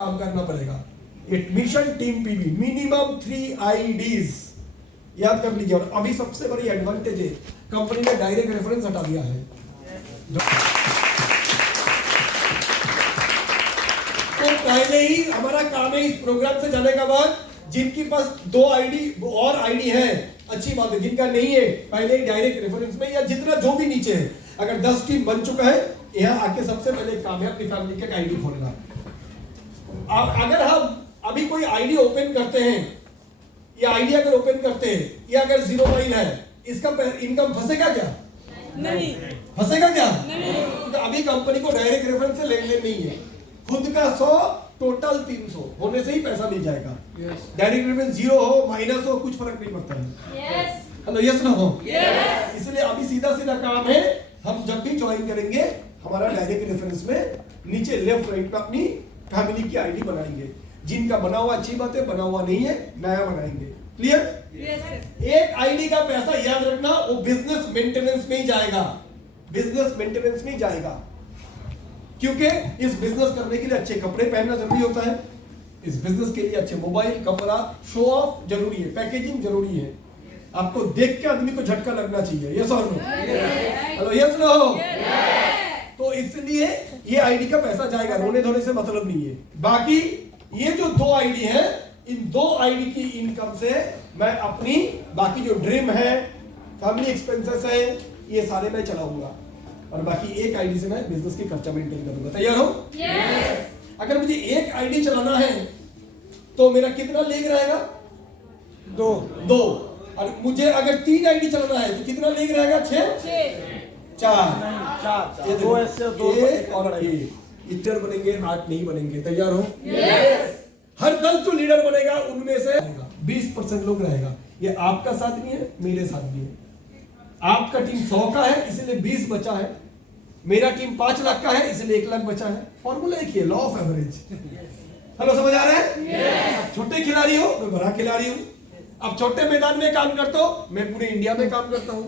काम करना पड़ेगा। Admission team PV minimum 3 IDs याद कर लीजिए। और अभी सबसे बड़ी एडवांटेज है कंपनी ने डायरेक्ट रेफरेंस हटा दिया है। तो पहले ही हमारा काम है इस प्रोग्राम से जाने के बाद जिनके पास 2 आईडी और आईडी है अच्छी बात है, जिनका नहीं है पहले ही डायरेक्ट रेफरेंस में या जितना जो भी नीचे है, अगर 10 टीम बन चुका है यहाँ आके सबसे पहले काम है अपनी फैमिली का आईडी खोलना। अगर हम अभी कोई आईडी ओपन करते हैं या आईडी अगर ओपन करते हैं या अगर 0 माइल है, इसका इनकम फंसेगा क्या? नहीं। फंसेगा क्या? नहीं। तो अभी कंपनी को डायरेक्ट रेफरेंस से लेन देन नहीं है। खुद का 100 टोटल 300 होने से ही पैसा मिल जाएगा। डायरेक्ट रेफरेंस 0 हो माइनस हो कुछ फर्क नहीं पड़ता है। हेलो यस ना हो? इसलिए अभी सीधा सीधा काम है, हम जब भी ज्वाइन करेंगे हमारा डायरेक्ट रेफरेंस में नीचे लेफ्ट राइट में अपनी फैमिली की आईडी बनाएंगे। जिनका बना हुआ अच्छी बात है, बना हुआ नहीं है नया बनाएंगे। क्लियर? एक आईडी का पैसा याद रखना वो बिजनेस मेंटेनेंस में ही जाएगा। बिजनेस मेंटेनेंस में ही जाएगा, क्योंकि इस बिजनेस करने के लिए अच्छे कपड़े पहनना जरूरी होता है। इस बिजनेस के लिए अच्छे मोबाइल, कपड़ा, शो ऑफ जरूरी है, पैकेजिंग जरूरी है। आपको देख के आदमी को झटका लगना चाहिए। यस और नो? Hello yes no? तो इसलिए ये आईडी का पैसा जाएगा, रोने धोने से मतलब नहीं है। बाकी ये जो 2 आईडी है, इन 2 आईडी की इनकम से मैं अपनी बाकी जो ड्रीम है, फैमिली एक्सपेंसेस है, ये सारे मैं चलाऊंगा और बाकी एक आईडी से मैं बिजनेस की खर्चा मेंटेन करूंगा। तैयार हो? अगर मुझे एक आईडी चलाना है तो मेरा कितना लेग रहेगा? 2। और मुझे अगर 3 आईडी चलाना है तो कितना लेग रहेगा? 6 4 ये 2 ऐसे 2 और लीडर बनेंगे, 8 नहीं बनेंगे। तैयार हो? हर 10 जो लीडर बनेगा उनमें से 20% लोग रहेगा। ये आपका साथ नहीं है, मेरे साथ भी है। आपका टीम 100 का है इसलिए 20 बचा है, मेरा टीम 5 लाख का है इसलिए 1 लाख बचा है। फॉर्मूला एक ही है, लॉ ऑफ एवरेज। हेलो समझ आ रहा है? छोटे खिलाड़ी हो, मैं बड़ा खिलाड़ी हूं। अब छोटे मैदान में काम करता हो, मैं पूरे इंडिया में काम करता हूं।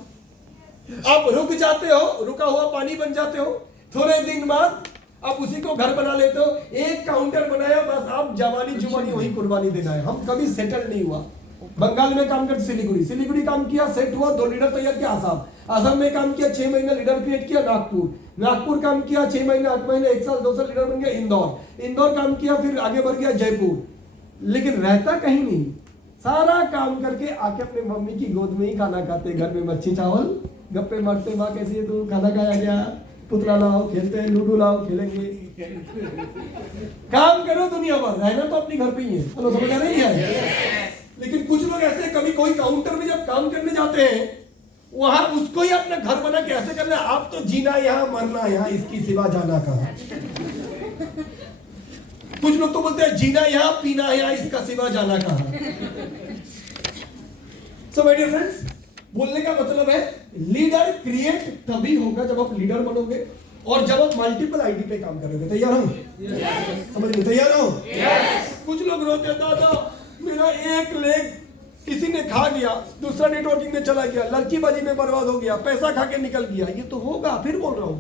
आप रुक जाते हो, रुका हुआ पानी बन जाते हो, थोड़े दिन बाद आप उसी को घर बना लेते हो। एक काउंटर बनाया, बस आप जवानी जुबानी वही कुर्बानी देना है। हम कभी सेटल नहीं हुआ। बंगाल में काम करते सिलीगुड़ी काम किया, सेट हुआ, 2 लीडर तैयार किया। आसाम में काम किया, 6 महीने लीडर क्रिएट किया। नागपुर काम किया, 6 महीने 8 महीने 1 साल 2 साल लीडर बन गया। इंदौर काम किया, फिर आगे बढ़ गया जयपुर। लेकिन रहता कहीं नहीं, सारा काम करके आके अपने मम्मी की गोद में ही खाना खाते, घर में मच्छी चावल, गप्पे मारते, माँ कैसी है तू, खाना खाया गया, पुतला लाओ खेलते हैं, लूडो लाओ खेलेंगे। काम करो दुनिया भर, रहना तो अपनी घर पे ही है। चलो समझ आ रही है? लेकिन कुछ लोग ऐसे, कभी कोई काउंटर में जब काम करने जाते हैं वहां उसको ही अपना घर बना के ऐसे करना, आप तो जीना यहाँ मरना यहाँ, इसकी सिवा जाना कहाँ। कुछ लोग तो बोलते हैं जीना यहाँ पीना यहाँ, इसका सिवा जाना कहाँ। सो माय डियर फ्रेंड्स, बोलने का मतलब है लीडर क्रिएट तभी होगा जब आप लीडर बनोगे और जब आप मल्टीपल आईडी पे काम करोगे। तैयार हो? समझ लो, तैयार हो? कुछ लोग रोते, दादा मेरा एक लेग किसी ने खा गया, दूसरा नेटवर्किंग में चला गया, लड़कीबाजी में बर्बाद हो गया, पैसा खा के निकल गया। ये तो होगा, फिर बोल रहा हूं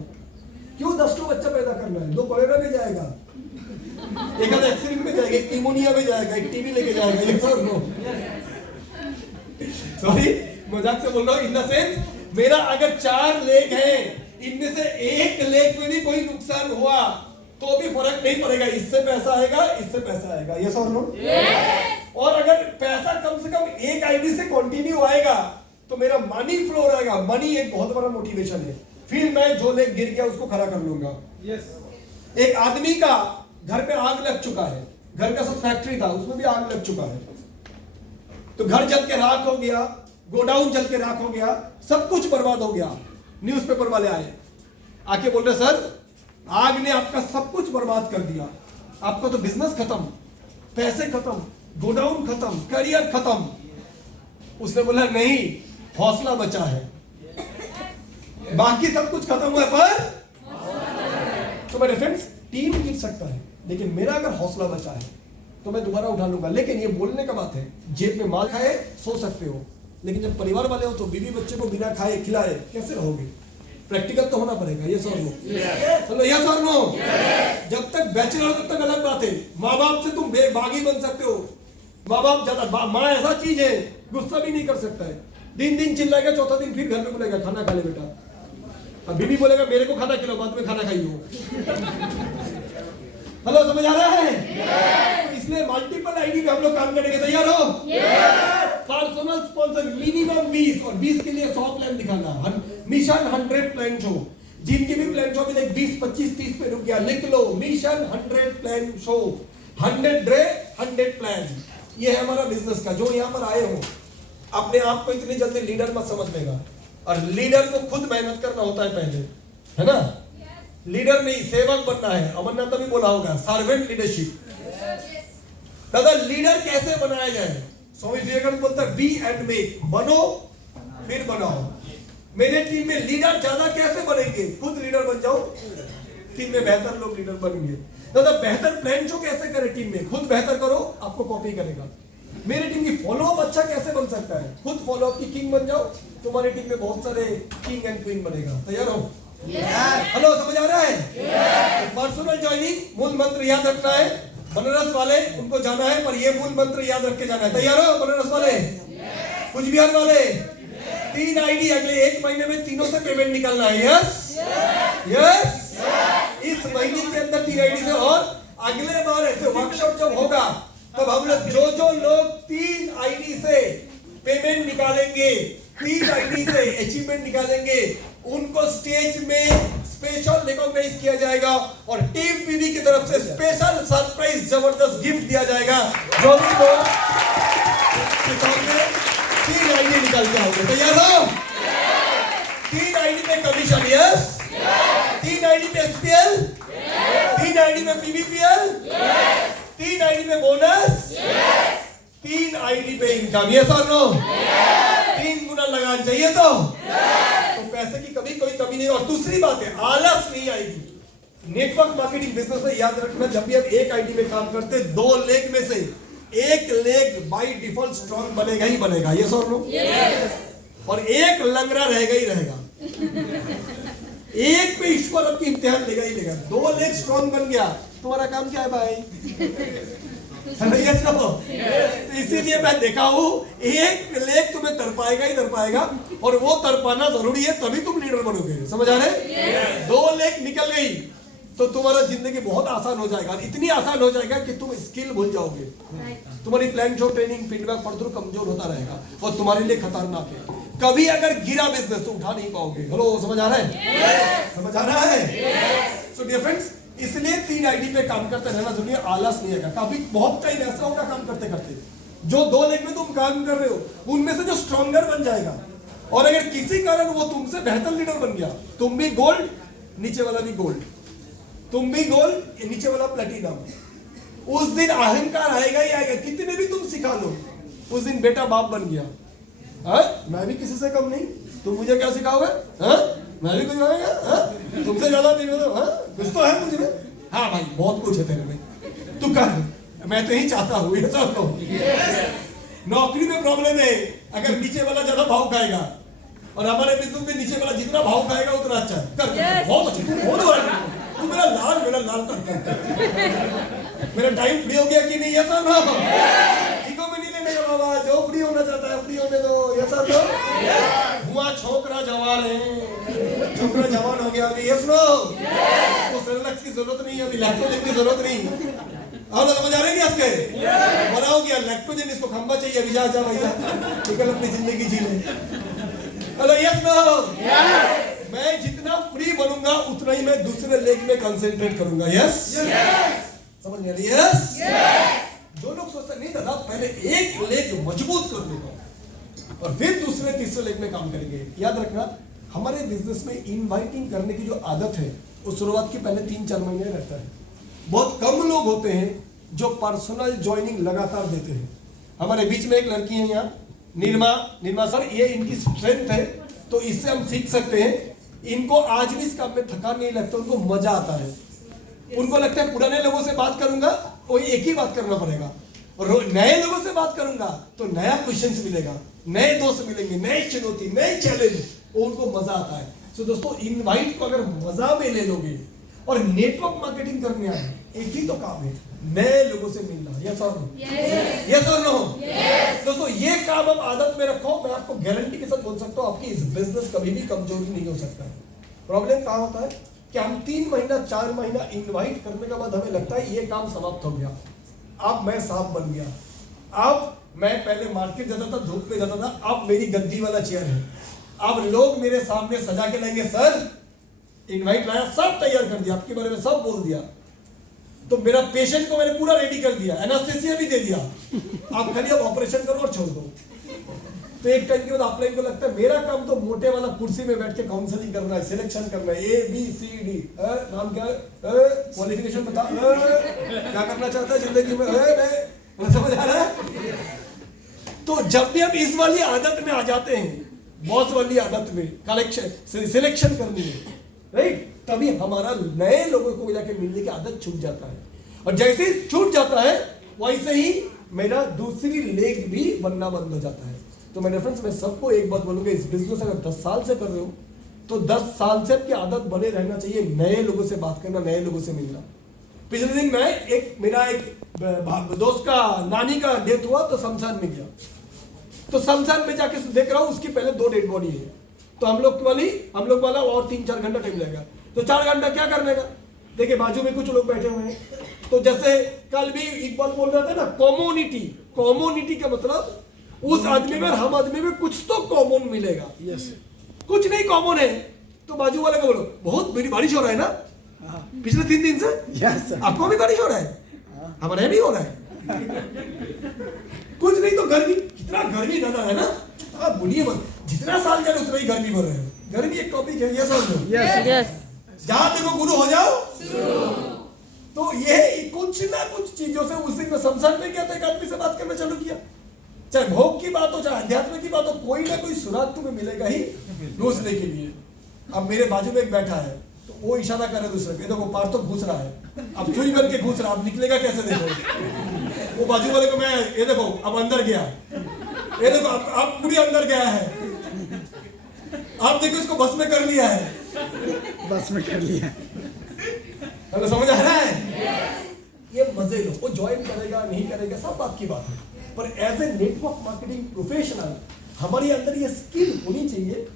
क्यों 10 बच्चा पैदा करना है? 2 कोलेरा में जाएगा, एक आधा एक्सीडेंट में जाएगा, एक निमोनिया में जाएगा, एक टीबी लेके जाएगा। ये सब नो, सॉरी मजाक से बोल रहा हूं। इन द सेंस मेरा अगर 4 लेग है, इनमें से एक लेग में भी कोई नुकसान हुआ तो भी फर्क नहीं पड़ेगा, इससे पैसा आएगा, इससे पैसा आएगा। यस और नो? और अगर पैसा कम से कम एक आईडी से कंटिन्यू आएगा तो मेरा मनी फ्लो रहेगा। मनी एक बहुत बड़ा मोटिवेशन है। फिर मैं जो लेग गिर गया उसको खड़ा कर लूंगा। एक आदमी का घर पे आग लग चुका है, घर का सब फैक्ट्री था, उसमें भी आग लग चुका है, तो घर जल के राख हो गया, गोडाउन जल के राख हो गया, सब कुछ बर्बाद हो गया। न्यूज़पेपर वाले आए, आके बोल रहे सर आग ने आपका सब कुछ बर्बाद कर दिया, आपका तो बिजनेस खत्म, पैसे खत्म, गोडाउन खत्म, करियर खत्म। उसने बोला नहीं, हौसला बचा है, बाकी सब कुछ खत्म हुआ पर तो मेरे फ्रेंड्स टीम गिर सकता है, लेकिन मेरा अगर हौसला बचा है तो मैं दोबारा उठा लूंगा। लेकिन ये बोलने का बात है, जेब में माल खाए सो सकते हो, लेकिन जब परिवार वाले हो तो बीवी बच्चे को बिना खाए खिलाए कैसे रहोगे? प्रैक्टिकल तो होना पड़ेगा। ये सर नो, चलो यस और नो। जब तक बैचलर हो तब तक अलग बात है, माँ बाप से तुम बागी बन सकते हो। माँ बाप ज्यादा, माँ ऐसा चीज है गुस्सा भी नहीं कर सकता है। दिन चिल्लाएगा, चौथा दिन फिर घर में बोलेगा खाना खा ले बेटा। अब बीवी बोलेगा मेरे को खाना खिलाओ, बाद में खाना खाई हो। हेलो, समझ आ रहा है? तो इसलिए मल्टीपल आईडी पे हम लोग काम करने के तैयार हो? पर्सनल स्पॉन्सर मिनिमम 20 और 20 के लिए 100 प्लान दिखाना। मिशन 100 प्लान शो, जिनके भी प्लान शो में देख 20, 25, 30 पे रुक गया, लिख लो mission 100 plan show. 100 day 100 plan, ये है हमारा बिजनेस का। जो यहाँ पर आए हो, अपने आप को इतनी जल्दी लीडर मत समझ लेगा, और लीडर को खुद मेहनत करना होता है पहले, है ना? लीडर नहीं, सेवक बनना है। अमरनाथ भी बोला होगा सर्वेंट लीडरशिप। दादा लीडर कैसे बनाया जाए? स्वामी विवेकानंद बोलता है बी एंड मेक, बनो फिर बनाओ। मेरे टीम में लीडर ज्यादा कैसे बनेंगे? खुद लीडर बन जाओ, टीम में बेहतर लोग लीडर बनेंगे। दादा बेहतर प्लान जो कैसे करे टीम में? खुद बेहतर करो, आपको कॉपी करेगा। मेरी टीम की फॉलोअप अच्छा कैसे बन सकता है? खुद फॉलोअप की किंग बन जाओ, तुम्हारी टीम में बहुत सारे किंग एंड क्वीन बनेगा। तैयार हो? हेलो, समझ आ रहा है? पर्सनल ज्वाइनिंग मूल मंत्र याद रखना है। बनारस वाले उनको जाना है, पर ये मूल मंत्र याद रख के जाना है। तैयार हो बनारस वाले? कुछ बिहार वाले? 3 आईडी अगले 1 महीने में तीनों से पेमेंट निकालना है। यस यस, इस महीने के अंदर 3 आईडी से। और अगले बार ऐसे वर्कशॉप जब होगा तब हम लोग जो लोग 3 आईडी से पेमेंट निकालेंगे, 3 आईडी से अचीवमेंट निकालेंगे, उनको स्टेज में स्पेशल रिकॉग्नाइज किया जाएगा और टीम पीवी की तरफ से स्पेशल सरप्राइज जबरदस्त गिफ्ट दिया जाएगा। जो भी लोग 3 आईडी निकाल के आओगे। तैयार हो? 3 आईडी पे कमीशन, यस। 3 आईडी पे एसपीएल, 3 आईडी में पीवीपीएल, 3 आईडी में बोनस, 3 आईडी पे इनकम। यस और नो? 3 गुना लगान चाहिए तो पैसे की कभी कोई कमी नहीं। और दूसरी बात है, आलस नहीं आएगी। नेटवर्क मार्केटिंग बिजनेस में याद रखना, जब भी आप एक आईडी में काम करते 2 लेग में से एक लेग बाय डिफॉल्ट स्ट्रॉन्ग बनेगा ही बनेगा। यस और नो? और एक लंगड़ा रहेगा ही रहेगा। एक पे ईश्वर आपकी इम्तिहान लेगा ही लेगा। 2 लेग स्ट्रॉन्ग बन गया, तुम्हारा काम क्या है भाई? Yes no? इसीलिए मैं देखा हूं, एक लेग तुम्हें तरपाएगा ही तरपाएगा, और वो तरपाना जरूरी है, तभी तुम लीडर बनोगे। समझ आ रहे? 2 लेग निकल गई तो तुम्हारा जिंदगी बहुत आसान हो जाएगा। इतनी आसान हो जाएगा कि तुम स्किल भूल जाओगे। तुम्हारी plan show training feedback for through कमजोर होता रहेगा और तुम्हारे लिए खतरनाक है। कभी अगर गिरा बिजनेस तो उठा नहीं पाओगे। हेलो, समझ आ रहा है? समझ आ रहा है? सो डियर फ्रेंड्स, इसलिए 3 आईडी पे काम करते रहना जरूरी है। आलस नहीं आएगा। काफी बहुत टाइम ऐसा होगा काम करते करते, जो 2 लेग में तुम काम कर रहे हो उनमें से जो स्ट्रॉन्गर बन जाएगा, और अगर किसी कारण वो तुमसे बेहतर लीडर बन गया, तुम भी गोल्ड, नीचे वाला भी गोल्ड, तुम भी गोल्ड, नीचे वाला प्लेटिनम, उस दिन अहंकार आएगा ही आएगा। कितने भी तुम सिखा लो, उस दिन बेटा बाप बन गया। मैं भी किसी से कम नहीं, तुम मुझे क्या सिखाओगे? मैं भी कुछ आएगा, तुमसे ज्यादा नहीं, कुछ तो है मुझे में। हाँ भाई, बहुत कुछ है तेरे में, तू कर, मैं तो ही चाहता हूँ। ये सब तो नौकरी में प्रॉब्लम है, अगर नीचे वाला ज्यादा भाव खाएगा, और हमारे बिजनेस में नीचे वाला जितना भाव खाएगा उतना अच्छा है। कर, बहुत अच्छी, तू मेरा लाल कर। मेरा टाइम फ्री हो गया कि नहीं? ऐसा ना इको में नहीं लेने का बाबा, जो फ्री होना चाहता है फ्री होने दो। ऐसा तो हुआ छोकरा जवान है, छोकरा जवान हो गया अभी। Yes no? उसको सेरेलैक्स की जरूरत नहीं है, अभी लैक्टोजेन की जरूरत नहीं। आप लोग समझ आ रहे हैं? इसके बनाओ गया लैक्टोजेन, इसको खंबा चाहिए अभी। जा भैया, निकल अपनी जिंदगी जी ले। Hello, yes no? मैं जितना फ्री बनूंगा उतना ही मैं दूसरे लेग में कंसंट्रेट करूंगा। यस? समझ में आ रही है? यस। जो लोग सोचते नहीं दादा पहले एक लेग मजबूत कर लूंगा और फिर दूसरे तीसरे लेग में काम करेंगे, याद रखना हमारे बिजनेस में इनवाइटिंग करने की जो आदत है वो शुरुआत के पहले 3-4 महीने रहता है। बहुत कम लोग होते हैं जो पर्सनल ज्वाइनिंग लगातार देते हैं। हमारे बीच में एक लड़की है यहाँ, निर्मा सर, ये इनकी स्ट्रेंथ है, तो इससे हम सीख सकते हैं। इनको आज भी इस काम में थकान नहीं लगता, उनको मजा आता है। उनको लगता है पुराने लोगों से बात करूंगा कोई एक ही बात करना पड़ेगा, और नए लोगों से बात करूंगा तो नया क्वेश्चन मिलेगा, नए दोस्त मिलेंगे, नई चुनौती, नए चैलेंज, उनको मजा आता है। तो दोस्तों, इनवाइट को अगर मजा में ले लोगे और नेटवर्क मार्केटिंग करने आए, एक ही तो काम है, नए लोगों से मिलना। यस और नो? यस और नो? दोस्तों ये काम अब आदत में रखो, मैं आपको गारंटी के साथ बोल सकता हूँ आपकी इस बिजनेस कभी भी कमजोरी नहीं हो सकता है। प्रॉब्लम कहाँ होता है कि हम 3 महीना 4 महीना इनवाइट करने के बाद हमें लगता है ये काम समाप्त हो गया, अब मैं सांप बन गया, अब मैं पहले मार्केट जाता था, धूप में जाता था, अब मेरी गद्दी वाला चेयर है, अब लोग मेरे सामने सजा के लाएंगे, सर इनवाइट लाया, सब तैयार कर दिया, आपके बारे में सब बोल दिया, तो मेरा पेशेंट को मैंने पूरा रेडी कर दिया, एनास्थेसिया भी दे दिया, आप खाली अब ऑपरेशन करो और छोड़ दो। तो एक टाइम के बाद आप लोगों को लगता है मेरा काम तो मोटे वाला कुर्सी में बैठ के काउंसलिंग करना है, सिलेक्शन करना है, ABCD, नाम क्या है, क्वालिफिकेशन बता, क्या करना चाहता है जिंदगी में, समझ आ रहा है? तो जब भी हम इस वाली आदत में आ जाते हैं, बॉस वाली आदत में, कलेक्शन सिलेक्शन करने में, राइट, तभी हमारा नए लोगों को जाके मिलने की आदत छूट जाता है, और जैसे ही छूट जाता है वैसे ही मेरा दूसरी लेग भी बनना बंद हो जाता है। तो मेरे फ्रेंड्स, मैं सबको एक बात बोलूंगा, इस बिजनेस अगर 10 साल से कर रहे हो तो 10 साल से आपकी आदत बने रहना चाहिए नए लोगों से बात करना, नए लोगों से मिलना। पिछले दिन मैं मेरा एक दोस्त का नानी का डेथ हुआ तो शमशान में गया, तो शमशान में जाके देख रहा हूँ उसकी पहले 2 डेड बॉडी है, तो हम लोग वाला और 3-4 घंटा टाइम लगेगा, तो 4 घंटा क्या करने का। देखिए बाजू में कुछ लोग बैठे हुए हैं, तो जैसे कल भी इकबाल बोल रहा था ना, कॉमोनिटी का मतलब उस आदमी में और हम आदमी में कुछ तो कॉमन मिलेगा। यस। कुछ नहीं कॉमन है तो बाजू वाले को बोलो बहुत बड़ी बारिश हो रहा है ना पिछले 3 दिन से। यस। आपको भी बारिश हो रहा है, हमारे भी हो रहा है। कुछ नहीं तो गर्मी, कितना गर्मी ज्यादा है ना, आप बोलिए मत, जितना साल जाए उतना ही गर्मी बढ़ रहे हो। गर्मी एक टॉपिक है, यस और नो? यस। जहां देखो गुरु हो जाओ। तो ये कुछ ना कुछ चीजों से उस दिन में शमशान में क्या था, एक आदमी से बात करना चालू किया, चाहे भोग की बात हो चाहे अध्यात्म की बात हो, कोई ना कोई सुराग तुम्हें मिलेगा ही घुसने के लिए। अब मेरे बाजू में एक बैठा है तो वो इशारा कर रहा है दूसरे पे, देखो पार तो घुस रहा है, अब सुई बन के घुस रहा, अब निकलेगा कैसे देखो। वो बाजू वाले को मैं, ये देखो अब अंदर गया, ये देखो अब पूरी अंदर गया है, आप देखो इसको बस में कर लिया है, बस में कर लिया। हेलो, समझ आ रहा है? ये मजे लो, वो ज्वाइन करेगा नहीं करेगा सब बात की बात है, पर as a network marketing professional हमारे अंदर ये स्किल होनी चाहिए।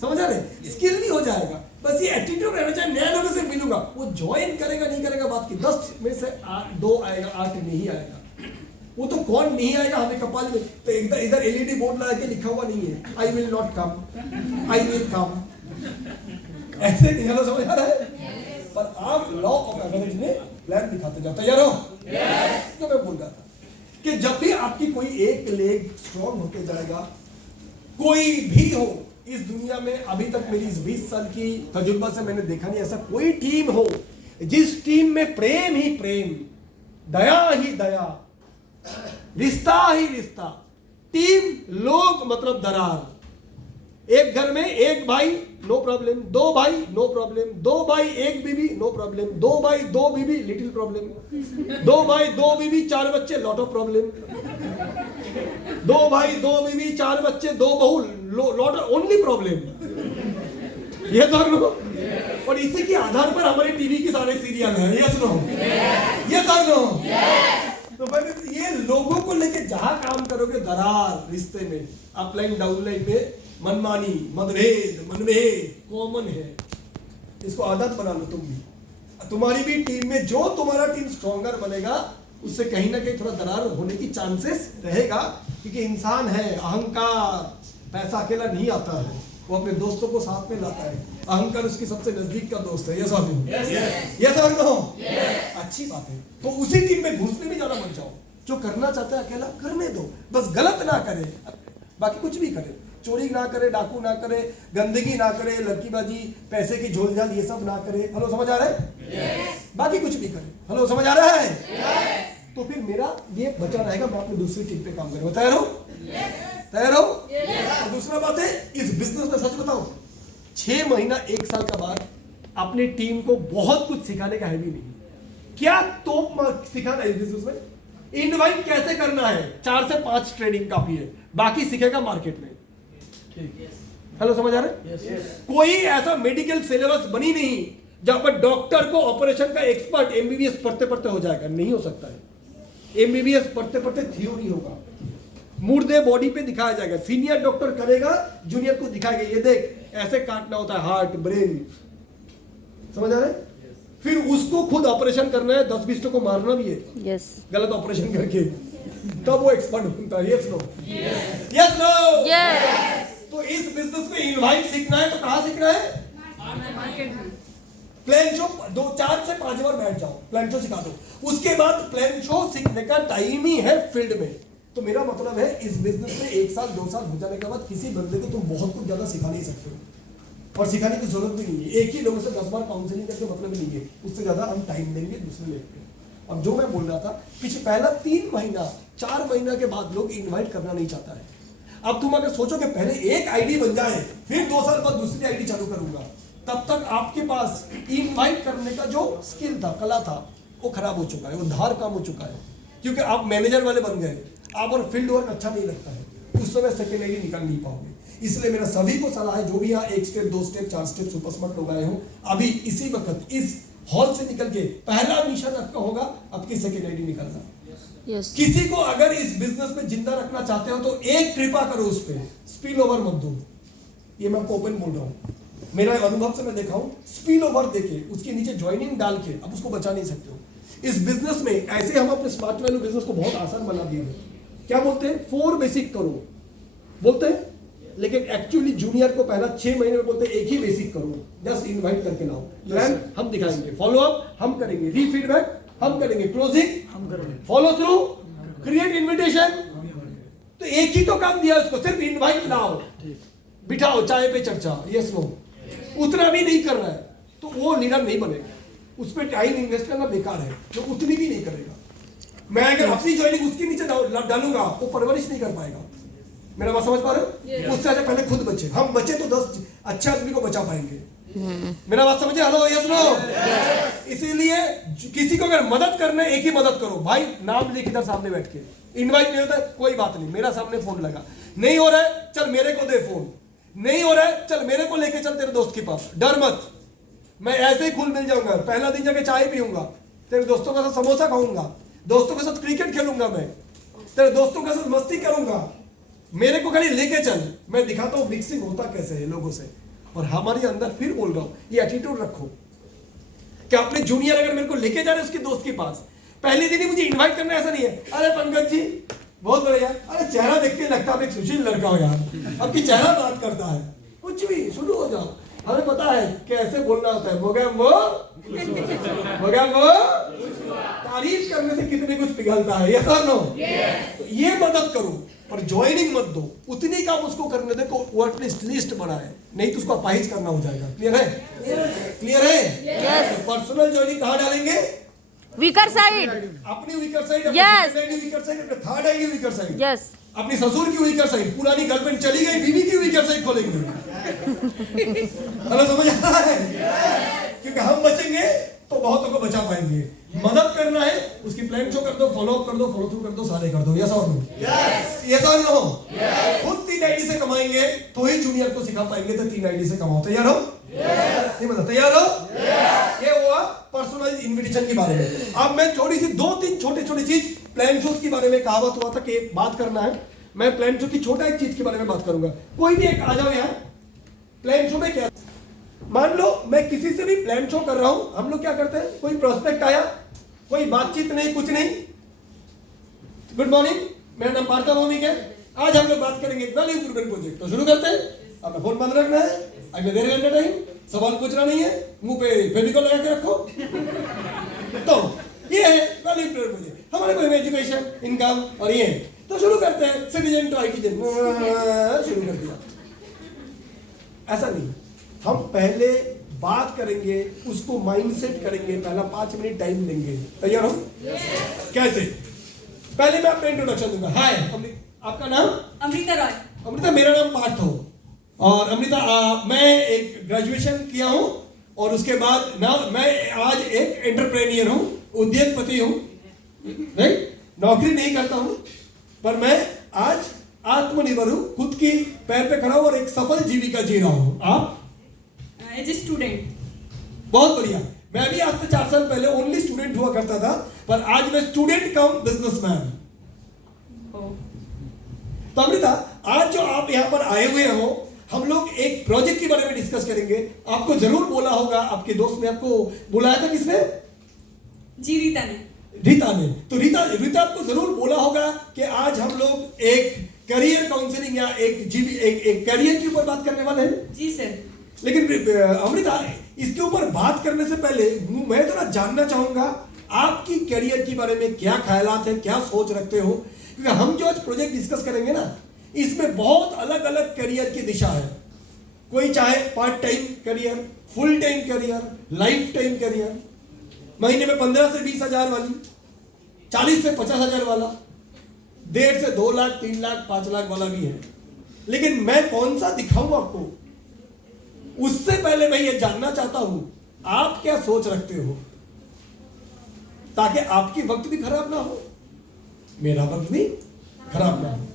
समझ आ रहे? स्किल भी हो जाएगा, बस ये एटीट्यूड रहना चाहिए, नए लोगों से मिलूंगा, वो ज्वाइन करेगा नहीं करेगा बात की, 10 में से 2 आएगा, 8 नहीं आएगा। वो तो कौन नहीं आएगा हमें कपाल में, तो इधर LED बोर्ड लगा के लिखा हुआ नहीं है, I will not come, I will come, ऐसे नहीं। हेलो, समझ आ रहा है? पर आप लॉ ऑफ एवरेज में प्लान दिखाते जाओ। तैयार हो? तो मैं बोल रहा था कि जब भी आपकी कोई एक लेग स्ट्रॉन्ग होते जाएगा, कोई भी हो इस दुनिया में, अभी तक मेरी इस 20 साल की तजुर्बा से मैंने देखा नहीं ऐसा कोई टीम हो जिस टीम में प्रेम ही प्रेम, दया ही दया, रिश्ता ही रिश्ता, टीम लोग मतलब दरार। एक घर में एक भाई नो प्रॉब्लम, 2 भाई नो प्रॉब्लम, 2 भाई 1 बीबी नो प्रॉब्लम, 2 भाई 2 बीबी लिटिल प्रॉब्लम, 2 भाई 2 बीबी 4 बच्चे लॉट ऑफ प्रॉब्लम, 2 भाई 2 बीबी 4 बच्चे 2 बहू लॉट ओनली प्रॉब्लम। ये तो नो। और इसी के आधार पर हमारे टीवी के सारे सीरियल हैं। Yes no? यस और नो? तो भाई ये लोगों को लेके जहां काम करोगे दरार रिश्ते में, अपलाइन डाउनलाइन में मनमानी, मनभेद कॉमन है, इसको आदत बना लो तुम भी। तुम्हारी भी टीम में जो तुम्हारा टीम स्ट्रॉन्गर बनेगा उससे कहीं ना कहीं थोड़ा दरार होने की चांसेस रहेगा, क्योंकि इंसान है, अहंकार, पैसा अकेला नहीं आता है, वो अपने दोस्तों को साथ में लाता है, अहंकार उसकी सबसे नजदीक का दोस्त है। यस और नो? यस और नो? अच्छी बात है। तो उसी टीम में घुसने में ज्यादा मत जाओ, जो करना चाहता है अकेला करने दो, बस गलत ना करे, बाकी कुछ भी करे, चोरी ना करे, डाकू ना करे, गंदगी ना करे, लड़कीबाजी, पैसे की झोलझाल ये सब ना करे। हेलो, समझ आ रहा है? बाकी कुछ भी करे। हेलो, समझ आ रहा है? तो फिर मेरा ये बचा रहेगा, मैं अपनी दूसरी टीम पे काम करूंगा। तैयार हो? तैयार हो? और दूसरा बात है, इस बिजनेस में सच बताओ 6 महीना 1 साल का बाद अपनी टीम को बहुत कुछ सिखाने का है भी नहीं। क्या तो सिखाना है इस बिजनेस में? इनवाइट कैसे करना है, 4 से 5 ट्रेनिंग काफी है, बाकी सीखेगा मार्केट में। हेलो, समझ आ रहा है? कोई ऐसा मेडिकल सिलेबस बनी नहीं जहां पर डॉक्टर को ऑपरेशन का एक्सपर्ट एमबीबीएस पढ़ते पढ़ते हो जाएगा, नहीं हो सकता है। एमबीबीएस पढ़ते पढ़ते थ्योरी होगा, मुर्दे बॉडी पे दिखाया जाएगा, सीनियर डॉक्टर करेगा, जूनियर को दिखाएगा, ये देख ऐसे काटना होता है हार्ट ब्रेन, समझ आ रहा है? फिर उसको खुद ऑपरेशन करना है, 10-20 को मारना भी है गलत ऑपरेशन करके, तब वो एक्सपर्ट होता है। Yes no? Yes no? तो इस बिजनेस में इनवाइट सीखना है तो कहां सीखना है? प्लान शो 4 से 5 बार बैठ जाओ, प्लान शो सिखा दो, उसके बाद प्लान शो सीखने का टाइम ही है फील्ड में। तो मेरा मतलब है इस बिजनेस में 1 साल 2 साल हो जाने के बाद किसी बंदे को तुम बहुत कुछ ज्यादा सिखा नहीं सकते हो, और सिखाने की जरूरत भी नहीं है। एक ही लोगों से 10 बार काउंसलिंग करके मतलब नहीं है, उससे ज्यादा हम टाइम देंगे दूसरे लेवल पे। अब जो मैं बोल रहा था, पिछले पहला 3 महीना 4 महीना के बाद लोग इनवाइट करना नहीं चाहता है। अब तुम अगर सोचो कि पहले एक आईडी बन जाए, फिर 2 साल बाद दूसरी आईडी चालू करूंगा, तब तक आपके पास इनवाइट करने का जो स्किल था, कला था, वो खराब हो चुका है, वो धार काम हो चुका है, क्योंकि आप मैनेजर वाले बन गए, आप और फील्ड वर्क अच्छा नहीं लगता है, उस समय सेकेंड आईडी निकाल नहीं पाओगे। इसलिए मेरा सभी को सलाह है, जो भी यहाँ 1 step 2 step 4 step super smart लोग आए हो, अभी इसी वक्त इस हॉल से निकल के पहला मिशन आपका होगा आपकी सेकेंड आईडी निकालना। किसी को अगर इस बिजनेस में जिंदा रखना चाहते हो तो एक कृपा करो, उस पर स्पिल ओवर मत दो। ये मैं आपको ओपन बोल रहा हूँ, मेरा अनुभव से मैं देखा हूँ, स्पिल ओवर देके उसके नीचे ज्वाइनिंग डाल के अब उसको बचा नहीं सकते हो। इस बिजनेस में ऐसे हम अपने स्मार्ट वैल्यू बिजनेस को बहुत आसान बना दिए हैं। क्या बोलते हैं? 4 बेसिक करो बोलते हैं, लेकिन एक्चुअली जूनियर को पहला 6 महीने में बोलते हैं एक ही बेसिक करो, जस्ट इनवाइट करके लाओ, प्लान हम दिखाएंगे, फॉलो अप हम करेंगे, री फीडबैक हम करेंगे, क्लोजिंग हम करेंगे, फॉलो थ्रू, क्रिएट इनविटेशन। तो एक ही तो काम दिया उसको, सिर्फ इनवाइट लाओ, बिठाओ, चाय पे चर्चा, यस नो, उतना भी नहीं कर रहा है तो वो लीडर नहीं बनेगा। उस पर टाइम इन्वेस्ट करना बेकार है, जो उतनी भी नहीं करेगा। मैं अगर अपनी ज्वाइनिंग उसके नीचे डालूंगा, वो परवरिश नहीं कर पाएगा। मेरा बात समझ पा रहे हो? उससे अच्छा पहले खुद बचे, हम बचे तो 10 अच्छे आदमी को बचा पाएंगे। मेरा बात समझे? Hello, yes no? इसीलिए किसी को अगर मदद करना है, एक ही मदद करो भाई, नाम लिख इधर सामने बैठ के, इनवाइट नहीं होता है कोई बात नहीं, मेरा सामने फोन लगा, नहीं हो रहा है चल मेरे को दे फोन, नहीं हो रहा है चल मेरे को लेके चल तेरे दोस्त के पास, डर मत, मैं ऐसे ही खुल मिल जाऊंगा, पहला दिन जाके चाय पीऊंगा, तेरे दोस्तों के साथ समोसा खाऊंगा, दोस्तों के साथ क्रिकेट खेलूंगा, मैं तेरे दोस्तों के साथ मस्ती करूंगा, मेरे को खाली लेके चल, मैं दिखाता हूं मिक्सिंग होता कैसे है लोगों से। और हमारे अंदर फिर बोल रहा हूं, ये एटीट्यूड रखो कि अपने जूनियर अगर मेरे को लेके जा रहे उसके दोस्त के पास, पहले दिन ही मुझे इनवाइट करना, ऐसा नहीं है अरे पंकज जी बहुत बढ़िया, अरे चेहरा देख के लगता है एक सुशील लड़का हो यार, आपकी चेहरा बात करता है, कुछ भी शुरू हो जाओ, हमें पता है कैसे बोलना होता है, वो तारीफ करने से कितने कुछ पिघलता है, ये सर नो, ये मदद करो और ज्वाइनिंग मत दो, उतनी काम उसको करने दे तो वो एटलीस्ट लिस्ट बढ़ाए, नहीं तो उसको अपाहिज करना हो जाएगा। क्लियर है? क्लियर है? पर्सनल ज्वाइनिंग कहाँ डालेंगे? वीकर साइड, अपनी weaker side, Yes. Weaker side, अपने third ID weaker side, yes, अपनी ससुर की वीकर साइड, पुरानी गर्लफ्रेंड चली गई बीवी की वीकर साइड खोलेंगे। हेलो, समझ आ रहा है? क्योंकि हम बचेंगे तो बहुतों को बचा पाएंगे। मदद करना है, उसकी प्लान शो कर दो, फॉलो अप कर दो, फॉलो थ्रू कर दो, सारे कर दो, यस और नो? यस और नो? खुद 3 आईडी से कमाएंगे तो ही जूनियर को सिखा पाएंगे, तो 3 आईडी से कमाओ। तैयार हो? नहीं मतलब तैयार हो? ये हुआ पर्सनल इन्विटेशन के बारे में। अब मैं थोड़ी सी 2-3 छोटी चीज प्लान शोज के बारे में कहावत हुआ था कि बात करना है, मैं प्लान शो की छोटा एक चीज के बारे में बात करूंगा। कोई भी एक आ जाओ यहाँ, प्लान शो में क्या, मान लो मैं किसी से भी प्लान शो कर रहा हूं, हम लोग क्या करते हैं, कोई प्रोस्पेक्ट आया, कोई बातचीत नहीं, कुछ नहीं, गुड मॉर्निंग मेरा नाम पार्था भौमिक है, आज हम लोग बात करेंगे वैल्यू इंप्रूवमेंट प्रोजेक्ट। तो शुरू करते हैं, अपना फोन बंद रखना है, अगले 1.5 घंटे टाइम, सवाल पूछना नहीं है, मुंह पे फेविकॉल लगा के रखो। तो ये है वैल्यू इंप्रूवमेंट प्रोजेक्ट, हमारे को एजुकेशन, इनकम और ये, तो शुरू करते हैं सिटीजन टू आईटीजन, शुरू कर दिया। ऐसा नहीं, हम पहले बात करेंगे, उसको माइंडसेट करेंगे, पहला 5 मिनट टाइम लेंगे। तैयार हो? कैसे? पहले मैं अपना इंट्रोडक्शन दूंगा। हाय, आपका नाम? अमृता रॉय। अमृता, मेरा नाम पार्थ हो, और अमृता मैं एक ग्रेजुएशन किया हूं, और उसके बाद ना मैं आज एक एंटरप्रेन्योर हूं, उद्योगपति हूं, राइट? नौकरी नहीं करता हूं, पर मैं आज आत्मनिर्भर हूं, खुद की पैर पे खड़ा हूं और एक सफल जीविका जी रहा हूं। आप? As a student. बहुत बढ़िया। मैं भी आज से 4 साल पहले ओनली स्टूडेंट हुआ करता था, पर आज मैं स्टूडेंट कम बिजनेसमैन। तो अमृता, आज जो आप यहाँ पर आए हुए हो, हम लोग एक प्रोजेक्ट के बारे में डिस्कस करेंगे। आपको जरूर बोला होगा, आपके दोस्त ने आपको बुलाया था, किसने? जी, रीता ने। रीता ने। तो रीता आपको जरूर बोला होगा कि आज हम लोग एक करियर काउंसलिंग या एक करियर के ऊपर बात करने वाले हैं। जी सर। लेकिन अमृता, इसके ऊपर बात करने से पहले मैं थोड़ा जानना चाहूंगा आपकी करियर के बारे में क्या ख्यालात है, क्या सोच रखते हो, क्योंकि हम जो आज प्रोजेक्ट डिस्कस करेंगे ना, इसमें बहुत अलग अलग करियर की दिशा है। कोई चाहे part time career, full time career, life time career, महीने में 15 से 20 हजार वाली, 40 से 50 हजार वाला, 1.5 से 2 लाख, 3 लाख, 5 लाख वाला भी है। लेकिन मैं कौन सा दिखाऊं आपको, उससे पहले मैं ये जानना चाहता हूं आप क्या सोच रखते हो, ताकि आपकी वक्त भी खराब ना हो, मेरा वक्त भी खराब ना हो।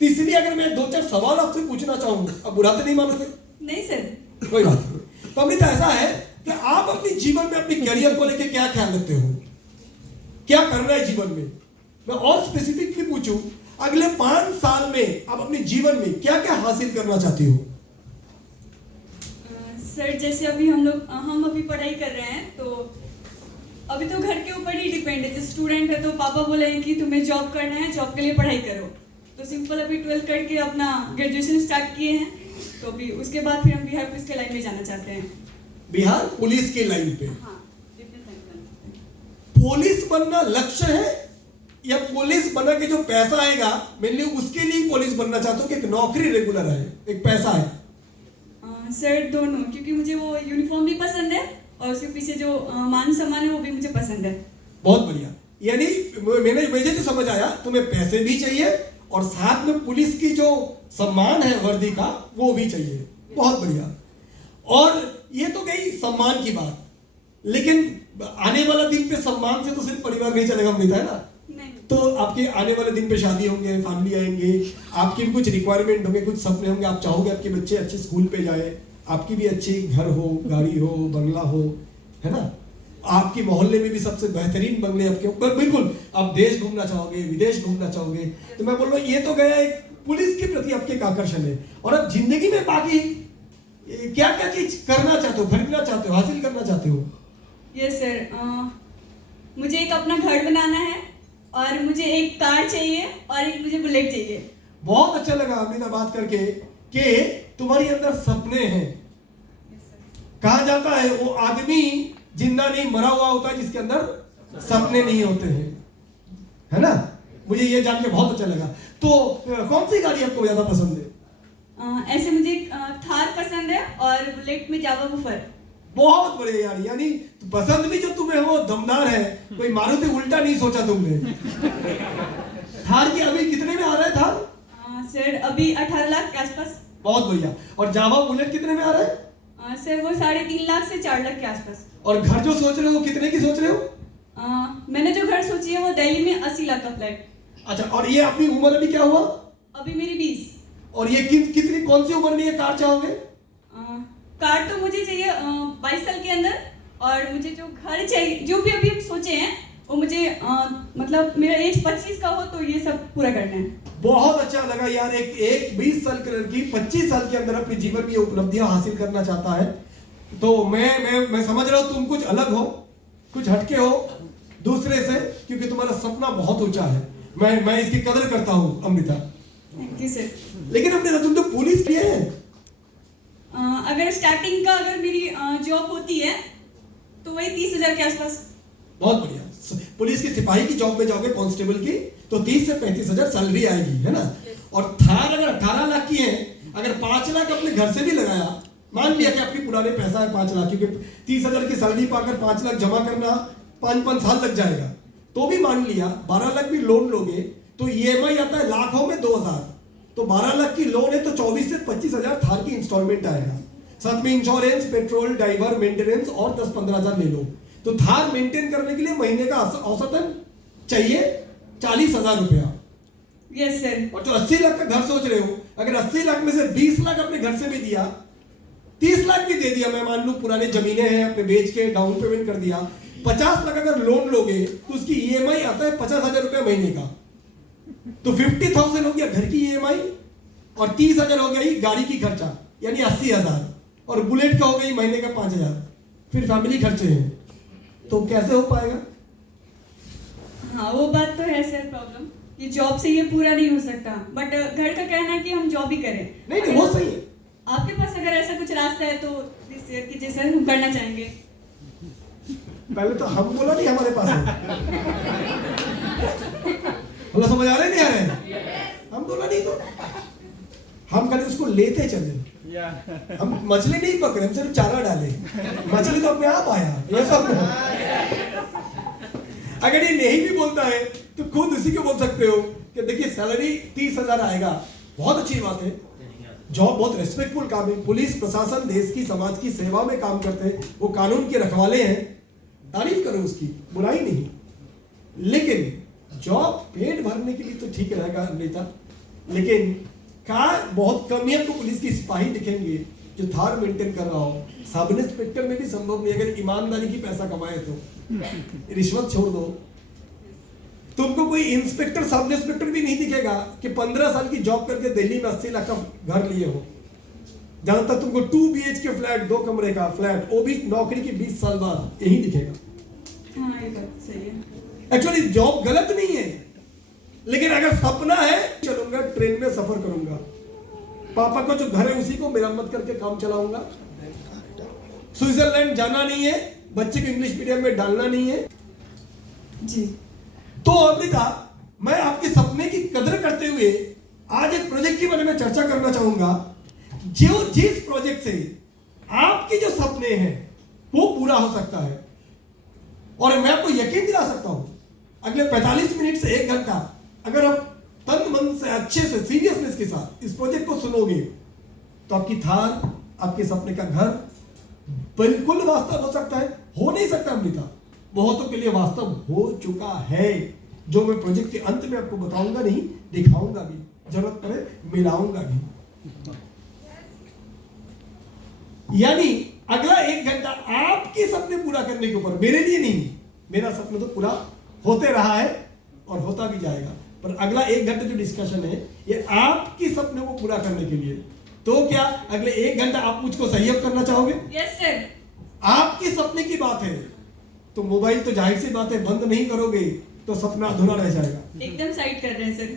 तो इसलिए अगर मैं 2-4 सवाल आपसे पूछना चाहूं, अब बुरा तो नहीं मानोगे? नहीं सर। कोई बात नहीं। तो अमृता, ऐसा है कि आप अपने जीवन में अपने करियर को लेकर क्या ख्याल रखते हो, क्या करना है जीवन में? मैं और स्पेसिफिकली पूछूं, अगले 5 साल में आप अपने जीवन में क्या क्या हासिल करना चाहती हो? सर, जैसे अभी हम अभी पढ़ाई कर रहे हैं, तो अभी तो घर के ऊपर ही डिपेंड है। जैसे स्टूडेंट है तो पापा बोले हैं कि तुम्हें जॉब करना है, जॉब के लिए पढ़ाई करो। तो सिंपल अभी 12th करके अपना ग्रेजुएशन स्टार्ट किए हैं। तो अभी उसके बाद फिर हम बिहार पुलिस के लाइन में जाना चाहते हैं। बिहार पुलिस की लाइन पे? हाँ, डिफेंस लाइन में। पुलिस बनना लक्ष्य है, या पुलिस बना के जो पैसा आएगा मेनली उसके लिए पुलिस बनना चाहते हो, कि एक नौकरी रेगुलर है, एक पैसा है? सर, दोनों, क्योंकि मुझे वो यूनिफॉर्म भी पसंद है और उसके पीछे जो मान सम्मान है वो भी मुझे पसंद है। बहुत बढ़िया। यानी मुझे जो समझ आया, तुम्हें पैसे भी चाहिए और साथ में पुलिस की जो सम्मान है वर्दी का, वो भी चाहिए। बहुत बढ़िया। और ये तो गई सम्मान की बात, लेकिन आने वाला दिन पे सम्मान से तो सिर्फ परिवार नहीं चलेगा, मिलता है ना? नहीं। तो आपके आने वाले दिन पे शादी होंगे, फैमिली आएंगे, आपके भी कुछ रिक्वायरमेंट होंगे, कुछ सपने होंगे। आप चाहोगे आपके बच्चे अच्छे स्कूल पे जाए, आपकी भी अच्छी घर हो, गाड़ी हो, बंगला हो, है ना? आपके मोहल्ले में भी सबसे बेहतरीन बंगले आपके ऊपर, बिल्कुल। आप देश घूमना चाहोगे, विदेश घूमना चाहोगे। तो मैं बोल रहा हूँ, ये तो गया एक पुलिस के प्रति आपके एक आकर्षण है। और अब जिंदगी में बाकी क्या क्या चीज करना चाहते हो, खरीदना चाहते हो, हासिल करना चाहते हो? यस सर, मुझे एक अपना घर बनाना है, और मुझे एक कार चाहिए, और एक मुझे बुलेट चाहिए। बहुत अच्छा लगा अमृता बात करके कि तुम्हारी अंदर सपने हैं। कहा जाता है वो आदमी जिंदा नहीं मरा हुआ होता है जिसके अंदर सपने नहीं होते हैं, है ना? मुझे ये जान के बहुत अच्छा लगा। तो कौन सी गाड़ी आपको ज्यादा पसंद है? ऐसे मुझे थार पसंद है और बुलेट में जावा बुफर। बहुत बढ़िया यार, यानी पसंद भी जो तुम्हें वो दमदार है, कोई मारुति उल्टा नहीं सोचा तुमने। थार की अभी कितने में आ रहा है थार? सर, अभी 18 लाख के आसपास। बहुत बढ़िया। और जावा बुलेट कितने में आ रहा है? सर, वो 3.5 लाख से 4 लाख के आसपास। और घर जो सोच रहे हो कितने की सोच रहे हो? मैंने जो घर सोची है वो दिल्ली में 80 लाख का फ्लैट। अच्छा, और ये अपनी उम्र अभी क्या हुआ? अभी मेरी 20। और ये कितनी कौन सी उम्र में ये कार चाहोगे? कार तो मुझे चाहिए 22 साल के अंदर, और मुझे जो घर चाहिए, जो भी अभी हम सोचे हैं, वो मुझे मतलब मेरा एज 25 का हो तो ये सब पूरा करना है। बहुत अच्छा लगा यार, एक 20 साल की लड़की 25 साल के अंदर अपने जीवन में उपलब्धियां हासिल करना चाहता है। तो मैं समझ रहा हूँ तुम कुछ अलग हो, कुछ हटके हो दूसरे से, क्योंकि तुम्हारा सपना बहुत ऊंचा है। मैं इसकी कदर करता हूँ अमृता। Thank you sir. लेकिन अमृता, तुम तो पुलिस की है। अगर स्टार्टिंग का अगर मेरी जॉब होती है तो वही 30,000 के आसपास। बहुत बढ़िया। पुलिस के सिपाही की जॉब में जाओगे, कांस्टेबल की, तो 30 से 35 हजार सैलरी आएगी, है ना? और थार अगर 18 लाख की है, अगर 5 लाख अपने घर से भी लगाया, मान लिया कि आपकी पुराने पैसा है 5 लाख, क्योंकि 30,000 की सैलरी पाकर 5 लाख जमा करना 5 साल लग जाएगा, तो भी मान लिया 12 लाख भी लोन लोगे तो EMI आता है लाखों में 2,000, तो 12 लाख की लोन है तो 24 से 25 हजार थार की इंस्टॉलमेंट आएगा। साथ में इंश्योरेंस, पेट्रोल, ड्राइवर, मेंटेनेंस और 10-15 हजार ले लो, तो थार मेंटेन करने के लिए महीने का औसतन चाहिए 40,000 रुपया। Yes sir. और जो 80 लाख का घर सोच रहे हो, अगर 80 लाख में से 20 लाख अपने घर से भी दिया 30 लाख भी दे दिया, मैं मान लूं पुराने जमीनें हैं अपने बेच के डाउन पेमेंट कर दिया, 50 लाख अगर लोन लोगे तो उसकी ईएमआई आता है 50,000 रुपये महीने का, तो 50,000 हो गया घर की ईएमआई और 30,000 हो गया ही गाड़ी की खर्चा यानी 80,000, और बुलेट का हो गई महीने का 5,000, फिर फैमिली खर्चे हैं, तो कैसे हो पाएगा? हाँ वो बात तो है सर, प्रॉब्लम ये जॉब से ये पूरा नहीं हो सकता, बट घर का कहना है कि हम जॉब ही करें। नहीं वो सही है। आपके पास अगर ऐसा कुछ रास्ता है तो प्लीज शेयर कीजिए सर, हम करना चाहेंगे। पहले तो हम बोला नहीं हमारे पास है। मतलब समझ आ रहे नहीं आ रहे? हम बोला नहीं तो हम खाली उसको लेते चले, हम मछली नहीं पकड़े, हम सिर्फ चारा डाले, मछली तो अपने आप आया। ये सब अगर ये नहीं भी बोलता है तो खुद उसी को बोल सकते हो कि देखिए सैलरी 30,000 आएगा, बहुत अच्छी बात है, जॉब बहुत रेस्पेक्टफुल काम है, पुलिस प्रशासन देश की समाज की सेवा में काम करते हैं, वो कानून के रखवाले हैं, तारीफ करो उसकी, बुराई नहीं, लेकिन जॉब पेट भरने के लिए तो ठीक रहेगा अमृता, लेकिन बहुत कम ही आपको पुलिस की सिपाही दिखेंगे जो थार मेंटेन कर रहा हो, सब इंस्पेक्टर में भी संभव नहीं, अगर ईमानदारी की पैसा कमाए तो रिश्वत छोड़ दो, तुमको कोई इंस्पेक्टर सब इंस्पेक्टर भी नहीं दिखेगा कि 15 साल की जॉब करके दिल्ली में 80 लाख का घर लिए हो, जहां तक तुमको 2 BHK फ्लैट, 2 कमरे का फ्लैट, वो भी नौकरी के 20 साल बाद यही दिखेगा। हाँ ये बात सही है। एक्चुअली जॉब गलत नहीं है, लेकिन अगर सपना है चलूंगा ट्रेन में सफर करूंगा, पापा को जो घर है उसी को मरम्मत करके काम चलाऊंगा, स्विट्जरलैंड जाना नहीं है, बच्चे को इंग्लिश मीडियम में डालना नहीं है जी। तो अमृता, मैं आपके सपने की कदर करते हुए आज एक प्रोजेक्ट के बारे में चर्चा करना चाहूंगा, जो जिस प्रोजेक्ट से आपके जो सपने हैं वो पूरा हो सकता है, और मैं आपको यकीन दिला सकता हूं अगले 45 मिनट से 1 घंटा अगर आप तन मन से अच्छे से सीरियसनेस के साथ इस प्रोजेक्ट को सुनोगे तो आपकी थार, आपके सपने का घर बिल्कुल वास्तव हो सकता है। हो नहीं सकता अमृता, बहुतों के लिए वास्तव हो चुका है, जो मैं प्रोजेक्ट के अंत में आपको बताऊंगा नहीं, दिखाऊंगा भी, जरूरत पड़े मिलाऊंगा भी। यानी अगला 1 घंटा आपके सपने पूरा करने के ऊपर, मेरे लिए नहीं, मेरा सपना तो पूरा होते रहा है और होता भी जाएगा, पर अगला 1 घंटे जो डिस्कशन है ये आपके सपने को पूरा करने के लिए। तो क्या अगले 1 घंटा आप मुझको सहयोग करना चाहोगे? Yes sir. आपके सपने की बात है तो मोबाइल तो जाहिर सी बात है बंद नहीं करोगे तो सपना अधूरा रह जाएगा। एकदम साइड कर रहे हैं सर।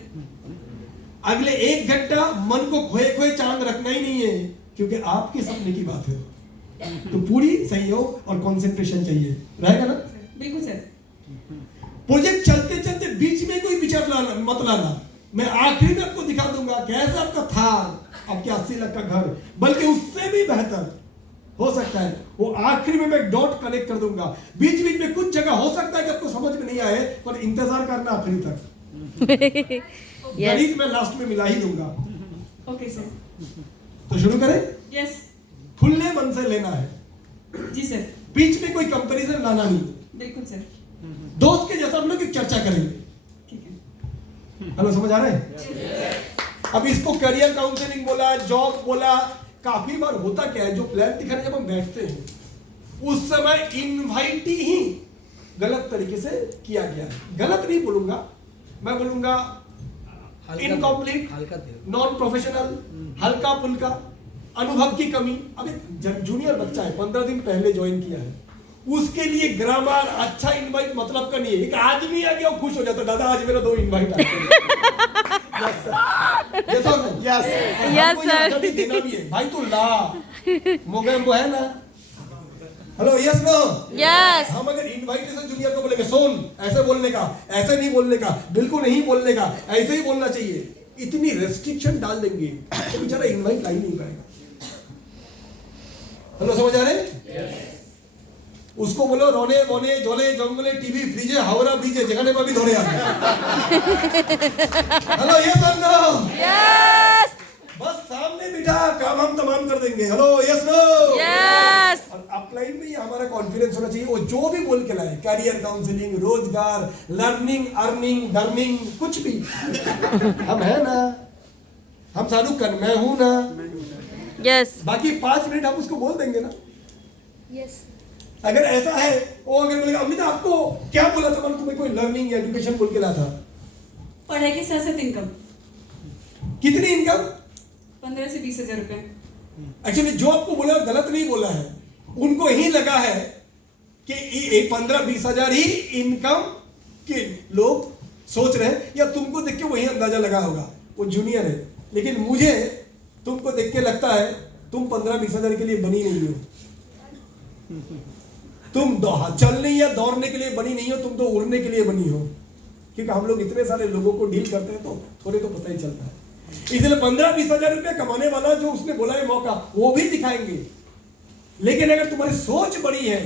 अगले 1 घंटा मन को खोए खोए चांद रखना ही नहीं है, क्योंकि आपके सपने की बात है, तो पूरी सहयोग और कंसंट्रेशन चाहिए, रहेगा ना? बिल्कुल सर। प्रोजेक्ट चलते चलते बीच में कोई विचार मत लाना, मैं आखिरी में आपको दिखा दूंगा कैसे आपका थार, आपके 80 लाख का घर, बल्कि उससे भी बेहतर हो सकता है, वो आखिरी में मैं डॉट कनेक्ट कर दूंगा। बीच बीच में कुछ जगह हो सकता है कि आपको समझ में नहीं आए, पर इंतजार करना आखिरी तक। गणित में लास्ट में मिला ही दूंगा। Okay sir. तो शुरू करें? यस। खुले मन से लेना है जी सर। बीच में कोई कंपैरिजन लाना नहीं। बिल्कुल सर। दोस्त के जैसा हम लोग एक चर्चा करेंगे, ठीक है? हेलो, समझ आ रहे हैं? अब इसको करियर काउंसलिंग बोला, जॉब बोला, काफी बार होता क्या है, जो प्लान दिखाने जब हम बैठते हैं उस समय इनवाइट ही गलत तरीके से किया गया है। गलत नहीं बोलूंगा, मैं बोलूंगा इनकम्प्लीट, नॉन प्रोफेशनल, हल्का फुल्का, अनुभव की कमी। अब एक जूनियर बच्चा है, 15 दिन पहले ज्वाइन किया है, उसके लिए ग्रामर अच्छा इनवाइट मतलब का नहीं है। एक आदमी आ गया वो खुश हो जाता, दादा आज मेरा 2 इनवाइट आए। यस सर, देना भी है भाई, तो ला मोगेम्बो है ना। Hello, yes no yes. हम अगर इनवाइटेशन जूनियर को बोलेंगे, सुन ऐसे बोलने का, ऐसे नहीं बोलने का, बिल्कुल नहीं बोलने का, ऐसे ही बोलना चाहिए, इतनी रेस्ट्रिक्शन डाल देंगे तो बेचारा इनवाइट ला ही नहीं पाएगा। हेलो, समझ आ रहे? उसको बोलो रोने बोने जोले जंगले टीवी फ्रिजे हावड़ा ब्रिजे जगह पर भी धोरे आ गए। हेलो, यस और नो? यस। बस सामने बिठा, काम हम तमाम कर देंगे। Hello, yes no? यस। और अपलाइन में ये हमारा कॉन्फिडेंस होना चाहिए, वो जो भी बोल के लाए, करियर काउंसलिंग, रोजगार, लर्निंग, अर्निंग, डर्निंग, कुछ भी हम है ना, हम शाहरुख खान, मैं हूं ना, Yes. बाकी 5 मिनट हम उसको बोल देंगे ना। Yes. अगर ऐसा है, वो अगर बोलेगा अमिता आपको क्या बोला था, मैंने तुम्हें कोई लर्निंग या एजुकेशन बोल के लाया था। पढ़ाई के साथ साथ इनकम कितनी इनकम? 15 से 20 हजार रुपए। एक्चुअली जो आपको बोला गलत नहीं बोला है, उनको ही लगा है कि 15-20 हजार ही इनकम के लोग सोच रहे हैं, या तुमको देख के वही अंदाजा लगा होगा, वो जूनियर है। लेकिन मुझे तुमको देख के लगता है तुम 15-20 हजार के लिए बनी नहीं हो। तुम चलने या दौड़ने के लिए बनी नहीं हो, तुम तो उड़ने के लिए बनी हो। क्योंकि हम लोग इतने सारे लोगों को डील करते हैं तो थोड़े तो पता ही चलता है। इसलिए 15-20 हजार रुपया कमाने वाला जो उसने बोला है मौका, वो भी दिखाएंगे। लेकिन अगर तुम्हारी सोच बड़ी है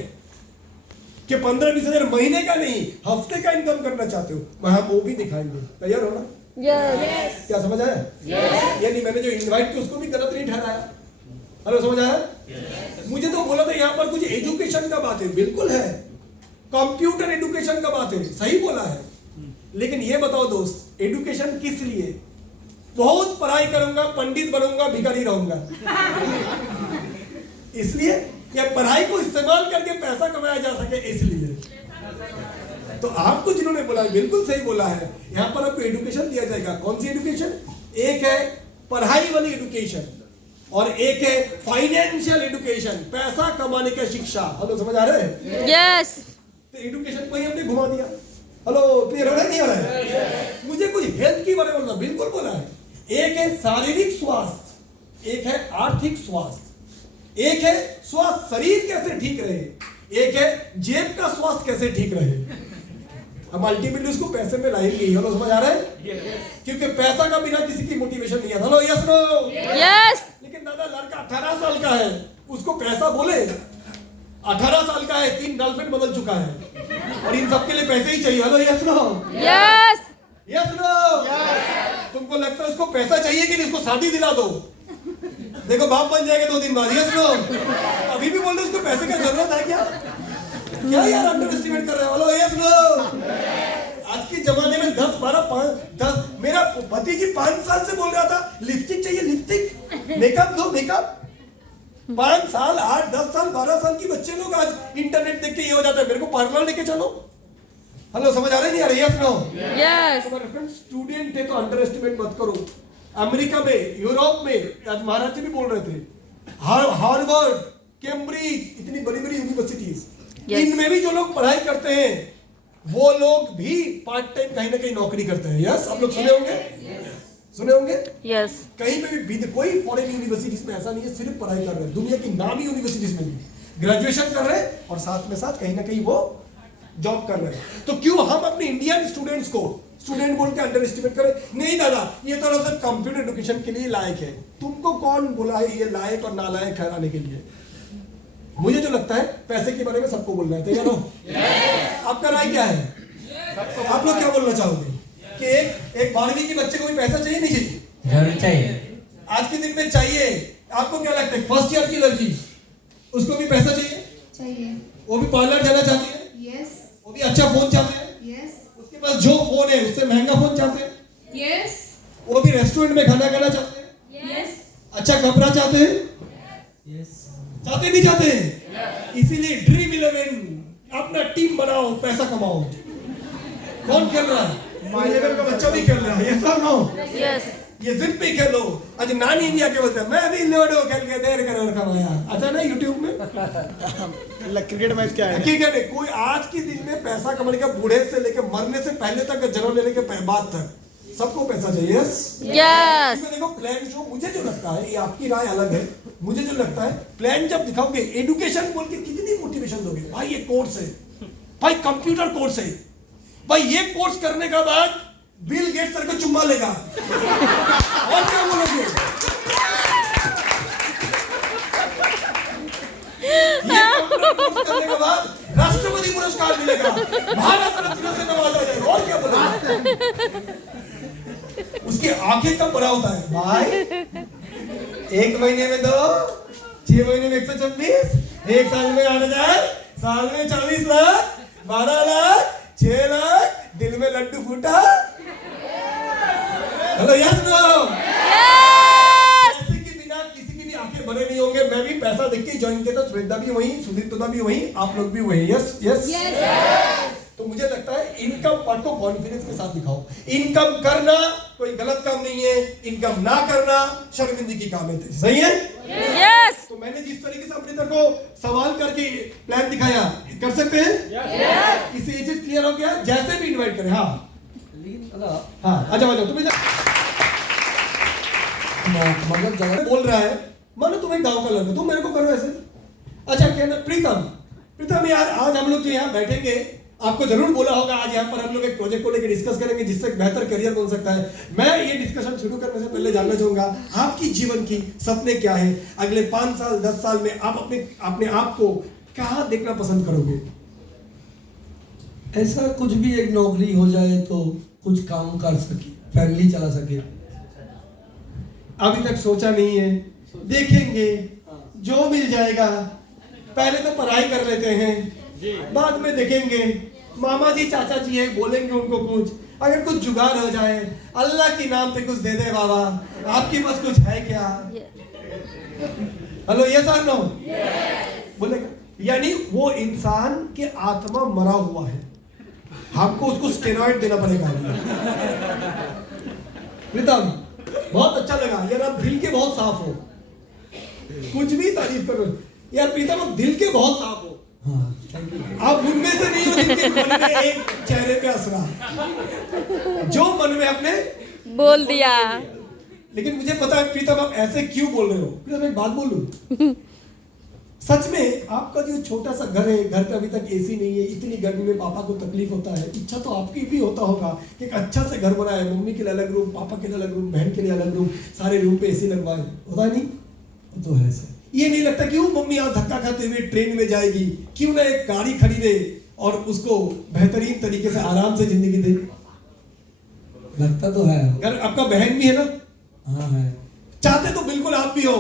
कि 15-20 हजार महीने का नहीं, हफ्ते का इनकम करना चाहते हो, वहां वो भी दिखाएंगे। तैयार हो ना? Yes. क्या समझ आया? यानी मैंने जो इनवाइट किया उसको भी गलत नहीं ठहराया। हेलो, समझ आया? मुझे तो बोला था यहाँ पर कुछ एजुकेशन का बात है, बिल्कुल है, कंप्यूटर एजुकेशन का बात है, सही बोला है। लेकिन ये बताओ दोस्त, एजुकेशन किस लिए? बहुत पढ़ाई करूंगा, पंडित बनूंगा, भिखारी रहूंगा, इसलिए या पढ़ाई को इस्तेमाल करके पैसा कमाया जा सके इसलिए? तो आपको जिन्होंने बोला बिल्कुल सही बोला है। यहाँ पर आपको एजुकेशन दिया जाएगा। कौन सी एजुकेशन? एक है पढ़ाई वाली एजुकेशन और एक है फाइनेंशियल एजुकेशन, पैसा कमाने का शिक्षा। हेलो, समझ आ रहा है? Yes. तो एजुकेशन को ही हमने घुमा दिया। हेलो, क्लियर हो रहा है नहीं हो रहा है? मुझे कुछ हेल्थ की बारे में बोलना, बिल्कुल बोला है। एक है शारीरिक स्वास्थ्य, एक है आर्थिक स्वास्थ्य, एक है स्वास्थ्य शरीर कैसे ठीक रहे, एक है जेब का स्वास्थ्य कैसे ठीक रहे। हम अल्टीमेटली उसको पैसे में लाएंगे। हेलो, समझ आ रहा है? क्योंकि पैसा का बिना किसी की मोटिवेशन नहीं है। Hello, yes no? Yes. लेकिन दादा लड़का 18 साल का है, उसको पैसा बोले, 18 साल का है, 3 गर्लफ्रेंड बदल चुका है और इन सबके लिए पैसे ही चाहिए। Hello, yes no? Yes. Yes no? तुमको लगता है उसको पैसा चाहिए कि नहीं? इसको शादी दिला दो, देखो बाप बन जाएगा 2 दिन बाद। Yes no? अभी भी बोल रहे उसको पैसे की जरूरत है क्या? क्या यार अंडर एस्टिमेट कर रहे हो? Hello, yes no? आज के जमाने में 10 मेरा भतीजी 5 साल से बोल रहा था लिपस्टिक चाहिए, लिपस्टिक, मेकअप दो, मेकअप। 5 साल, 8, 10 साल, 12 साल की बच्चे लोग आज इंटरनेट देख के ये हो जाता है, मेरे को पार्लर लेके चलो। हेलो, समझ आ रहा है नहीं आ रहा? Yes no? Yes. तुम्हारे फ्रेंड स्टूडेंट है तो अंडर एस्टिमेट मत करो। अमेरिका में, यूरोप में, आज महाराज जी भी बोल रहे थे, हार्वर्ड, कैम्ब्रिज, इतनी बड़ी बड़ी यूनिवर्सिटीज, इनमें भी जो लोग पढ़ाई करते हैं वो लोग भी पार्ट टाइम कहीं ना कहीं नौकरी करते हैं। यस, आप लोग सुने होंगे? सुने होंगे? Yes. कहीं पे भी कोई फॉरेन यूनिवर्सिटीज में ऐसा नहीं है सिर्फ पढ़ाई कर रहे हैं, दुनिया की नामी यूनिवर्सिटीज में भी ग्रेजुएशन कर रहे हैं और साथ में साथ कहीं ना कहीं वो जॉब कर रहे हैं। तो क्यों हम अपने इंडियन स्टूडेंट्स को स्टूडेंट बोल के अंडर एस्टिमेट करें? नहीं दादा, ये तो सिर्फ कंप्यूटर एजुकेशन के लिए लायक है। तुमको कौन बोला है ये लायक और नालायक ठहराने के लिए? मुझे जो लगता है पैसे के बारे में सबको बोलना है। तैयार हो? आपका राय क्या है? आप लोग क्या बोलना चाहोगे कि एक 12वीं के बच्चे को भी पैसा चाहिए नहीं चाहिए? जरूर चाहिए। आज के दिन में चाहिए। आपको क्या लगता है फर्स्ट ईयर की लड़की, उसको भी पैसा चाहिए? वो भी पार्लर जाना चाहती है, वो भी अच्छा फोन चाहते हैं, उसके पास जो फोन है उससे महंगा फोन चाहते हैं, वो भी रेस्टोरेंट में खाना खाना चाहते हैं, अच्छा कपड़ा चाहते हैं, चाहते नहीं चाहते? इसीलिए ड्रीम 11 अपना टीम बनाओ, पैसा कमाओ। कौन खेल रहा है? ड्रीम 11 का बच्चा भी खेल रहा है। यस और नो? Yes. ये जिद पे खेलो। आज नानी इंडिया के बोलते हैं मैं भी लूडो खेल के 1.5 करोड़ कमाया। अच्छा ना यूट्यूब में क्रिकेट मैच क्या है? हकीकत है, कोई आज के दिन में पैसा कमाने का बूढ़े से लेकर मरने से पहले तक, जन्म लेने के बाद तक सबको पैसा चाहिए। यस? Yes. देखो प्लान शो, मुझे जो लगता है, ये आपकी राय अलग है, मुझे जो लगता है प्लान जब दिखाओगे, एजुकेशन बोल के कितनी मोटिवेशन दोगे। भाई ये कोर्स है, भाई कंप्यूटर कोर्स है, भाई ये कोर्स करने के बाद बिल गेट्स सर को चुम्मा लेगा। और क्या बोलोगे? ये कोर्स करने के बाद राष्ट्रपति पुरस्कार मिलेगा, भारत रत्न से नवाजा जाएगा। और क्या बोलोगे? उसकी आंखें कब बड़ा होता है भाई? 1 महीने में 2, 6 महीने में 126, 1 साल में 8,000, साल में 24 लाख, 12 लाख, 6 लाख, दिल में लड्डू फूटा। Hello, yes no? Yes. पैसे के बिना किसी की भी आंखें बड़े देख के ज्वाइन किया था। श्वेता भी वही, सुदीप्ता भी वही, आप लोग भी वही। Yes yes. तो मुझे लगता है इनकम पार्ट को कॉन्फिडेंस के साथ दिखाओ। इनकम करना कोई गलत काम नहीं है, इनकम ना करना शर्मिंदगी की काम है। सही है? यस। तो मैंने जिस तरीके से अपने तक को सवाल करके प्लान दिखाया, कर सकते हैं? यस। इससे ये चीज क्लियर हो गया? जैसे भी इनवाइट करें। हाँ हाँ, आ जाओ तुम्हें मतलब जगह बोल रहा है, मानो तुम एक गांव का लड़का, तुम मेरे को करो ऐसे। अच्छा कहना प्रीतम यार, आज हम लोग जो यहाँ बैठेंगे, आपको जरूर बोला होगा आज यहाँ पर हम लोग एक प्रोजेक्ट को लेकर डिस्कस करेंगे जिससे बेहतर करियर बन सकता है। मैं ये डिस्कशन शुरू करने से पहले जानना चाहूंगा आपकी जीवन की सपने क्या है? अगले 5 साल 10 साल में आप अपने आप को कहाँ देखना पसंद करोगे? ऐसा कुछ भी एक नौकरी हो जाए तो कुछ काम कर सके, फैमिली चला सके। अभी तक सोचा नहीं है, देखेंगे जो मिल जाएगा। पहले तो पढ़ाई कर लेते हैं, बाद में देखेंगे। मामा जी चाचा जी है, बोलेंगे उनको कुछ, अगर कुछ जुगाड़ हो जाए, अल्लाह के नाम पे कुछ दे दे बाबा। आपके पास कुछ है क्या? हेलो, यस और नो? बोलेगा। यानी वो इंसान के आत्मा मरा हुआ है, आपको उसको स्टेरॉइड देना पड़ेगा। प्रीतम बहुत अच्छा लगा यार, आप दिल के बहुत साफ हो, कुछ भी तारीफ करो यार। प्रीतम आप दिल के बहुत साफ हो। हाँ, आप उनमें से नहीं हो जिनके मन में एक चेहरे पे असरा, जो मन में अपने बोल दिया। लेकिन मुझे पता है प्रीतम आप ऐसे क्यों बोल रहे हो। प्रीतम एक बात बोलूं, सच में आपका जो छोटा सा घर है, घर पे अभी तक एसी नहीं है, इतनी गर्मी में पापा को तकलीफ होता है। इच्छा तो आपकी भी होता होगा कि एक अच्छा से घर बनाए, मम्मी के लिए अलग रूम, पापा के लिए अलग रूम, बहन के लिए अलग रूम, सारे रूम पे एसी लगवाए। होता है नहीं? वो तो है सर। ये नहीं लगता क्यों मम्मी आज धक्का खाते हुए ट्रेन में जाएगी, क्यों ना एक गाड़ी खरीदे और उसको बेहतरीन तरीके से आराम से जिंदगी दे। लगता तो है। अगर आपका बहन भी है ना, हाँ है। चाहते तो बिल्कुल आप भी हो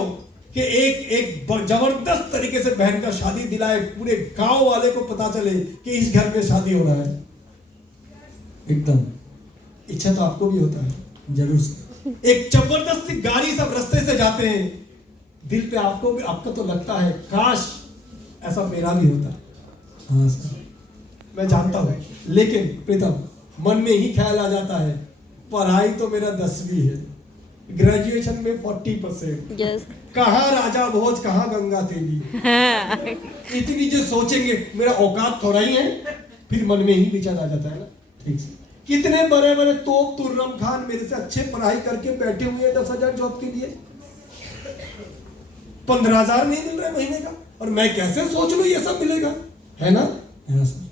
कि एक जबरदस्त तरीके से बहन का शादी दिलाए, पूरे गांव वाले को पता चले कि इस घर में शादी हो रहा है। एकदम। इच्छा तो आपको भी होता है जरूर सर। एक जबरदस्त गाड़ी सब रास्ते से जाते हैं, दिल पे आपको भी आपका तो लगता है काश ऐसा मेरा भी होता। हाँ सर। मैं जानता हूं, लेकिन प्रीतम मन में ही ख्याल आ जाता है, पढ़ाई तो मेरा 10वीं है, ग्रेजुएशन में 40%। यस। कहाँ राजा भोज, कहाँ गंगा तेली। इतनी जो सोचेंगे, मेरा औकात थोड़ा ही है, फिर मन में ही विचार आ जाता है ना। ठीक है, कितने बड़े बड़े तोप तुर्रम खान मेरे से अच्छे पढ़ाई करके बैठे हुए हैं 10,000 जॉब के लिए, 15,000 नहीं मिल रहा महीने का, और मैं कैसे सोच लूं ये सब मिलेगा, है ना? हाँ सर।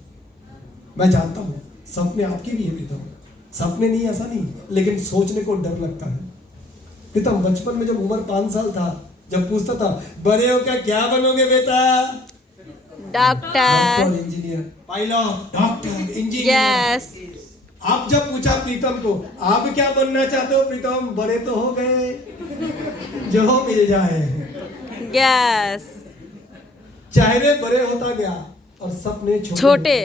मैं जानता हूं सपने आपके भी है प्रीतम, सपने नहीं ऐसा नहीं, लेकिन सोचने को डर लगता है। प्रीतम बचपन में जब उम्र 5 साल था, जब पूछता था बड़े हो क्या बनोगे बेटा? Doctor, engineer, pilot, doctor, engineer. Yes. आप जब पूछा प्रीतम को आप क्या बनना चाहते हो, प्रीतम बड़े तो हो गए, जो मिल जाए। यस। चेहरे बड़े होता गया और सपने छोटे।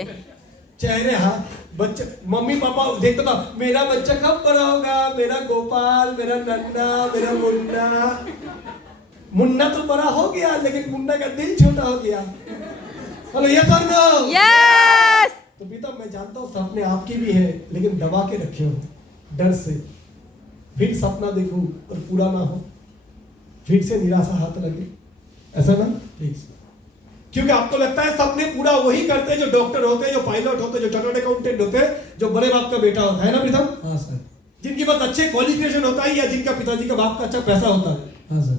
चेहरे, हाँ बच्चा, मम्मी पापा देखता था मेरा बच्चा कब बड़ा होगा, मेरा गोपाल, मेरा नन्ना, मेरा मुन्ना। मुन्ना तो बड़ा हो गया, लेकिन मुन्ना का दिल छोटा हो गया। हेलो, यस और नो? यस। तो प्रीतम मैं जानता हूँ सपने आपके भी है, लेकिन दबा के रखे हो डर से, फिर सपना देखो और पूरा ना हो, फिर से निराशा हाथ लगे, ऐसा ना? ठीक सर। क्योंकि आपको लगता है सपने पूरा वही करते हैं जो डॉक्टर होते हैं, जो पायलट होते हैं, जो चार्टर्ड अकाउंटेंट होते हैं, जो बड़े बाप का बेटा होता है ना प्रीतम? हाँ सर। जिनके पास अच्छे क्वालिफिकेशन होता है, या जिनका पिताजी का बाप का अच्छा पैसा होता है। हाँ सर।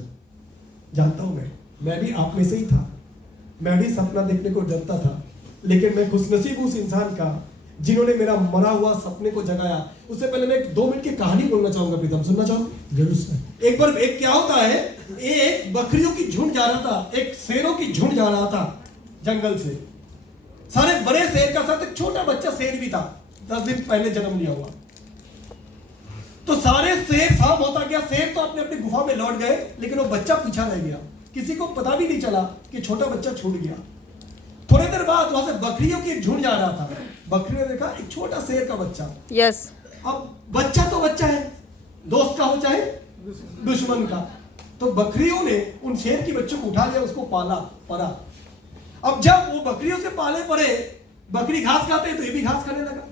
जानता हूं मैं भी आप में से ही था, मैं भी सपना देखने को डरता था, लेकिन मैं खुशनसीब उस इंसान का जिन्होंने मेरा मरा हुआ सपने को जगाया। उससे पहले मैं 2 मिनट की कहानी बोलना चाहूंगा प्रीतम, सुनना चाहूंगा? जरूर सर। एक बार क्या होता है, एक बकरियों की झुंड जा रहा था, एक शेरों की झुंड जा रहा था जंगल से। सारे बड़े शेर का साथ एक छोटा बच्चा शेर भी था, 10 दिन पहले जन्म लिया हुआ। तो सारे शेर शाम होता गया, शेर तो अपने अपनी गुफा में लौट गए, लेकिन वो बच्चा पीछा रह गया। किसी को पता भी नहीं चला कि छोटा बच्चा छूट गया। थोड़ी देर बाद वहां से बकरियों की झुंड जा रहा था, बकरियों ने देखा एक छोटा शेर का बच्चा। यस। अब बच्चा तो बच्चा है, दोस्त का हो चाहे दुश्मन का, तो बकरियों ने उन शेर के बच्चों को उठा लिया, उसको पाला परा। अब जब वो बकरियों से पाले पड़े, बकरी घास खाते हैं तो ये भी घास खाने लगा।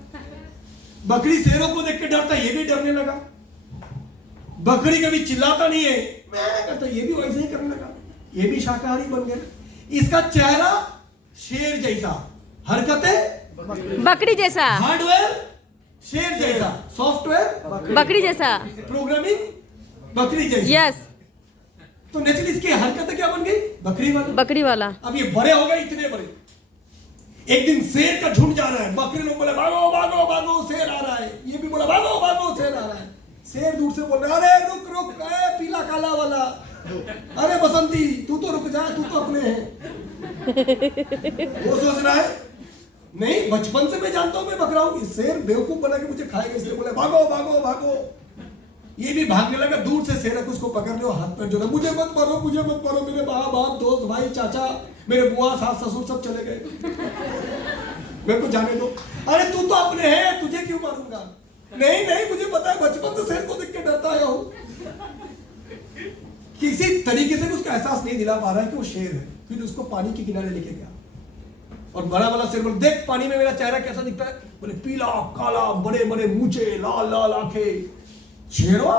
बकरी शेरों को देख के डरता, ये भी डरने लगा। बकरी कभी चिल्लाता नहीं है, मैं करता, ये भी वैसे ही करने लगा। ये भी शाकाहारी बन गया। इसका चेहरा शेर जैसा, हरकतें बकरी जैसा, हार्डवेयर शेर जैसा, सॉफ्टवेयर बकरी जैसा, प्रोग्रामिंग बकरी जैसी। यस, तो नेचुरली इसकी हरकतें क्या बन गई? बकरी वाली। बकरी वाला। अब ये बड़े हो गए, इतने बड़े। एक दिन शेर का झुंड जा रहा है, बकरी लोग बोले भागो भागो भागो शेर आ रहा है, ये भी बोला भागो भागो शेर आ रहा है। शेर दूर से बोल रहा है, अरे रुक रुक, पीला काला वाला, अरे बसंती तू तो रुक जा, तू तो अपने है। वो सोच रहा है नहीं, बचपन से मैं जानता हूं मैं बकरा हूं, शेर बेवकूफ बना के मुझे खाएगा, इसलिए बोले भागो भागो भागो। ये भी भागने लगा, दूर से शेर उसको पकड़ लो, हाथ पर जोड़ा, मुझे मत मारो मुझे मत मारो, मेरे माँ बाप दोस्त भाई चाचा मेरे बुआ सास ससुर सब चले गए, मेरे को जाने दो। अरे तू तो अपने है, तुझे क्यों मारूंगा? नहीं नहीं, मुझे पता है, बचपन से शेर को देख के डरता आया हूं। किसी तरीके से भी उसका एहसास नहीं दिला पा रहा है कि वो शेर है। फिर उसको पानी के किनारे लेके गया और बड़ा वाला शेर बोले, देख पानी में मेरा चेहरा कैसा दिखता है? बोले पीला काला, बड़े बड़े मूंछे, लाल लाल आंखें। शेर हो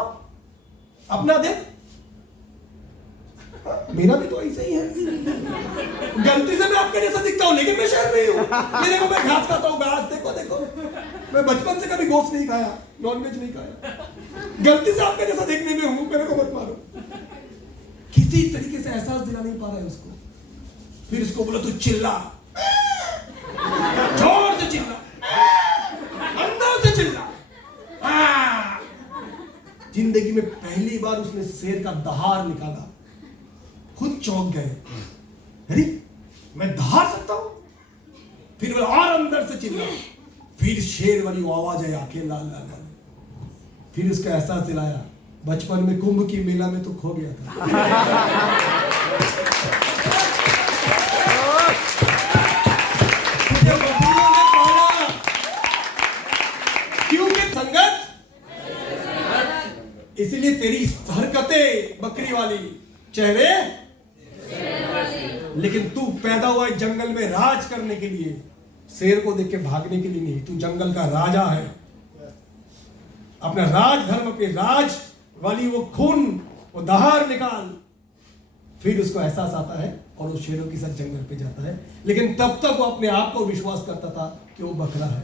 अपना देख, मेरा भी तो ऐसा ही है, गलती से मैं आपके जैसा दिखता हूं लेकिन मैं शेर नहीं हूं। ये देखो मैं घास खाता हूं, घास देखो देखो, मैं बचपन से कभी गोश्त नहीं खाया, नॉनवेज नहीं खाया, गलती से आपके जैसा देखने में हूं, मेरे को मत मारो। किसी तरीके से एहसास दिला नहीं पा रहा है उसको। फिर उसको बोलो तू चिल्ला, जोर से चिल्ला, अंदर से चिल्ला। जिंदगी में पहली बार उसने शेर का दहाड़ निकाला, खुद चौंक गए, अरे मैं दहाड़ सकता हूं? फिर वो और अंदर से चिल्ला, फिर शेर वाली वो आवाज आई, आंखें लाल लाल लाल। फिर उसका एहसास दिलाया, बचपन में कुंभ की मेला में तो खो गया था। तुझे बकरियों ने पाला, क्योंकि संगत, इसलिए तेरी हरकतें बकरी वाली, चेहरे, लेकिन तू पैदा हुआ है जंगल में राज करने के लिए, शेर को देख के भागने के लिए नहीं। तू जंगल का राजा है, अपना राज धर्म पे राज वाली वो खून, वो दहाड़ निकाल। फिर उसको एहसास आता है और वो शेरों के साथ जंगल पे जाता है, लेकिन तब तक वो अपने आप को विश्वास करता था कि वो बकरा है।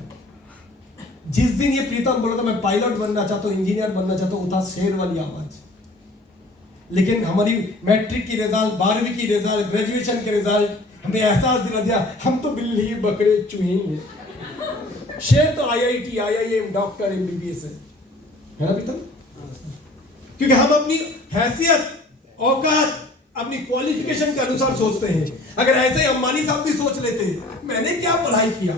जिस दिन ये प्रीतम बोला था मैं पायलट बनना चाहता हूं, इंजीनियर बनना चाहता हूं, वो था शेर वाली आवाज। लेकिन हमारी मैट्रिक की रिजल्ट, 12वीं की रिजल्ट, ग्रेजुएशन के रिजल्ट हमें एहसास दिला दिया हम तो बिल्ली बकरे चूहे हैं। शेर तो IIT, IIM, डॉक्टर, MBBS है ना प्रीतम? क्योंकि हम अपनी हैसियत, औकात, अपनी क्वालिफिकेशन के अनुसार सोचते हैं। अगर ऐसे अंबानी साहब भी सोच लेते मैंने क्या पढ़ाई किया,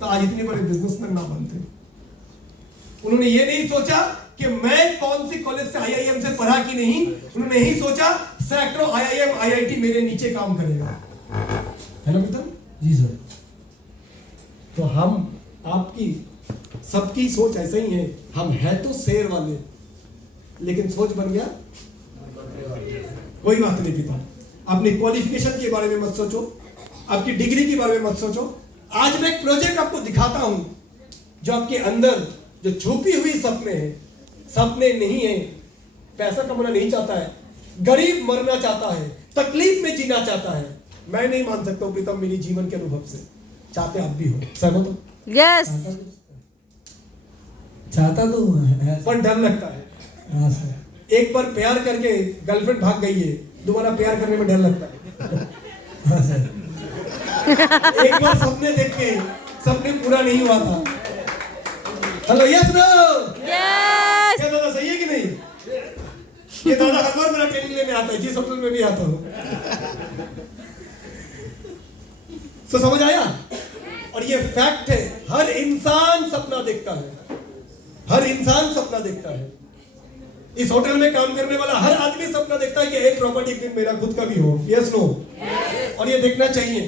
तो आज इतने बड़े बिजनेसमैन ना बनते। उन्होंने ये नहीं सोचा कि मैं कौन सी कॉलेज से IIM से पढ़ा कि नहीं, उन्होंने यही सोचा सैकड़ों IIM, IIT मेरे नीचे काम करेगा, है ना प्रीतम? जी सर। तो हम, आपकी सबकी सोच ऐसे ही है, हम है तो शेर वाले, लेकिन सोच बन गया कोई बात नहीं प्रीतम। अपनी क्वालिफिकेशन के बारे में मत सोचो, आपकी डिग्री के बारे में मत सोचो। आज मैं एक प्रोजेक्ट आपको दिखाता हूं जो आपके अंदर जो छुपी हुई सपने हैं, सपने नहीं है, पैसा कमाना नहीं चाहता है, गरीब मरना चाहता है, तकलीफ में जीना चाहता है। मैं नहीं मान सकता हूं प्रीतम, मेरी जीवन के अनुभव से, चाहते आप भी हो, सहमत हो? यस, चाहता तो है पर डर लगता है। हाँ सर। एक बार प्यार करके गर्लफ्रेंड भाग गई है, दोबारा प्यार करने में डर लगता है। हाँ सर। एक बार सपने देख के सपने पूरा नहीं हुआ था। Hello, yes no? यस, क्या दादा सही है कि नहीं? ये दादा हर बार मेरा ट्रेनिंग लेने आता है, जिस होटल में भी आता हूँ। तो समझ आया? और ये फैक्ट है, हर इंसान सपना देखता है, हर इंसान सपना देखता है। इस होटल में काम करने वाला हर आदमी सपना देखता है कि एक प्रॉपर्टी मेरा खुद का भी हो। Yes no? और ये देखना चाहिए,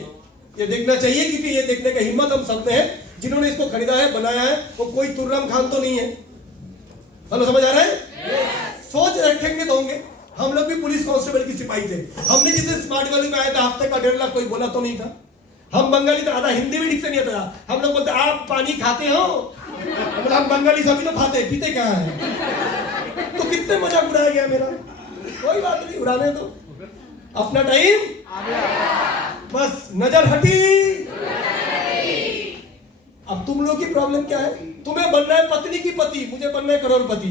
ये देखना चाहिए, क्योंकि ये देखने का हिम्मत हम सब में है। जिन्होंने इसको खरीदा है, बनाया है, वो कोई तुर्रम खान तो नहीं है। हेलो, समझ आ रहा है? सोच रखेंगे तो होंगे। हम लोग भी पुलिस कांस्टेबल की सिपाही थे। हमने जिसे स्मार्ट वैली में आया था हफ्ते का 1.5 लाख, कोई बोला तो नहीं था। हम बंगाली तो आधा हिंदी भी ठीक से नहीं आता था। हम लोग बोलते आप पानी खाते हो, मतलब हम बंगाली सभी तो खाते हैं, पीते कहाँ है? तो कितने मजाक उड़ाया गया मेरा। कोई बात नहीं, उड़ाने दो, अपना टाइम बस नजर हटी। अब तुम लोग की प्रॉब्लम क्या है? तुम्हें बनना है पत्नी की पति, मुझे बनना है करोड़पति।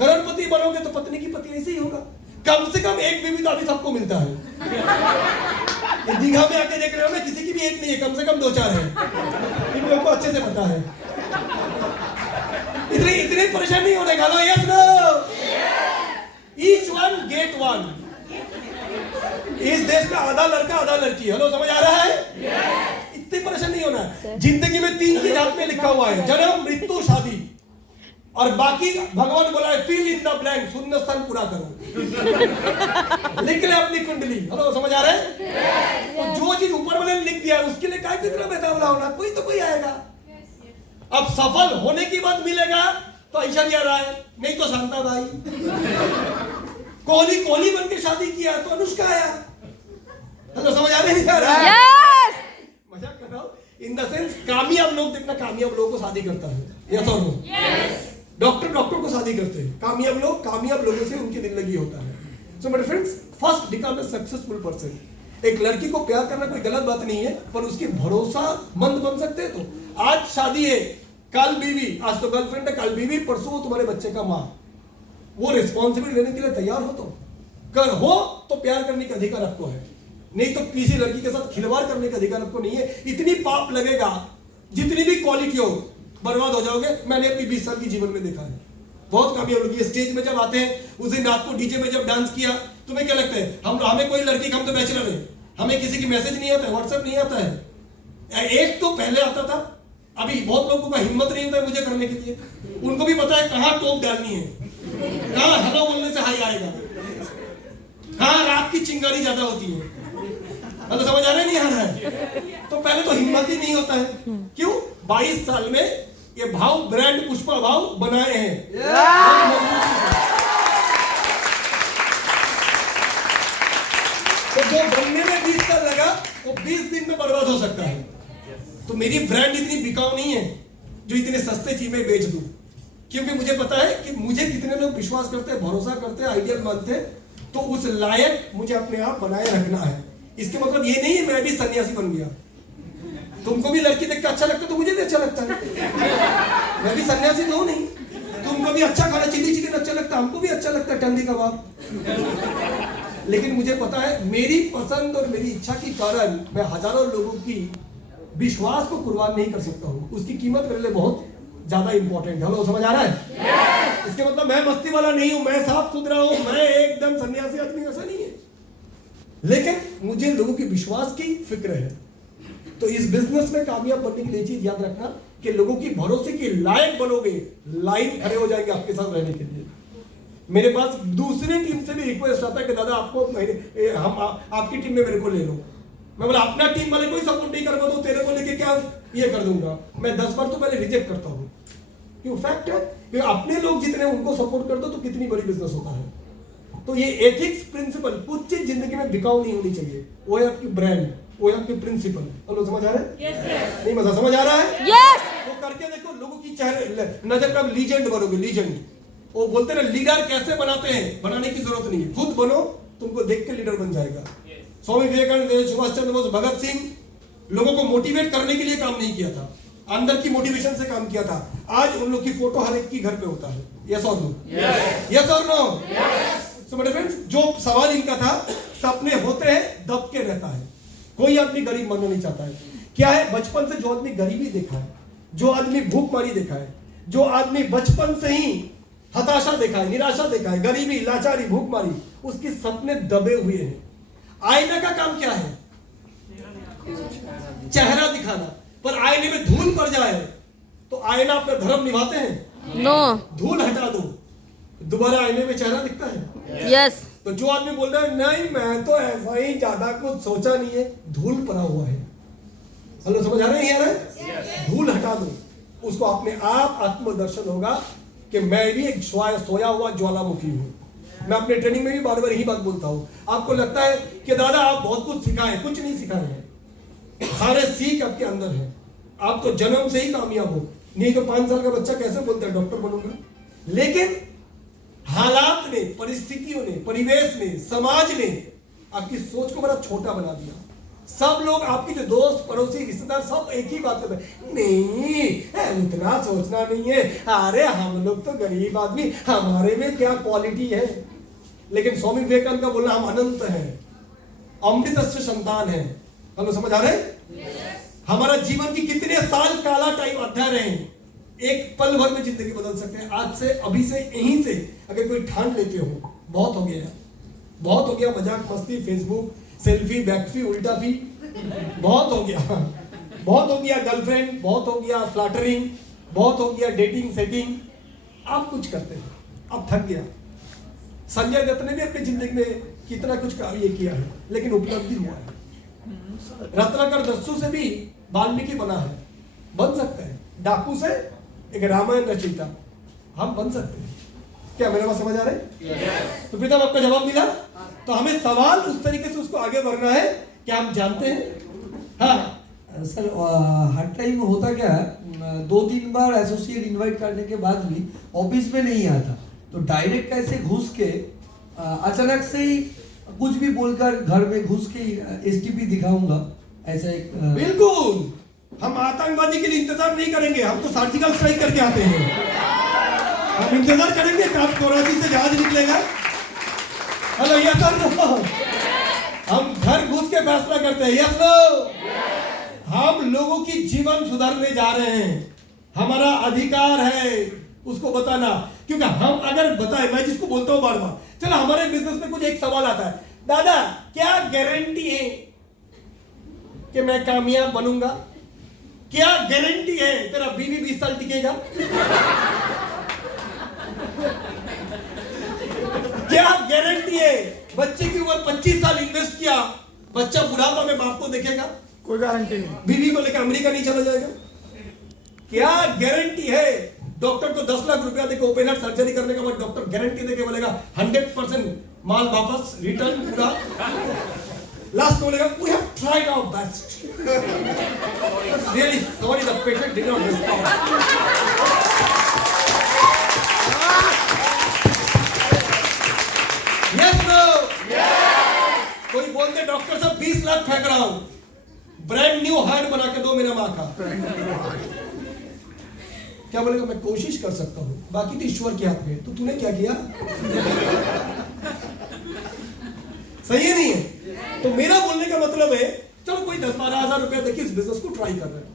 करोड़पति बनोगे तो पत्नी की पति ऐसे ही होगा। कम से कम एक बीवी तो अभी सबको मिलता है। ये दीघा में आके देख रहे हो ना, किसी की भी एक नहीं है, कम से कम 2-4 है। इन लोगों को अच्छे से पता है। इतनी परेशान नहीं होने का। Yes no, each one get one. इस देश में आधा लड़का आधा लड़की। हेलो, समझ आ रहा है? इतनी परेशान नहीं होना है। जिंदगी में 3 चीज हाथ में लिखा हुआ है, जन्म, मृत्यु, शादी, और बाकी भगवान बोला है फिल इन द ब्लैंक, शून्य स्थान पूरा करो। लिख ले अपनी कुंडली। हेलो, समझ आ रहा है? तो जो चीज ऊपर वाले ने लिख दिया है उसके लिए क्या कितना बेतावला होना, कोई तो कोई आएगा। अब सफल होने की बात मिलेगा तो ऐश्वर्या राय, नहीं तो शांता भाई। कोहली बन के शादी किया तो अनुष्का आया। हेलो, समझ आ रहा है? मजाक कर रहा हूं। इन द सेंस कामयाब लोग देखना, कामयाब लोगों को शादी करता है। यस और नो? डॉक्टर को शादी करते हैं। कामयाब लोगों से उनकी जिंदगी होता है। So my friends, first become a successful person. एक लड़की को प्यार करना कोई गलत बात नहीं है, पर उसकी भरोसामंद बन सकते हैं। तो आज शादी है, कल बीवी, आज तो गर्लफ्रेंड है, कल बीवी, परसों तुम्हारे बच्चे का माँ। वो रिस्पॉन्सिबिलिटी लेने के लिए तैयार हो तो प्यार करने का अधिकार आपको है, नहीं तो किसी लड़की के साथ खिलवाड़ करने का अधिकार आपको नहीं है। इतनी पाप लगेगा, जितनी भी क्वालिटी हो, बर्बाद हो जाओगे। मैंने अपनी 20 साल की जीवन में देखा है। बहुत कामयाब लोग ये स्टेज में जब आते हैं, उस दिन रात को डीजे में जब डांस किया, तुम्हें क्या लगता है? हमें कोई लड़की, हम तो बैचलर है, हमें किसी की मैसेज नहीं आता है, व्हाट्सएप नहीं आता है। एक तो पहले आता था, अभी बहुत लोगों का हिम्मत नहीं होता है मुझे करने के लिए। उनको भी पता है कहाँ टोप डालनी है, कहाँ हेलो बोलने से हाई आएगा, कहाँ रात की चिंगारी ज्यादा होती है। मतलब समझ आ रहा है? नहीं आ रहा है? तो पहले तो हिम्मत ही नहीं होता है। क्यों? 22 साल में ये भाव, ब्रांड पुष्पा भाव बनाए हैं। तो जो बनने में 20 साल लगा, वो 20 दिन में बर्बाद हो सकता है। तो मेरी ब्रांड इतनी बिकाऊ नहीं है जो इतने सस्ते चीजें बेच दूं, क्योंकि मुझे पता है कि मुझे कितने लोग विश्वास करते हैं, भरोसा करते हैं, आइडियल मानते हैं। तो उस लायक मुझे अपने आप बनाए रखना है। इसके मतलब ये नहीं है मैं भी सन्यासी बन गया। तुमको भी लड़की देख के अच्छा लगता है तो मुझे भी अच्छा लगता है। मैं भी सन्यासी तो हूं नहीं। तुमको भी अच्छा खाना, चिली चिकन अच्छा लगता है, हमको भी अच्छा लगता है टंडी कबाब। लेकिन मुझे पता है मेरी पसंद और मेरी इच्छा के कारण मैं हजारों लोगों की विश्वास को कुर्बान नहीं कर सकता हूँ। उसकी कीमत मेरे लिए बहुत ज्यादा इंपॉर्टेंट है। हेलो, समझ आ रहा है? इसके मतलब मैं मस्ती वाला नहीं हूं, मैं साफ सुथरा हूं, मैं एकदम सन्यासी आदमी, ऐसा नहीं है। लेकिन मुझे लोगों के विश्वास की फिक्र है। तो इस बिजनेस में कामयाब बनने के लिए चीज याद रखना कि लोगों की भरोसे के लायक बनोगे, लाइन खड़े हो जाएंगे आपके साथ रहने के लिए। मेरे पास दूसरी टीम से भी रिक्वेस्ट आता है कि दादा आपको आपकी टीम में मेरे को ले लो। मैं बोला अपना टीम वाले कोई सपोर्ट नहीं कर पाता तो तेरे को लेके क्या ये कर दूंगा। मैं 10 बार तो पहले रिजेक्ट करता हूँ। क्यों? फैक्ट है कि अपने लोग जितने उनको सपोर्ट कर दो तो कितनी बड़ी बिजनेस होता है। तो ये एथिक्स प्रिंसिपल, कुछ चीज जिंदगी में बिकाऊ नहीं होनी चाहिए। वो है आपकी ब्रांड, वो है आपके प्रिंसिपल। हेलो, समझ आ रहा है? yes, नहीं मजा समझ आ रहा है? Yes. वो करके देखो, लोगों की चेहरे नजर का लीजेंड बनोगे। लीजेंड वो बोलते ना, लीडर कैसे बनाते हैं, बनाने की जरूरत नहीं है, खुद बनो, तुमको देख के लीडर बन जाएगा। स्वामी विवेकानंद, सुभाष चंद्र बोस, भगत सिंह लोगों को मोटिवेट करने के लिए काम नहीं किया था, अंदर की मोटिवेशन से काम किया था। आज उन लोग की फोटो हर एक की घर पे होता है। यस और नो? यस और नो? सो मेरे फ्रेंड्स, जो सवाल इनका था, सपने होते हैं, दब के रहता है। कोई आदमी गरीब बनना नहीं चाहता है। क्या है? बचपन से जो आदमी गरीबी देखा है, जो आदमी भूखमरी देखा है, जो आदमी बचपन से ही हताशा देखा है, निराशा देखा है, गरीबी, लाचारी, भूखमरी, उसके सपने दबे हुए हैं। आईना का काम क्या है? चेहरा दिखाना। पर आईने में धूल पड़ जाए तो आईना अपना धर्म निभाते हैं? नो। धूल हटा दो, दोबारा आईने में चेहरा दिखता है? यस। तो जो आदमी बोल रहा है नहीं मैं तो ऐसा ही, ज्यादा कुछ सोचा नहीं है, धूल पड़ा हुआ है। हेलो, समझ आ रहे हैं यार? धूल हटा दो, उसको अपने आप आत्मदर्शन होगा कि मैं भी एक सोया हुआ ज्वालामुखी हूं। मैं अपने ट्रेनिंग में भी बार बार यही बात बोलता हूँ। आपको लगता है कि दादा आप बहुत कुछ सिखाए, कुछ नहीं सिखाए हैं, सारे सीख आपके अंदर है। आप तो जन्म से ही कामयाब हो, नहीं तो 5 साल का बच्चा कैसे बोलता है डॉक्टर बनूंगा। लेकिन हालात ने, परिस्थितियों ने, परिवेश ने, समाज ने आपकी सोच को बड़ा छोटा बना दिया। सब लोग आपके जो दोस्त, पड़ोसी, रिश्तेदार सब एक ही बात करते हैं, नहीं इतना सोचना नहीं है, अरे हम लोग तो गरीब आदमी, हमारे में क्या क्वालिटी है। लेकिन स्वामी विवेकानंद का बोलना हम अनंत है, अमृतस्य संतान है। हम लोग समझ आ रहे हैं? हमारा जीवन की कितने साल काला टाइम अध्याय रहे, एक पल भर में जिंदगी बदल सकते हैं। आज से, अभी से, यहीं से अगर कोई ठान लेते हो, बहुत हो गया, बहुत हो गया मजाक मस्ती, फेसबुक, सेल्फी, बैकफी, उल्टा फी, बहुत हो गया, बहुत हो गया गर्लफ्रेंड, बहुत हो गया फ्लैटरिंग, बहुत हो गया डेटिंग सेटिंग। आप कुछ करते हैं, आप थक गया। संजय दत्त ने भी अपनी जिंदगी में कितना कुछ ये किया है, लेकिन उपलब्धि हुआ है। रत्नाकर दस्यु से भी वाल्मीकि बना है, बन सकते हैं। डाकू से एक रामायण रचयिता हम बन सकते हैं। क्या मेरे बात समझ आ रहे हैं? तो प्रीतम आपका जवाब मिला। तो हमें सवाल उस तरीके से उसको आगे बढ़ना है कि हम जानते हैं। हाँ सर, हर टाइम होता क्या है, 2-3 बार एसोसिएट इनवाइट करने के बाद भी ऑफिस में नहीं आता, तो डायरेक्ट ऐसे घुस के अचानक से ही कुछ भी बोलकर घर में घुस के एसटीपी दिखाऊंगा, ऐसा एक बिल्कुल। हम आतंकवादी के लिए इंतजार नहीं करेंगे, हम तो सर्जिकल स्ट्राइक करके आते हैं। हम इंतजार करेंगे कि आप कराची से जहाज निकलेगा। हेलो, यस और नो? हम घर घुस के फैसला करते हैं, यस नो? हम लोगों की जीवन सुधारने जा रहे हैं, हमारा अधिकार है उसको बताना। क्योंकि हम अगर बताए, मैं जिसको बोलता हूं बार बार, चलो हमारे बिजनेस में कुछ एक सवाल आता है, दादा क्या गारंटी है कि मैं कामयाब बनूंगा? क्या गारंटी है तेरा बीवी 20 साल टिकेगा? क्या गारंटी है बच्चे की उम्र 25 साल इन्वेस्ट किया, बच्चा बुढ़ापा में बाप को देखेगा? कोई गारंटी नहीं। बीवी को लेकर अमेरिका नहीं चला जाएगा? क्या गारंटी है डॉक्टर को 10 लाख रुपया देकर ओपन हार्ट सर्जरी करने के बाद डॉक्टर गारंटी देके बोलेगा 100% माल वापस रिटर्न पूरा? लास्ट में बोलेगा we have tried our best, really sorry the patient did not respond. Yes no? कोई बोलते डॉक्टर साहब 20 लाख फेंक रहा हूं, ब्रांड न्यू हार्ट बना के दो मेरा मां का। क्या बोलेगा? मैं कोशिश कर सकता हूं, बाकी तो ईश्वर के हाथ में। तो तूने क्या किया? सही है नहीं है? तो मेरा बोलने का मतलब है, चलो कोई 10-12 हजार रुपया देखिए इस बिजनेस को ट्राई कर रहे हैं,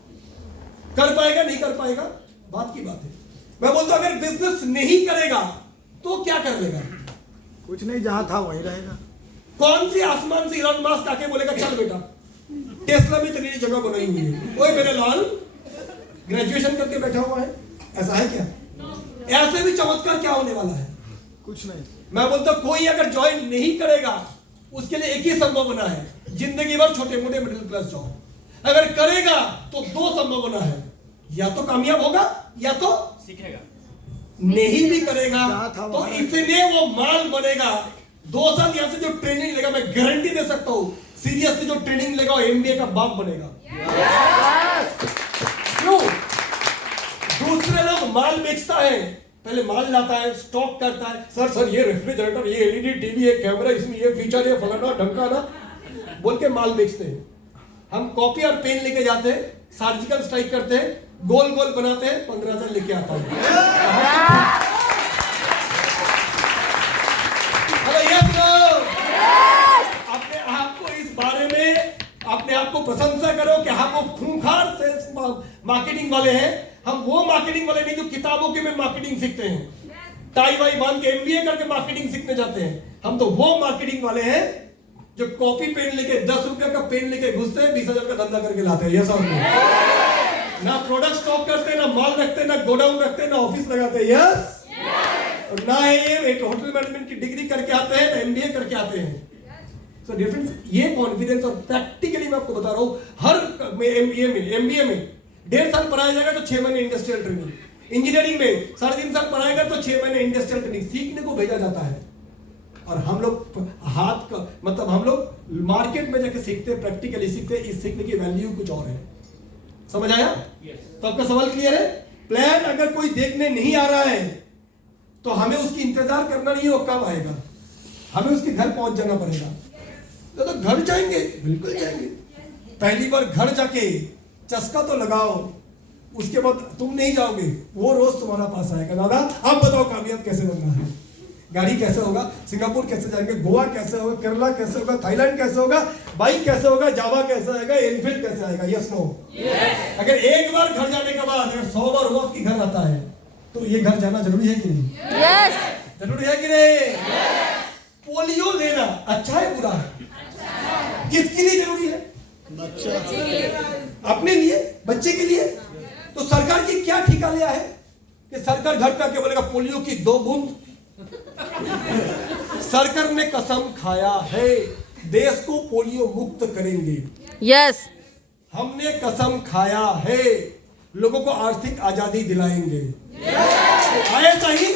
कर पाएगा नहीं कर पाएगा बात की बात है। मैं बोलता अगर बिजनेस नहीं करेगा तो क्या कर लेगा? कुछ नहीं, जहां था वहीं रहेगा। कौन सी आसमान से इलॉन मस्क आके बोलेगा चल बेटा टेस्ला में तेरी जगह बनाई हुई है, ओए मेरे लाल ग्रेजुएशन करके बैठा हुआ है, ऐसा है क्या? ऐसे भी चमत्कार क्या होने वाला है? कुछ नहीं। मैं बोलता कोई अगर ज्वाइन नहीं करेगा उसके लिए एक ही संभावना है, जिंदगी भर छोटे मोटे मिडिल क्लास जॉब। अगर करेगा तो 2 संभावना है, या तो कामयाब होगा या तो सीखेगा। नहीं भी करेगा तो इतने वो माल बनेगा, 2 साल यहां से जो ट्रेनिंग लेगा, मैं गारंटी दे सकता हूं सीरियसली जो ट्रेनिंग लेगा वो एमबीए का बाप बनेगा। क्यों? दूसरे लोग माल बेचता है, पहले माल लाता है, स्टॉक करता है, सर ये रेफ्रिजरेटर, ये एलईडी टीवी, ये कैमरा, इसमें ये फीचर, ये फलाना ढमकाना बोल के माल बेचते हैं। हम कॉपी और पेन लेके जाते हैं, सर्जिकल स्ट्राइक करते हैं, गोल गोल बनाते हैं, 15,000 लेके आता हूं। अपने आप को इस बारे में अपने आप को प्रशंसा करो कि हम वो खूंखार सेल्स मार्केटिंग वाले हैं। हम वो मार्केटिंग वाले नहीं जो किताबों के में मार्केटिंग सीखते हैं, टाई वाई बांध के एमबीए करके मार्केटिंग सीखने जाते हैं। हम तो वो मार्केटिंग वाले हैं जो कॉपी पेन लेके 10 रुपए का पेन लेके घुसते हैं, 20,000 का धंधा करके लाते हैं। ये सब ना प्रोडक्ट स्टॉक करते हैं, ना माल रखते हैं, ना गोडाउन रखते हैं, ना ऑफिस लगाते हैं। यस ना एक होटल मैनेजमेंट की डिग्री करके आते हैं, ना एमबीए करके आते हैं। सो डिफरेंस ये कॉन्फिडेंस और प्रैक्टिकली मैं आपको बता रहा हूं, हर एमबीए में 1.5 साल पढ़ाया जाएगा तो 6 महीने इंडस्ट्रियल ट्रेनिंग, इंजीनियरिंग में 3.5 साल पढ़ाएगा तो 6 महीने इंडस्ट्रियल ट्रेनिंग सीखने को भेजा जाता है। और हम लोग हाथ का मतलब हम लोग मार्केट में जाके सीखते हैं, प्रैक्टिकली सीखते हैं। इस सीखने की वैल्यू कुछ और है। समझ आया? तो आपका सवाल क्लियर है? प्लान अगर कोई देखने नहीं आ रहा है तो हमें उसकी इंतजार करना नहीं है, वो कब आएगा, हमें उसके घर पहुंच जाना पड़ेगा। तो घर जाएंगे, बिल्कुल जाएंगे। पहली बार घर जाके चस्का तो लगाओ, उसके बाद तुम नहीं जाओगे, वो रोज तुम्हारा पास आएगा, दादा आप बताओ कामयाब कैसे बनना है, गाड़ी कैसे होगा, सिंगापुर कैसे जाएंगे, गोवा कैसे होगा, केरला कैसे होगा, थाईलैंड कैसे होगा, बाइक कैसे होगा, जावा कैसे आएगा, एनफील्ड कैसे आएगा। Yes no? अगर एक बार घर जाने के बाद अगर 100 बार वो आपकी घर आता है तो ये घर जाना जरूरी है कि नहीं? यस। जरूरी है कि नहीं? पोलियो लेना अच्छा है बुरा है? किसके लिए जरूरी है? अपने लिए, बच्चे के लिए। तो सरकार की क्या ठिका लिया है कि सरकार घर पे आके बोलेगा पोलियो की 2 बूंद। सरकार ने कसम खाया है देश को पोलियो मुक्त करेंगे। यस। हमने कसम खाया है लोगों को आर्थिक आजादी दिलाएंगे। आए सही,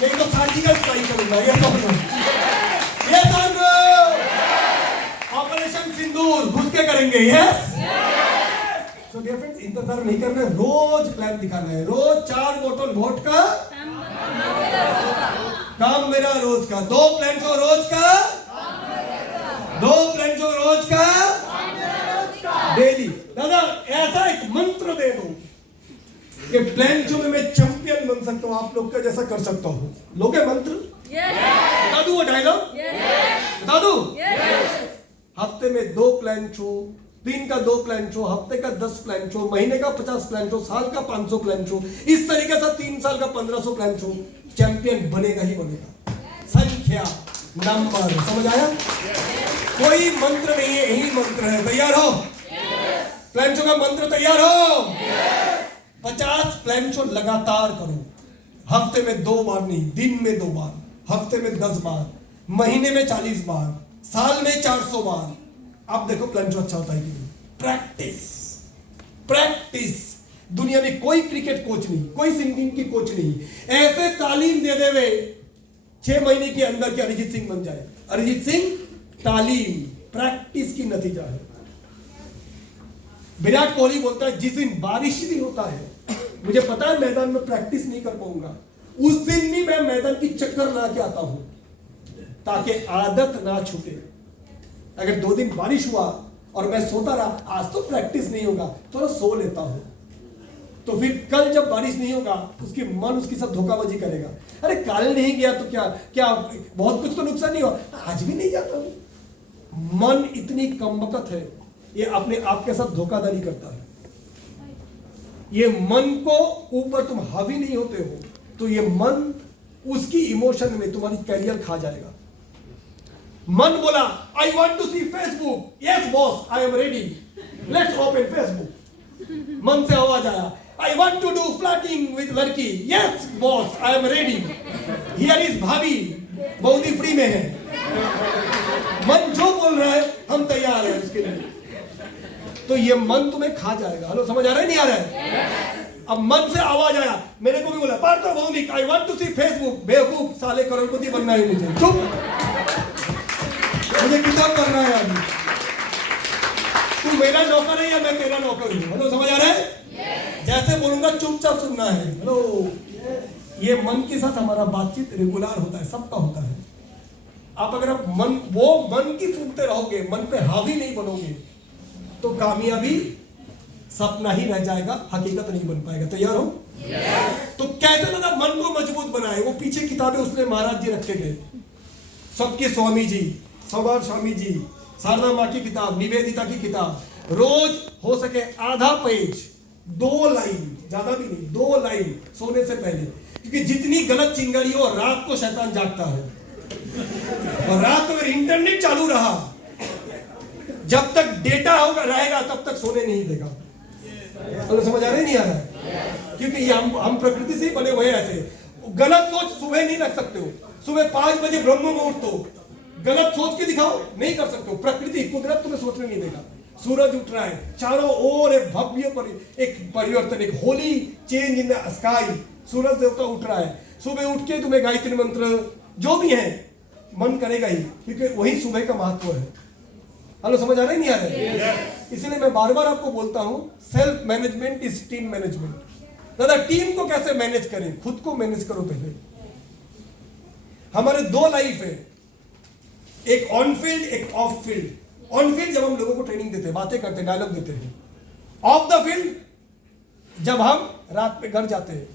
नहीं तो सर्जिकल स्ट्राइक करूंगा। ये ऑपरेशन सिंदूर घुस के करेंगे। यस। सो डियर फ्रेंड्स, इंतजार नहीं करना है, रोज प्लान दिखाना है। रोज 4 बोतल वोट का काम मेरा रोज का, 2 प्लान को रोज का, 2 प्लान को रोज का, डेली। दादा ऐसा एक मंत्र दे दो कि प्लान जो मैं चैंपियन बन सकता हूं, आप लोग का जैसा कर सकता हूं। लोगे मंत्र? बता दूं वो डायलॉग? बता दूं? हफ्ते में 2 प्लान शो, दिन का 2 प्लान शो, हफ्ते का 10 प्लान शो, महीने का 50 प्लान शो, साल का 500 प्लान शो, इस तरीके से 3 साल का 1500 प्लान शो। चैंपियन बनेगा ही बनेगा। संख्या, नंबर, समझ आया? कोई मंत्र नहीं है, यही मंत्र है। तैयार हो? प्लान शो का मंत्र तैयार हो? 50 प्लान शो लगातार करो। हफ्ते में 2 बार नहीं, दिन में 2 बार, हफ्ते में 10 बार, महीने में 40 बार, साल में 400 बार। अब देखो प्लान शो अच्छा होता है कि नहीं। Practice, practice. दुनिया में कोई क्रिकेट कोच नहीं, कोई सिंगिंग की कोच नहीं ऐसे तालीम दे देवे 6 महीने के अंदर कि अरिजीत सिंह बन जाए। अरिजीत सिंह तालीम, प्रैक्टिस की नतीजा है। विराट कोहली बोलता है जिस दिन बारिश भी होता है, मुझे पता है मैदान में प्रैक्टिस नहीं कर पाऊंगा, उस दिन भी मैं मैदान की चक्कर ला के आता हूं ताकि आदत ना छूटे। अगर 2 दिन बारिश हुआ और मैं सोता रहा, आज तो प्रैक्टिस नहीं होगा, थोड़ा सो लेता हूं, तो फिर कल जब बारिश नहीं होगा उसकी मन उसके साथ धोखाबाजी करेगा। अरे कल नहीं गया तो क्या क्या बहुत कुछ तो नुकसान नहीं हुआ, आज भी नहीं जाता हूं। मन इतनी कमबख्त है, ये अपने आप के साथ धोखाधड़ी करता है। ये मन को ऊपर तुम हावी नहीं होते हो तो ये मन उसकी इमोशन में तुम्हारी कैरियर खा जाएगा। मन बोला I want to see Facebook, yes boss I am ready, let's open Facebook. मन से आवाज आया I want to do flirting with लड़की, yes boss I am ready, here is bhabhi, बहुदी फ्री में है। मन जो बोल रहा है हम तैयार है उसके लिए। तो ये मन तुम्हें खा जाएगा। हेलो, समझ आ रहा है नहीं आ रहा है? अब मन से आवाज आया, मेरे को भी बोला Parth Bhowmick I want to see Facebook, बेवकूफ साले करोड़पति बनना है मुझे, चुप, मुझे किताब पढ़ना है अभी। तू मेरा नौकर है या मैं तेरा नौकर हूं? हेलो, समझ आ रहा है? जैसे बोलूंगा चुपचाप सुनना है। हेलो, ये मन के साथ हमारा बातचीत रेगुलर होता है, सबका होता है। आप अगर आप मन की सुनते रहोगे, मन पे हावी नहीं बनोगे तो कामयाबी सपना ही रह जाएगा, हकीकत नहीं बन पाएगा। तैयार हो? तो कैसे दादा मन को मजबूत बनाए? वो पीछे किताबें उसने महाराज जी रखे थे, सबके स्वामी जी, सवार स्वामी जी, शारदा माँ की किताब, निवेदिता की किताब, रोज हो सके आधा पेज, 2 लाइन, ज्यादा भी नहीं, 2 लाइन सोने से पहले। क्योंकि जितनी गलत चिंगारी हो, रात को शैतान जागता है और रात को अगर इंटरनेट चालू रहा, जब तक डेटा होगा रहेगा तब तक सोने नहीं देगा। तो समझ आ रहा है नहीं आ रहा है? क्योंकि ये हम प्रकृति से ही बने हुए हैं ऐसे। गलत सोच सुबह नहीं रख सकते हो। सुबह 5 बजे ब्रह्म मुहूर्त हो, गलत सोच के दिखाओ, नहीं कर सकते हो। प्रकृति, कुदरत तुम्हें सोचने नहीं देगा। सूरज उठ रहा है, चारों ओर एक भव्य एक परिवर्तन, एक holy change in the sky. सूरज देवता उठ रहा है, सुबह उठ के तुम्हें गायत्री मंत्र जो भी है मन करेगा ही, क्योंकि वही सुबह का महत्व है। हेलो, समझ आ रहा है नहीं आ रहा है? इसलिए मैं बार बार आपको बोलता हूं, self management is team management. दादा टीम को कैसे मैनेज करें, खुद को मैनेज करो पहले। हमारे दो लाइफ है, एक ऑन फील्ड एक ऑफ फील्ड। ऑन फील्ड जब हम लोगों को ट्रेनिंग देते हैं, बातें करते हैं, डायलॉग देते हैं। ऑफ द फील्ड जब हम रात में घर जाते हैं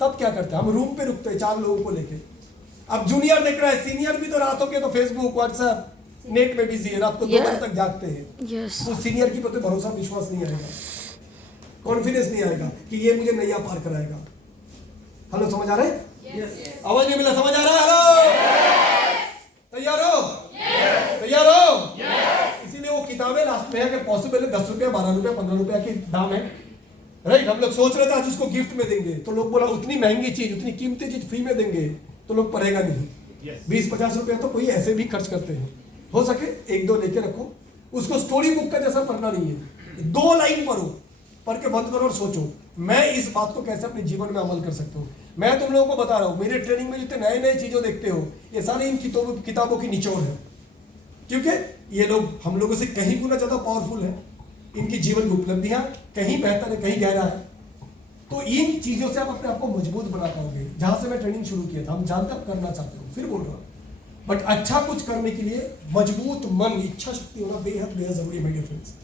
तब क्या करते हैं, हम रूम पे रुकते हैं 4 लोगों को लेके। अब जूनियर देख रहा है, सीनियर भी तो रातों के तो फेसबुक व्हाट्सएप नेट में बिजी है, रात को 2 बजे तक जागते हैं। उस सीनियर की प्रति भरोसा विश्वास नहीं आएगा, कॉन्फिडेंस नहीं आएगा कि ये मुझे नैया पार कराएगा। हेलो, समझ आ रहा है? आवाज नहीं मिला, समझ आ रहा है? हेलो, तैयार हो? तैयार हो? इसीलिए वो किताबें लास्ट में है कि पॉसिबल है 10 रुपया 12 रुपया 15 रुपया की दाम है, राइट। हम लोग सोच रहे थे आज उसको गिफ्ट में देंगे, तो लोग बोला उतनी महंगी चीज, उतनी कीमती चीज फ्री में देंगे तो लोग पढ़ेगा नहीं। 20-50 रुपया तो कोई ऐसे भी खर्च करते हैं। हो सके 1-2 लेके रखो, उसको स्टोरी बुक का जैसा पढ़ना नहीं है, 2 लाइन पढ़ो, पढ़ के बंद करो और सोचो मैं इस बात को कैसे अपने जीवन में अमल कर सकता हूँ। मैं तुम लोगों को बता रहा हूँ, मेरे ट्रेनिंग में जितने नए नए चीजों देखते हो, ये सारी इन किताबों की निचोड़ है, क्योंकि ये लोग हम लोगों से कहीं गुना ज्यादा पावरफुल है। इनकी जीवन की उपलब्धियां कहीं बेहतर है, कहीं गहरा है। तो इन चीजों से आप अपने आप को मजबूत बना पाओगे। जहां से मैं ट्रेनिंग शुरू किया था, हम जानते आप करना चाहते हो, फिर बोल रहा हूं, बट अच्छा कुछ करने के लिए मजबूत मन, इच्छा शक्ति होना बेहद बेहद जरूरी है मेरे फ्रेंड्स।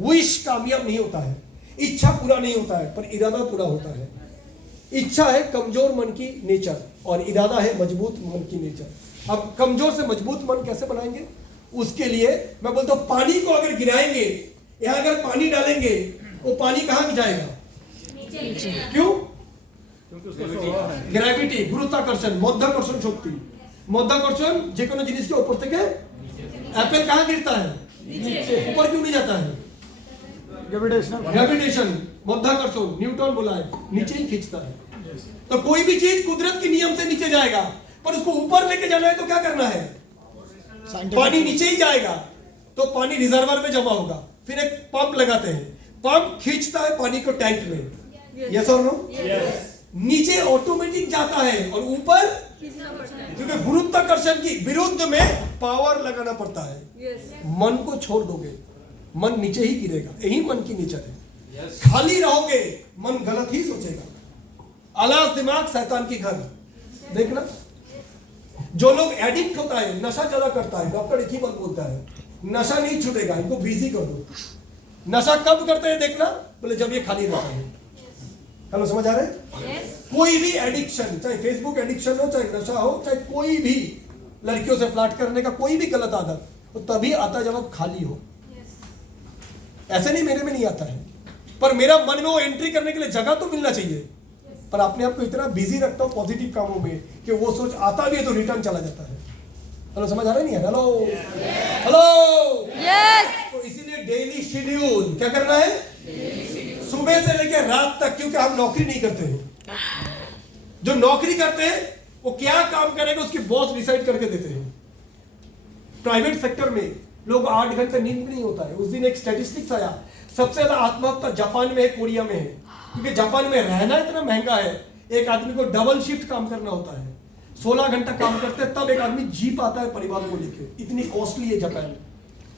विश कामयाब नहीं होता है, इच्छा पूरा नहीं होता है, पर इरादा पूरा होता है। इच्छा है कमजोर मन की नेचर और इरादा है मजबूत मन की नेचर। अब कमजोर से मजबूत मन कैसे बनाएंगे, उसके लिए मैं बोलता हूं पानी को अगर गिराएंगे, यहां अगर पानी डालेंगे, वो पानी कहां जाएगा? क्यों? ग्रेविटी, गुरुत्वाकर्षण, मध्याकर्षण शक्ति। मध्याकर्षण जे कोनो जिनिस के ऊपर থেকে एप्पल कहां गिरता है? नीचे। ऊपर क्यों नहीं जाता है? ग्रेविटेशन, मध्याकर्षण, न्यूटन बोला है, नीचे ही खींचता है। तो कोई भी चीज कुदरत के नियम से नीचे जाएगा, पर उसको ऊपर लेके जाना है तो क्या करना है? पानी नीचे ही जाएगा, तो पानी रिजर्वर में जमा होगा, फिर एक पंप लगाते हैं, पंप खींचता है पानी को टैंक में। यस और नो? नीचे ऑटोमेटिक जाता है और ऊपर क्योंकि गुरुत्वाकर्षण की विरुद्ध में पावर लगाना पड़ता है। मन को छोड़ दोगे, मन नीचे ही गिरेगा, यही मन की नेचर है। खाली रहोगे, मन गलत ही सोचेगा। आलस दिमाग शैतान की घर। देखना, जो लोग एडिक्ट होता है, नशा ज्यादा करता है, डॉक्टर एक ही बात बोलता है, नशा नहीं छूटेगा, इनको बिजी कर दो। नशा कब करते हैं देखना, बोले जब ये खाली रहता है। हेलो, समझ आ रहे हैं? कोई भी एडिक्शन, चाहे फेसबुक एडिक्शन हो, चाहे नशा हो, चाहे कोई भी लड़कियों से फ्लर्ट करने का कोई भी गलत आदत, तो तभी आता है जब आप खाली हो। ऐसे नहीं मेरे में नहीं आता है, पर मेरा मन में वो एंट्री करने के लिए जगह तो मिलना चाहिए। पर अपने आप को इतना बिजी रखता हूं पॉजिटिव कामों में कि वो सोच आता भी है तो रिटर्न चला जाता है। हेलो, समझ आ रहा है नहीं? Hello hello, yes. तो इसीलिए डेली शेड्यूल क्या करना है? सुबह से लेकर रात तक, क्योंकि हम नौकरी नहीं करते हैं। जो नौकरी करते हैं वो क्या काम करेगा उसकी बॉस डिसाइड करके देते हैं। प्राइवेट सेक्टर में लोग 8 घंटे नींद भी नहीं होता है। उस दिन एक स्टैटिस्टिक्स आया, सबसे ज्यादा आत्महत्या जापान में है, कोरिया में है, क्योंकि जापान में रहना इतना महंगा है। एक आदमी को डबल शिफ्ट काम करना होता है, 16 घंटा काम करते हैं, तब एक आदमी जी पाता है परिवार को लेकर। इतनी कॉस्टली है जापान।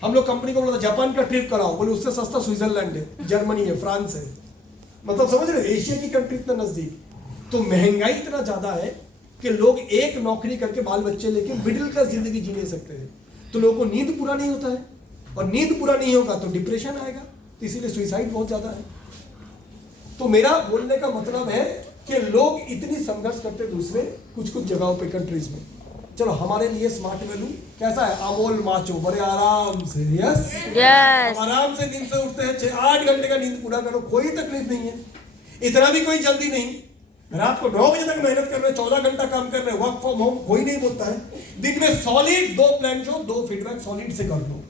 हम लोग कंपनी को बोला जापान का ट्रिप कराओ, बोले उससे सस्ता स्विट्जरलैंड है, जर्मनी है, फ्रांस है। मतलब समझ रहे, एशिया की कंट्री इतना नजदीक। तो महंगाई इतना ज्यादा है कि लोग एक नौकरी करके बाल बच्चे लेके मिडिल क्लास जिंदगी जी नहीं सकते हैं। तो लोगों को नींद पूरा नहीं होता है, और नींद पूरा नहीं होगा तो डिप्रेशन आएगा, तो इसीलिए सुसाइड बहुत ज्यादा है। तो मेरा बोलने का मतलब है कि लोग इतनी संघर्ष करते दूसरे कुछ कुछ जगहों पे कंट्रीज में। चलो, हमारे लिए स्मार्ट वैल्यू कैसा है? अमोल माचो, बड़े आराम से, यस यस। आराम से नींद से उठते हैं, 8 घंटे का नींद पूरा करो, कोई तकलीफ नहीं है, इतना भी कोई जल्दी नहीं। रात को 9 बजे तक मेहनत कर रहे, 14 घंटा काम कर रहे, वर्क फ्रॉम होम, कोई नहीं बोलता है। दिन में सॉलिड 2 प्लान जो 2 फीडबैक सॉलिड से कर लो,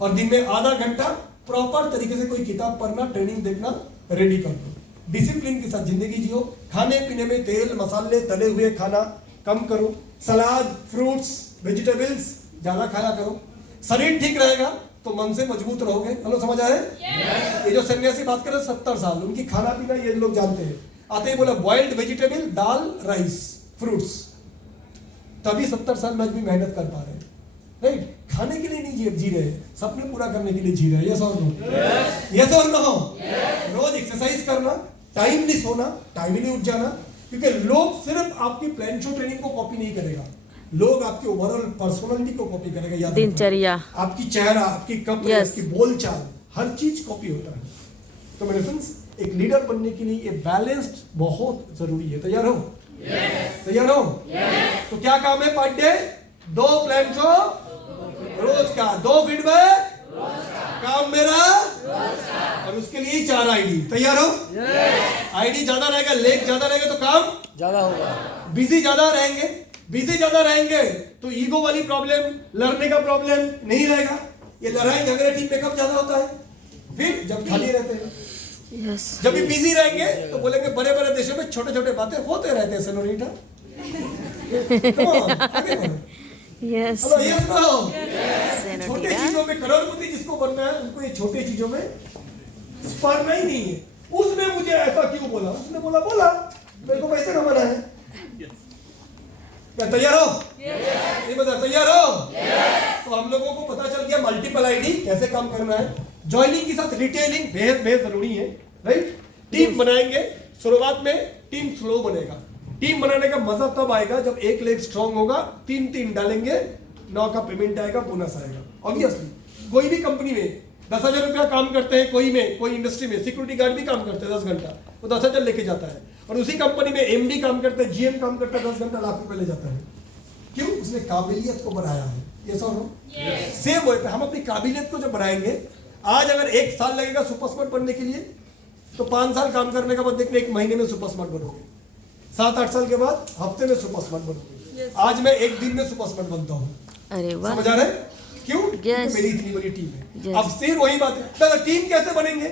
और दिन में आधा घंटा प्रॉपर तरीके से कोई किताब पढ़ना, ट्रेनिंग देखना रेडी कर लो। डिसिप्लिन के साथ जिंदगी जियो। खाने पीने में तेल मसाले तले हुए खाना कम करो, सलाद फ्रूट्स वेजिटेबल्स ज्यादा खाया करो। शरीर ठीक रहेगा तो मन से मजबूत रहोगे। हेलो, समझ आ रहे हैं? ये जो सन्यासी बात कर रहे हैं 70 साल, उनकी खाना पीना ये लोग जानते हैं। आते ही बोला बॉइल्ड वेजिटेबल, दाल राइस फ्रूट्स, तभी 70 साल में आज भी मेहनत कर पा रहे हैं, राइट? खाने के लिए नहीं जी रहे, सपने पूरा करने के लिए जी रहे हैं। यस और नो? यस और नो? रोज एक्सरसाइज करना, टाइमली सोना, टाइमली उठ जाना, क्योंकि लोग सिर्फ आपकी प्लान शो ट्रेनिंग को कॉपी नहीं करेगा, लोग आपके ओवरऑल पर्सनालिटी को कॉपी करेगा। याद रखना। दिनचर्या, आपकी चेहरा, आपकी कपड़े, Yes. आपकी बोलचाल, हर चीज कॉपी होता है। तो मेरे फ्रेंड्स, एक लीडर बनने के लिए ये बैलेंस्ड बहुत जरूरी है। तैयार हो? तैयार हो? तो क्या काम है पर डे? 2 प्लान शो रोज का, 2 फीडबैक काम मेरा, और उसके लिए 4 आईडी। तैयार हो? आईडी ज्यादा रहेगा, लेग ज्यादा रहेगा तो काम ज्यादा होगा। बिजी ज्यादा रहेंगे, बिजी ज्यादा रहेंगे तो ईगो वाली प्रॉब्लम, लड़ने का प्रॉब्लम नहीं रहेगा। ये लड़ाई झगड़े टीम में कब ज्यादा होता है? फिर जब खाली रहते हैं। यस, जब भी बिजी रहेंगे तो बोलेंगे बड़े बड़े देशों में छोटे छोटे बातें होते रहते हैं सेनोरिटा। Come on, आगे बढ़ो। Yes, hello, yes no? छोटे सेनोरिटा, चीजों में करोड़पति जिसको बनना है, उनको ये छोटे चीजों में स्पर्धा ही नहीं है। उसने मुझे ऐसा क्यों बोला? उसने बोला मेरे को पैसे कमाना है। क्या तैयार हो? नहीं बता, तैयार हो? तो हम लोगों को पता चल गया मल्टीपल आईडी कैसे काम करना है। जॉइनिंग के साथ रिटेलिंग बेहद बेहद जरूरी है, राइट? टीम बनाएंगे, शुरुआत में टीम स्लो बनेगा। टीम बनाने का मजा तब आएगा जब एक लेग स्ट्रांग होगा, 3 डालेंगे, 9 का पेमेंट आएगा, बोनस आएगा। ऑब्वियसली कोई भी कंपनी में 10,000 रुपया काम करते हैं, कोई इंडस्ट्री में सिक्योरिटी गार्ड भी काम करते हैं 10 घंटा, वो 10,000 लेके जाता है। और उसी कंपनी में एमडी काम करते हैं, जीएम काम करता है, 10 घंटा लाख रुपए ले जाता है। क्यों? उसने काबिलियत को बढ़ाया है। ये सब सेम होता है। हम अपनी काबिलियत को जब बढ़ाएंगे, आज अगर 1 साल लगेगा सुपर स्मार्ट बनने के लिए, तो 5 साल काम करने के बाद देखने 1 महीने में सुपर स्मार्ट बनोगे, 7-8 साल के बाद हफ्ते में सुपर स्मार्ट बनोगे। आज मैं 1 दिन में सुपर स्मार्ट बनता हूँ। अरे वाह, समझ आ रहा है? क्यों? Yes. मेरी इतनी बड़ी टीम है। Yes. अब फिर वही बात है, तो टीम कैसे बनेंगे?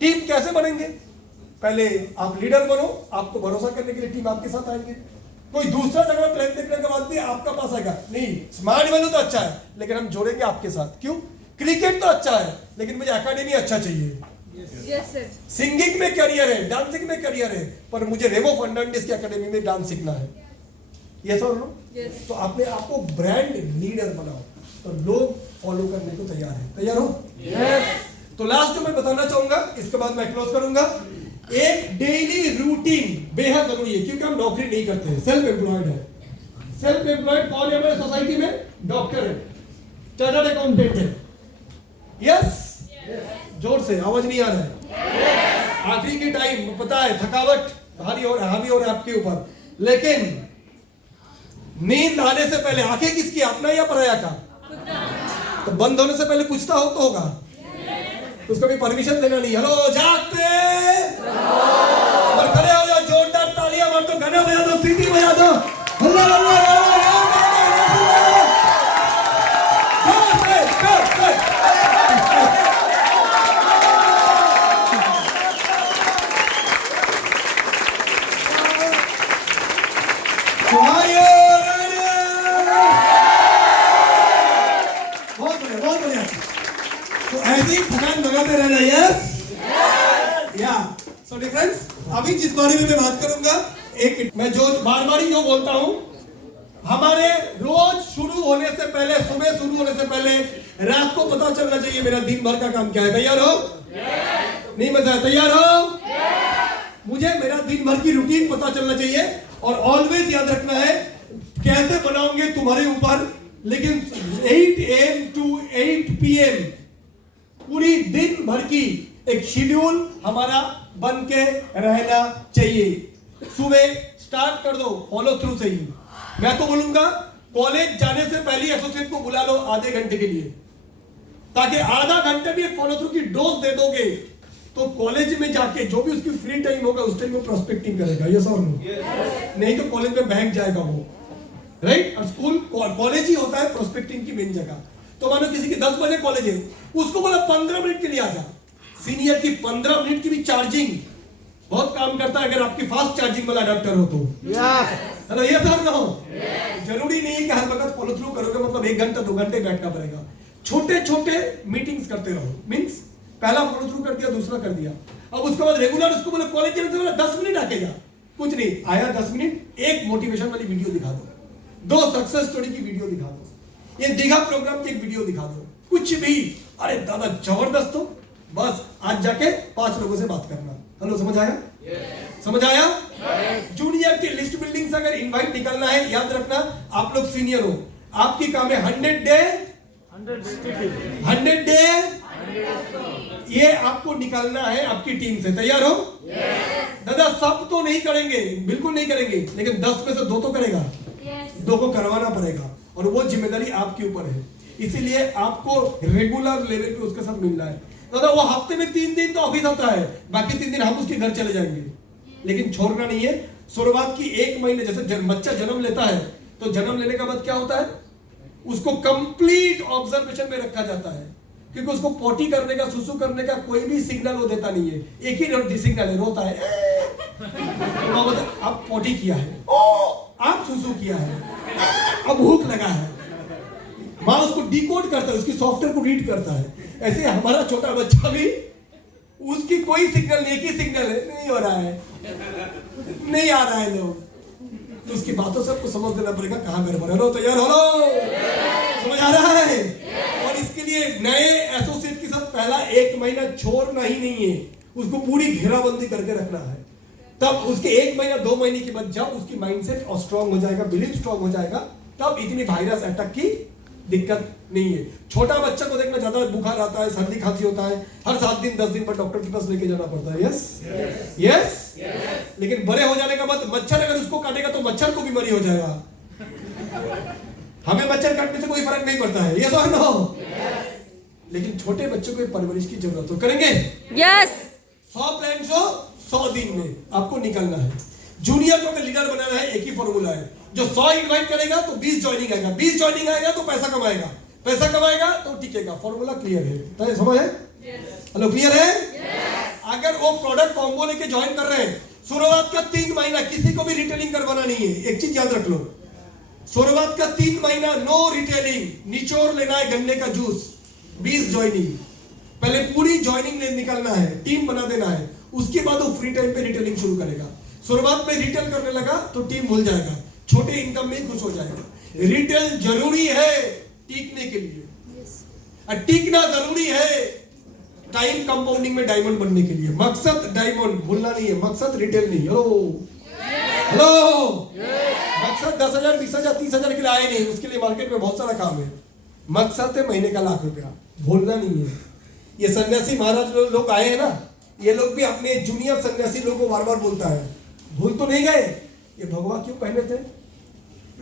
टीम कैसे बनेंगे? पहले आप लीडर बनो, आपको भरोसा करने के लिए टीम आपके साथ आएंगे। कोई दूसरा जगह प्लान देखने के बाद भी आपका पास आएगा, नहीं स्मार्ट बनो तो अच्छा है, लेकिन हम जोड़ेंगे आपके साथ। क्यों? क्रिकेट तो अच्छा है, लेकिन मुझे एकेडमी अच्छा चाहिए। सिंगिंग में करियर है, डांसिंग में करियर है, पर मुझे रेमो फर्नांडिस की एकेडमी में डांस सीखना है। ये सब लो। तो अपने आपको ब्रांड लीडर बनाओ, तो लोग फॉलो करने को तैयार है। तैयार हो? तो लास्ट जो मैं बताना चाहूंगा, इसके बाद मैं क्लोज करूंगा, एक डेली रूटीन बेहद जरूरी है, क्योंकि हम नौकरी नहीं करते हैं, सेल्फ एम्प्लॉयड है। सेल्फ एम्प्लॉयड कौन है हमारे सोसाइटी में? डॉक्टर है, चार्टर्ड अकाउंटेंट है। यस, जोर से, आवाज नहीं आ रहा है। आखिरी के टाइम पता है थकावट हावी और आपके ऊपर, लेकिन नींद आने से पहले आंखें किसकी, अपना या पराया का? तो बंद होने से पहले पूछता हो तो होगा, उसको भी परमिशन देना नहीं। हेलो जागते, और खड़े हो जाओ, जोरदार तालियां मार दो, गाना बजा दो, सीटी बजा दो। अल्लाह अल्लाह बहुत बढ़िया। तो ऐसे ही थकान भगाते रहना। यस या सो डिफरेंस। अभी जिस बारे में मैं बात करूंगा, एक मैं जो बार बार जो बोलता हूं, हमारे रोज शुरू होने से पहले, सुबह शुरू होने से पहले रात को पता चलना चाहिए मेरा दिन भर का काम क्या है। तैयार हो? नहीं मजा? तैयार हो? मुझे मेरा दिन भर की रूटीन पता चलना चाहिए, और ऑलवेज याद रखना है कैसे बनाओगे तुम्हारे ऊपर, लेकिन 8 AM to 8 PM पूरी दिन भर की एक शेड्यूल हमारा बन के रहना चाहिए। सुबह स्टार्ट कर दो फॉलो थ्रू से ही। मैं तो बोलूंगा कॉलेज जाने से पहले एसोसिएट को बुला लो आधे घंटे के लिए, ताकि आधा घंटे भी फॉलो थ्रू की डोज दे दोगे तो कॉलेज में जाके जो भी उसकी फ्री टाइम होगा उस टाइम वो प्रोस्पेक्टिंग करेगा। ये सब नहीं तो कॉलेज में बहक जाएगा वो, राइट? और स्कूल कॉलेज ही होता है प्रोस्पेक्टिंग की मेन जगह। तो मानो किसी की 10 बजे कॉलेज है, उसको बोला 15 मिनट के लिए आ जा। सीनियर की 15 मिनट की भी चार्जिंग बहुत काम करता है, अगर आपकी फास्ट चार्जिंग वाला अडाप्टर हो तो। हेलो, ये सब ना हो। जरूरी नहीं है कि हर वक्त फॉलो थ्रू करोगे, मतलब 1 घंटा 2 घंटे बैठना पड़ेगा। छोटे छोटे मीटिंग्स करते रहो, मीन्स पहला फॉलो थ्रू कर दिया, दूसरा कर दिया, अब उसके बाद रेगुलर उसको बोले कॉलेज जाने से पहले 10 मिनट आके जा, कुछ नहीं आया 10 मिनट, एक मोटिवेशन वाली वीडियो दिखा दो, 2 सक्सेस स्टोरी की वीडियो दिखा दो, ये दीघा प्रोग्राम की एक वीडियो दिखा दो, कुछ भी। अरे दादा जबरदस्त हो, बस आज जाके 5 लोगों से बात करना। हेलो, समझ आया? समझ आया? जूनियर की लिस्ट बिल्डिंग से अगर इनवाइट निकलना है, याद रखना आप लोग सीनियर हो, आपकी काम है 100 डे ये आपको निकालना है आपकी टीम से। तैयार हो? दादा सब तो नहीं करेंगे, बिल्कुल नहीं करेंगे, लेकिन 10 में से 2 तो करेगा। 2 को करवाना पड़ेगा और वो जिम्मेदारी आपके ऊपर है, इसीलिए आपको रेगुलर लेवल पे उसके साथ मिलना है। दादा वो हफ्ते में 3 दिन तो ऑफिस आता है, बाकी 3 दिन हम उसके घर चले जाएंगे, लेकिन छोड़ना नहीं है। शुरुआत की 1 महीने, जैसे बच्चा जन्म लेता है तो जन्म लेने के बाद क्या होता है, उसको कंप्लीट ऑब्जर्वेशन में रखा जाता है, क्योंकि उसको पोटी करने का, सुसु करने का कोई भी सिग्नल वो देता नहीं है, एक ही सिग्नल है, रोता है। आप पोटी किया है, आप सुसु किया है, अब भूख लगा है, माँ उसको डिकोड करता है, उसकी सॉफ्टवेयर को रीड करता है। ऐसे हमारा छोटा बच्चा भी, उसकी कोई सिग्नल नहीं, एक ही सिग्नल है, नहीं हो रहा है, नहीं आ रहा है लोग, तो उसकी बातों से आपको समझ देना पड़ेगा कहाँ गड़बड़ है। लो तैयार हो, लो समझ आ रहा है? और इसके लिए नए एसोसिएट के साथ पहला 1 महीना छोड़ना ही नहीं है, उसको पूरी घेराबंदी करके रखना है। तब उसके 1 महीना 2 महीने के बाद जब उसकी माइंडसेट और स्ट्रांग हो जाएगा, बिलीफ स्ट्रांग हो जाएगा, तब इतनी वायरस अटैक की दिक्कत नहीं है। छोटा बच्चा को देखना, ज्यादा बुखार आता है, सर्दी खांसी होता है, हर 7 दिन 10 दिन पर डॉक्टर के पास लेके जाना पड़ता है। यस यस, लेकिन बड़े हो जाने के बाद मच्छर अगर उसको काटेगा तो मच्छर को बीमारी हो जाएगा, हमें मच्छर काटने से कोई फर्क नहीं पड़ता है। यस और नो? लेकिन छोटे बच्चों को परवरिश की जरूरत हो, करेंगे? यस। 100 प्लान 100 दिन में आपको निकलना है। जूनियर को अगर लीडर बनाना है, एक ही फॉर्मूला है, जो 100 इनवाइट करेगा तो 20 ज्वाइनिंग आएगा, 20 ज्वाइनिंग आएगा तो पैसा कमाएगा, पैसा कमाएगा तो टिकेगा। फॉर्मूला क्लियर है? तो समझ है? हेलो, क्लियर है? अगर वो प्रोडक्ट कॉम्बो लेके ज्वाइन कर रहे हैं, शुरुआत का 3 महीना किसी को भी रिटेलिंग करवाना नहीं है। एक चीज याद रख लो, शुरुआत का 3 महीना नो रिटेलिंग, निचोड़ लेना है गन्ने का जूस, 20 ज्वाइनिंग, पहले पूरी ज्वाइनिंग निकालना है, टीम बना देना है, उसके बाद वो फ्री टाइम पे रिटेलिंग शुरू करेगा। शुरुआत में रिटेल करने लगा तो टीम भूल जाएगा, छोटे इनकम में खुश हो जाएगा। रिटेल जरूरी है टीकने के लिए, टीकना जरूरी है टाइम कंपाउंडिंग में डायमंड बनने के लिए। मकसद डायमंड भूलना नहीं है, मकसद रिटेल नहीं। हेलो हेलो, मकसद 10,000 20,000 30,000 के लिए आए नहीं, उसके लिए मार्केट में बहुत सारा काम है। मकसद है महीने का ₹1,00,000, भूलना नहीं है। ये सन्यासी महाराज लोग आए हैं ना, ये लोग भी अपने जूनियर सन्यासी लोगों को बार बार बोलता है, भूल तो नहीं गए ये भगवा क्यों पहने थे,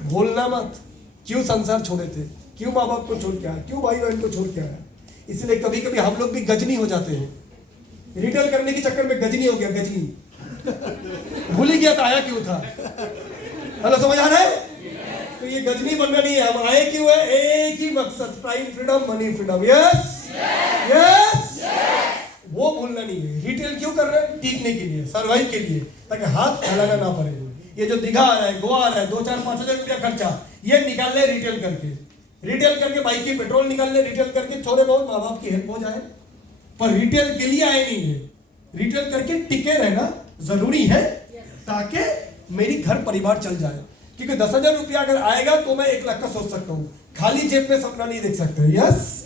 भूलना मत, क्यों संसार छोड़े थे, क्यों माँ बाप को छोड़ के आया, क्यों भाई बहन को छोड़ के आया। इसलिए कभी कभी हम लोग भी गजनी हो जाते हैं, रिटेल करने के चक्कर में गजनी हो गया, गजनी भूल ही गया था आया क्यों था। हेलो, समझ आ रहा है? तो ये गजनी बनना नहीं है, हम आए क्यों है, एक ही मकसद, time freedom, money freedom. Yes yes, वो भूलना नहीं है। रिटेल क्यों कर रहे हैं? टीकने के लिए, सर्वाइव के लिए, ताकि हाथ फैलाना ना पड़े। ये जो दीघा आ रहा है, गोवा आ रहा है, 2-4-5 रुपया खर्चा, ये निकाल ले रिटेल करके बाइक की पेट्रोल निकाल ले रिटेल करके, थोड़े बहुत माँ बाप की हेल्प हो जाए, पर रिटेल के लिए आए नहीं है। रिटेल करके टिके रहना जरूरी है, ताकि मेरी घर परिवार चल जाए। क्योंकि 10,000 रुपया अगर आएगा तो मैं 1 लाख का सोच सकता हूँ, खाली जेब में सपना नहीं देख सकते। यस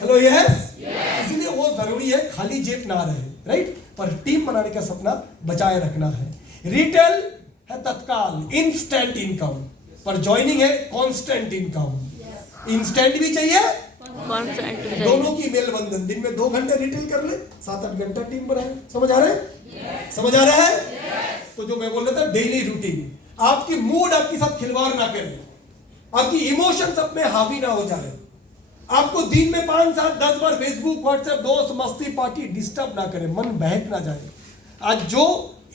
हेलो, यस, इसलिए वो जरूरी है खाली जेब ना रहे, राइट, पर टीम बनाने का सपना बचाए रखना है। रिटेल है तत्काल, इंस्टेंट इनकम, पर ज्वाइनिंग है कांस्टेंट इनकम। इंस्टेंट भी चाहिए, दोनों की मेल बंधन। दिन में 2 घंटे रिटेल कर ले, 7-8 घंटा टीम बनाए। समझ आ रहा है? समझ आ रहा है? तो जो मैं बोल रहा था, डेली रूटीन, आपकी मूड आपके साथ खिलवाड़ ना करे, आपकी इमोशंस अब में हावी ना हो जाए, आपको दिन में 5-7-10 बार फेसबुक व्हाट्सएप दोस्त मस्ती पार्टी डिस्टर्ब ना करे, मन बहक ना जाए। आज जो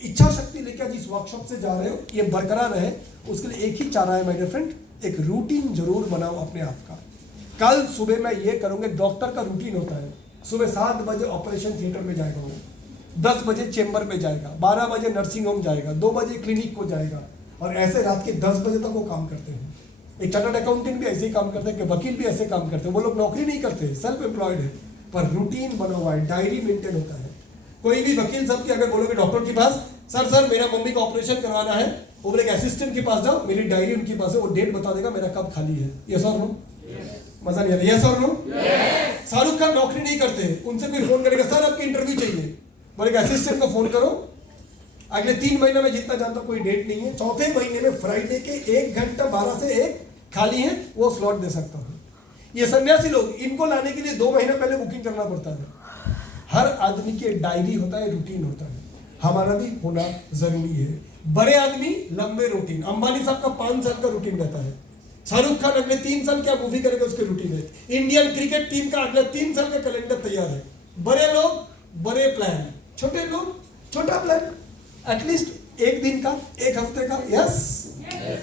इच्छा शक्ति लेकर जिस वर्कशॉप से जा रहे हो ये बरकरार रहे, उसके लिए एक ही चारा है माय डियर फ्रेंड, एक रूटीन जरूर बनाओ अपने आप का। कल सुबह मैं ये करूंगा, डॉक्टर का रूटीन होता है, सुबह 7 बजे ऑपरेशन थिएटर में जाएगा वो, 10 बजे चेंबर में जाएगा, 12 बजे नर्सिंग होम जाएगा, 2 बजे क्लिनिक को जाएगा, और ऐसे रात के 10 बजे तक वो काम करते हैं। एक चार्टर्ड अकाउंटेंट भी ऐसे ही काम करते हैं, वकील भी ऐसे काम करते हैं। वो लोग नौकरी नहीं करते, सेल्फ एम्प्लॉयड है, पर रूटीन बना हुआ है, डायरी मेंटेन होता है। कोई भी वकील साहब की अगर बोलोगे डॉक्टर के पास सर मेरा मम्मी का ऑपरेशन करवाना है, वो बोले असिस्टेंट के पास जाओ, मेरी डायरी उनके पास है, वो डेट बता देगा मेरा कब खाली है। यस और नो? मजा नहीं आ रहा? यस और नो? शाहरुख खान नौकरी नहीं करते, उनसे कोई फोन करेगा सर आपकी इंटरव्यू चाहिए, बोलेगा असिस्टेंट को फोन करो, अगले 3 महीने में जितना जानता कोई डेट नहीं है, चौथे महीने में फ्राइडे के 1 घंटा 12 से 1 खाली है, वो स्लॉट दे सकता हूँ। ये सन्यासी लोग, इनको लाने के लिए 2 महीना पहले बुकिंग करना पड़ता है। हर आदमी की एक डायरी होता है, रूटीन होता है, हमारा भी होना जरूरी है। बड़े आदमी लंबे रूटीन, अंबानी साहब का 5 साल का रूटीन रहता है, शाहरुख खान अगले 3 साल क्या मूवी करेगा उसके रूटीन है, इंडियन क्रिकेट टीम का अगले 3 साल का कैलेंडर तैयार है। बड़े लोग बड़े प्लान, छोटे लोग छोटा प्लान, एटलीस्ट 1 दिन का, 1 हफ्ते का। यस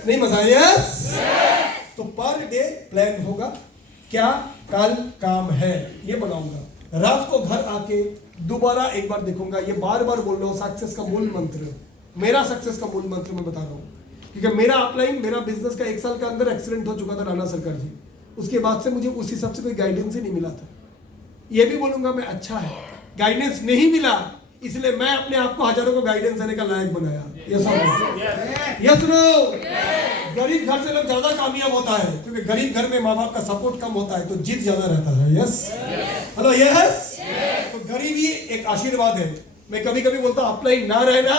नहीं मजा? यस। तो पर डे प्लान होगा, क्या कल काम है ये बनाऊंगा, रात को घर आके दोबारा एक बार देखूंगा। ये बार बार बोल रहा हूँ, सक्सेस का मूल मंत्र, मेरा सक्सेस का मूल मंत्र मैं बता रहा हूँ, क्योंकि मेरा अपलाइन, मेरा बिजनेस का 1 साल के अंदर एक्सीडेंट हो चुका था राणा सरकार जी, उसके बाद से मुझे उस हिसाब से कोई गाइडेंस ही नहीं मिला था। ये भी बोलूंगा मैं अच्छा है, गाइडेंस नहीं मिला इसलिए मैं अपने आप को हजारों को गाइडेंस देने का लायक बनाया। Yes no? गरीब घर से लोग ज्यादा कामयाब होता है, क्योंकि गरीब घर में माँ बाप का सपोर्ट कम होता है तो जिद ज्यादा रहता है। Yes hello? यस। तो गरीबी एक आशीर्वाद है। मैं कभी कभी बोलता हूँ अपलाइन ना रहना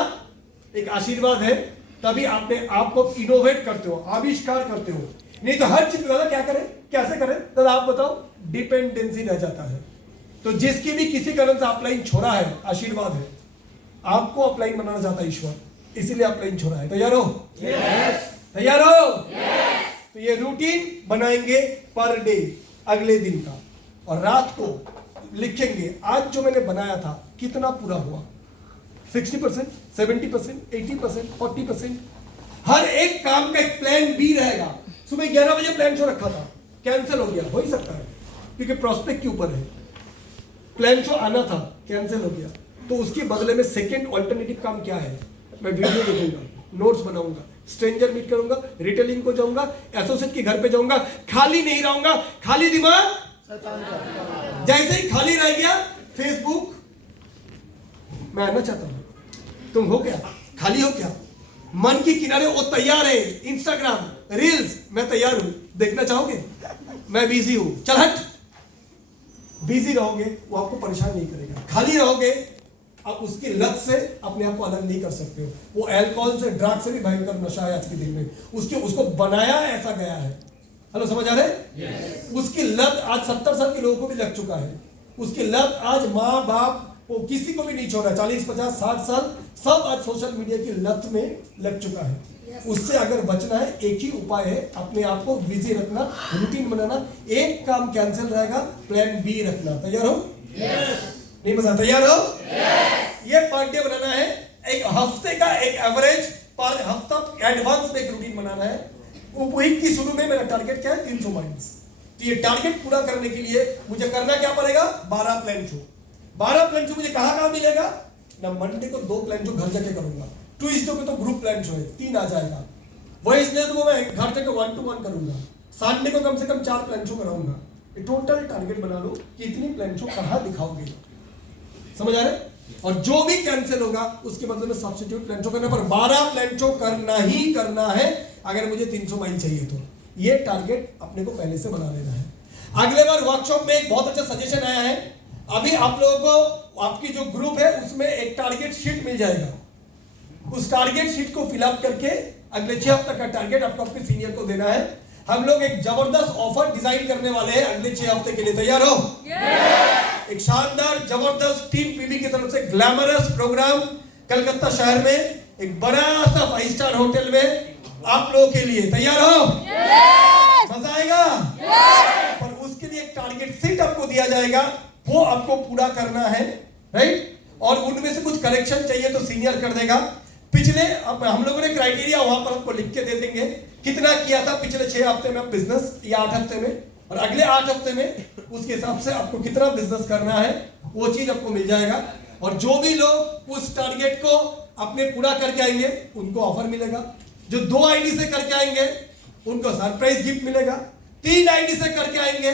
एक आशीर्वाद है, तभी अपने आप को इनोवेट करते हो, आविष्कार करते हो। नहीं तो हर चीज दादा क्या करें, कैसे करें दादा आप बताओ, डिपेंडेंसी रह जाता है। तो जिसकी भी किसी कारण से अपलाइन छोड़ा है, आशीर्वाद है, आपको अपलाइन बनाना चाहता है ईश्वर, इसीलिए अपलाइन छोड़ा है। तैयार हो? तैयार हो? तो ये रूटीन बनाएंगे पर डे, अगले दिन का, और रात को लिखेंगे आज जो मैंने बनाया था कितना पूरा हुआ, 60%, 70%, 80%, 40%। हर एक काम का एक प्लान बी रहेगा। सुबह 11 बजे प्लान शो रखा था, कैंसिल हो गया, हो ही सकता है क्योंकि प्रोस्पेक्ट के ऊपर है। प्लान शो आना था, कैंसिल हो गया, तो उसके बदले में सेकंड ऑल्टरनेटिव काम क्या है, मैं वीडियो देखूंगा, नोट्स बनाऊंगा, स्ट्रेंजर मीट करूंगा, रिटेलिंग को जाऊंगा, एसोसिएट के घर पे जाऊंगा, खाली नहीं रहूंगा। खाली दिमाग जैसे ही खाली रह गया, फेसबुक मैं आना चाहता हूं, तुम हो क्या खाली हो क्या, मन के किनारे वो तैयार है, इंस्टाग्राम रील्स मैं तैयार हूं, देखना चाहोगे, मैं बिजी हूं, चल हट। बिजी रहोगे वो आपको परेशान नहीं करेगा, खाली रहोगे आप उसकी लत से अपने आप को अलग नहीं कर सकते हो। वो अल्कोहल से, ड्रग से भी भयंकर नशा है आज के दिन में, उसको बनाया ऐसा गया है। हेलो समझ आ रहे? उसकी लत आज 70 साल के लोगों को भी लग चुका है, उसकी लत आज माँ बाप वो किसी को भी नहीं छोड़ा, 40, 50, 60 साल सब आज सोशल मीडिया की लत में लग चुका है। उससे अगर बचना है एक ही उपाय है, अपने आप को बिजी रखना, रूटीन बनाना, एक काम कैंसिल रहेगा, प्लान बी रखना। तैयार हो? नहीं मजा? तैयार हो? ये पर डे बनाना है, एक हफ्ते का एक एवरेज पर हफ्ता एडवांस में एक रूटीन बनाना है। वीक की शुरू में मेरा टारगेट क्या है, 300 माइल्स। तो ये टारगेट पूरा करने के लिए मुझे करना क्या पड़ेगा, 12 प्लान शो। 12 प्लान शो मुझे कहाँ मिलेगा ना, मंडे को 2 प्लान शो घर जाके करूंगा, ट्यूसडे को तो ग्रुप प्लान शो है 3 आ जाएगा, वेडनेसडे को मैं घर जाके 1-to-1 करूंगा, संडे को कम से कम 4 प्लान शो कराऊंगा। टोटल टारगेट बना लो कि इतनी प्लान शो कहाँ दिखाओगे, समझ आ रहे? और जो भी कैंसिल होगा उसके बदले में सब्स्टिट्यूट प्लान शो करने पर 12 प्लान शो करना ही करना है अगर मुझे 300 माइल चाहिए तो। ये टारगेट अपने को पहले से बना लेना है। अगले बार वर्कशॉप में एक बहुत अच्छा सजेशन आया है, अभी आप लोगों को आपकी जो ग्रुप है उसमें एक टारगेट शीट मिल जाएगा, उस टारगेट शीट को फिलअप करके अगले 6 हफ्ते का टारगेट आपको अपने सीनियर को देना है। हम लोग एक जबरदस्त ऑफर डिजाइन करने वाले हैं अगले 6 हफ्ते के लिए। तैयार हो? एक शानदार जबरदस्त टीम पीबी की तरफ से ग्लैमरस प्रोग्राम कलकत्ता शहर में एक बड़ा सा 5 स्टार होटल में आप लोगों के लिए। तैयार हो? मजा आएगा? पर उसके लिए एक टारगेट शीट आपको दिया जाएगा, वो आपको पूरा करना है, राइट? और उनमें से कुछ करेक्शन चाहिए तो सीनियर कर देगा। पिछले हम लोगों ने क्राइटेरिया वहां पर आपको लिख के दे देंगे, कितना किया था पिछले 6 हफ्ते में बिजनेस या 8 हफ्ते में, और अगले 8 हफ्ते में उसके हिसाब से आपको कितना बिजनेस करना है वो चीज आपको मिल जाएगा। और जो भी लोग उस टारगेट को अपने पूरा करके आएंगे उनको ऑफर मिलेगा, जो 2 आईडी से करके आएंगे उनको सरप्राइज गिफ्ट मिलेगा, 3 आईडी से करके आएंगे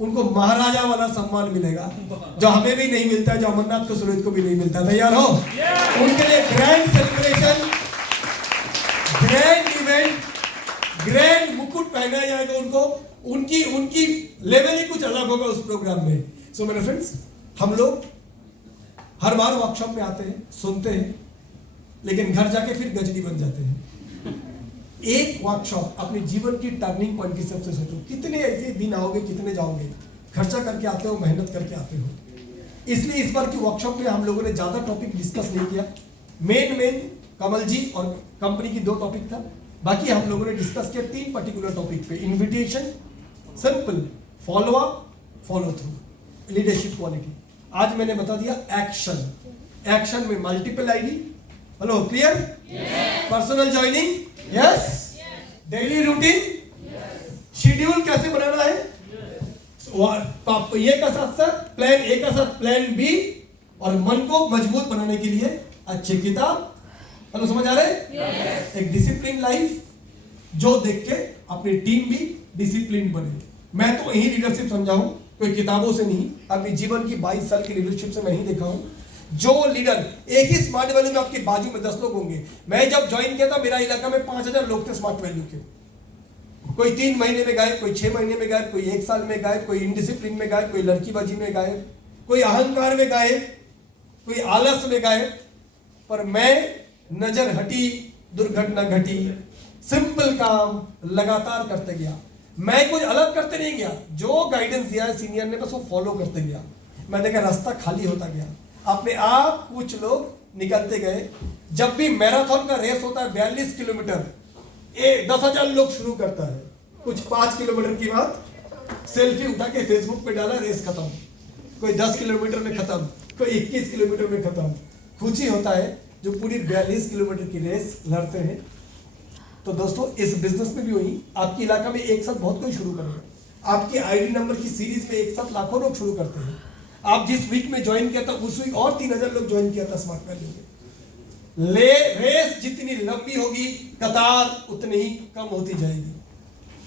उनको महाराजा वाला सम्मान मिलेगा जो हमें भी नहीं मिलता, जो अमरनाथ को सुरेश को भी नहीं मिलता। तैयार हो? उनके लिए grand celebration, grand event, grand मुकुट पहनाया जाएगा उनको। उनकी लेवल ही कुछ अलग होगा उस प्रोग्राम में। सो मेरे फ्रेंड्स, हम लोग हर बार वर्कशॉप में आते हैं, सुनते हैं, लेकिन घर जाके फिर गजनी बन जाते हैं। एक वर्कशॉप अपने जीवन की टर्निंग पॉइंट की सबसे सोचो, कितने ऐसे दिन आओगे, कितने जाओगे, खर्चा करके आते हो, मेहनत करके आते हो। इसलिए इस बार की वर्कशॉप में हम लोगों ने ज्यादा टॉपिक डिस्कस नहीं किया। मेन कमल जी और कंपनी की 2 टॉपिक था, बाकी हम लोगों ने डिस्कस किया 3 पर्टिकुलर टॉपिक पे। Invitation, simple, follow up, follow through, leadership quality. आज मैंने बता दिया एक्शन। एक्शन में multiple ID, hello clear, personal joining, yes, daily routine, schedule कैसे बनाना है, ये का साथ साथ प्लान ए का साथ प्लान बी, और मन को मजबूत बनाने के लिए अच्छी किताब। हेलो, समझ आ रहे हैं? एक डिसिप्लिन लाइफ जो देख के अपनी टीम भी डिसिप्लिन बने। मैं तो यही लीडरशिप समझा हूं, कोई किताबों से नहीं, अपनी जीवन की 22 साल की लीडरशिप से मैं ही देखा हूं। जो लीडर, एक ही स्मार्ट वैल्यू में आपके बाजू में 10 लोग होंगे। मैं जब ज्वाइन किया था मेरा इलाका में 5000 लोग थे स्मार्ट वैल्यू के। कोई 3 महीने में गायब, कोई 6 महीने में गायब, कोई 1 साल में गायब, कोई इनडिसिप्लिन में गायब, कोई लड़कीबाजी में गायब, कोई अहंकार में गायब, कोई आलस में गायब। पर मैं नजर हटी, दुर्घटना घटी, सिंपल काम लगातार करते गया। मैं कुछ अलग करते नहीं गया, जो गाइडेंस दिया है सीनियर ने बस वो फॉलो करते गया। मैं देखा रास्ता खाली होता गया, अपने आप कुछ लोग निकलते गए। जब भी मैराथन का रेस होता है 42 किलोमीटर, 10,000 लोग शुरू करता है, कुछ 5 किलोमीटर की बात, सेल्फी उठा के फेसबुक पे डाला, रेस खत्म। कोई 10 किलोमीटर में खत्म, कोई 21 किलोमीटर में खत्म। खुशी होता है जो पूरी 42 किलोमीटर की रेस लड़ते हैं। तो दोस्तों, इस बिजनेस में भी वही, आपके इलाका में एक साथ बहुत कोई शुरू करेगा। आपकी आईडी नंबर की सीरीज में एक साथ लाखों लोग शुरू करते हैं। आप जिस वीक में ज्वाइन किया था उस वीक और 3000 लोग ज्वाइन किया था स्मार्ट वैल्यू में। रेस जितनी लंबी होगी, कतार उतनी ही कम होती जाएगी।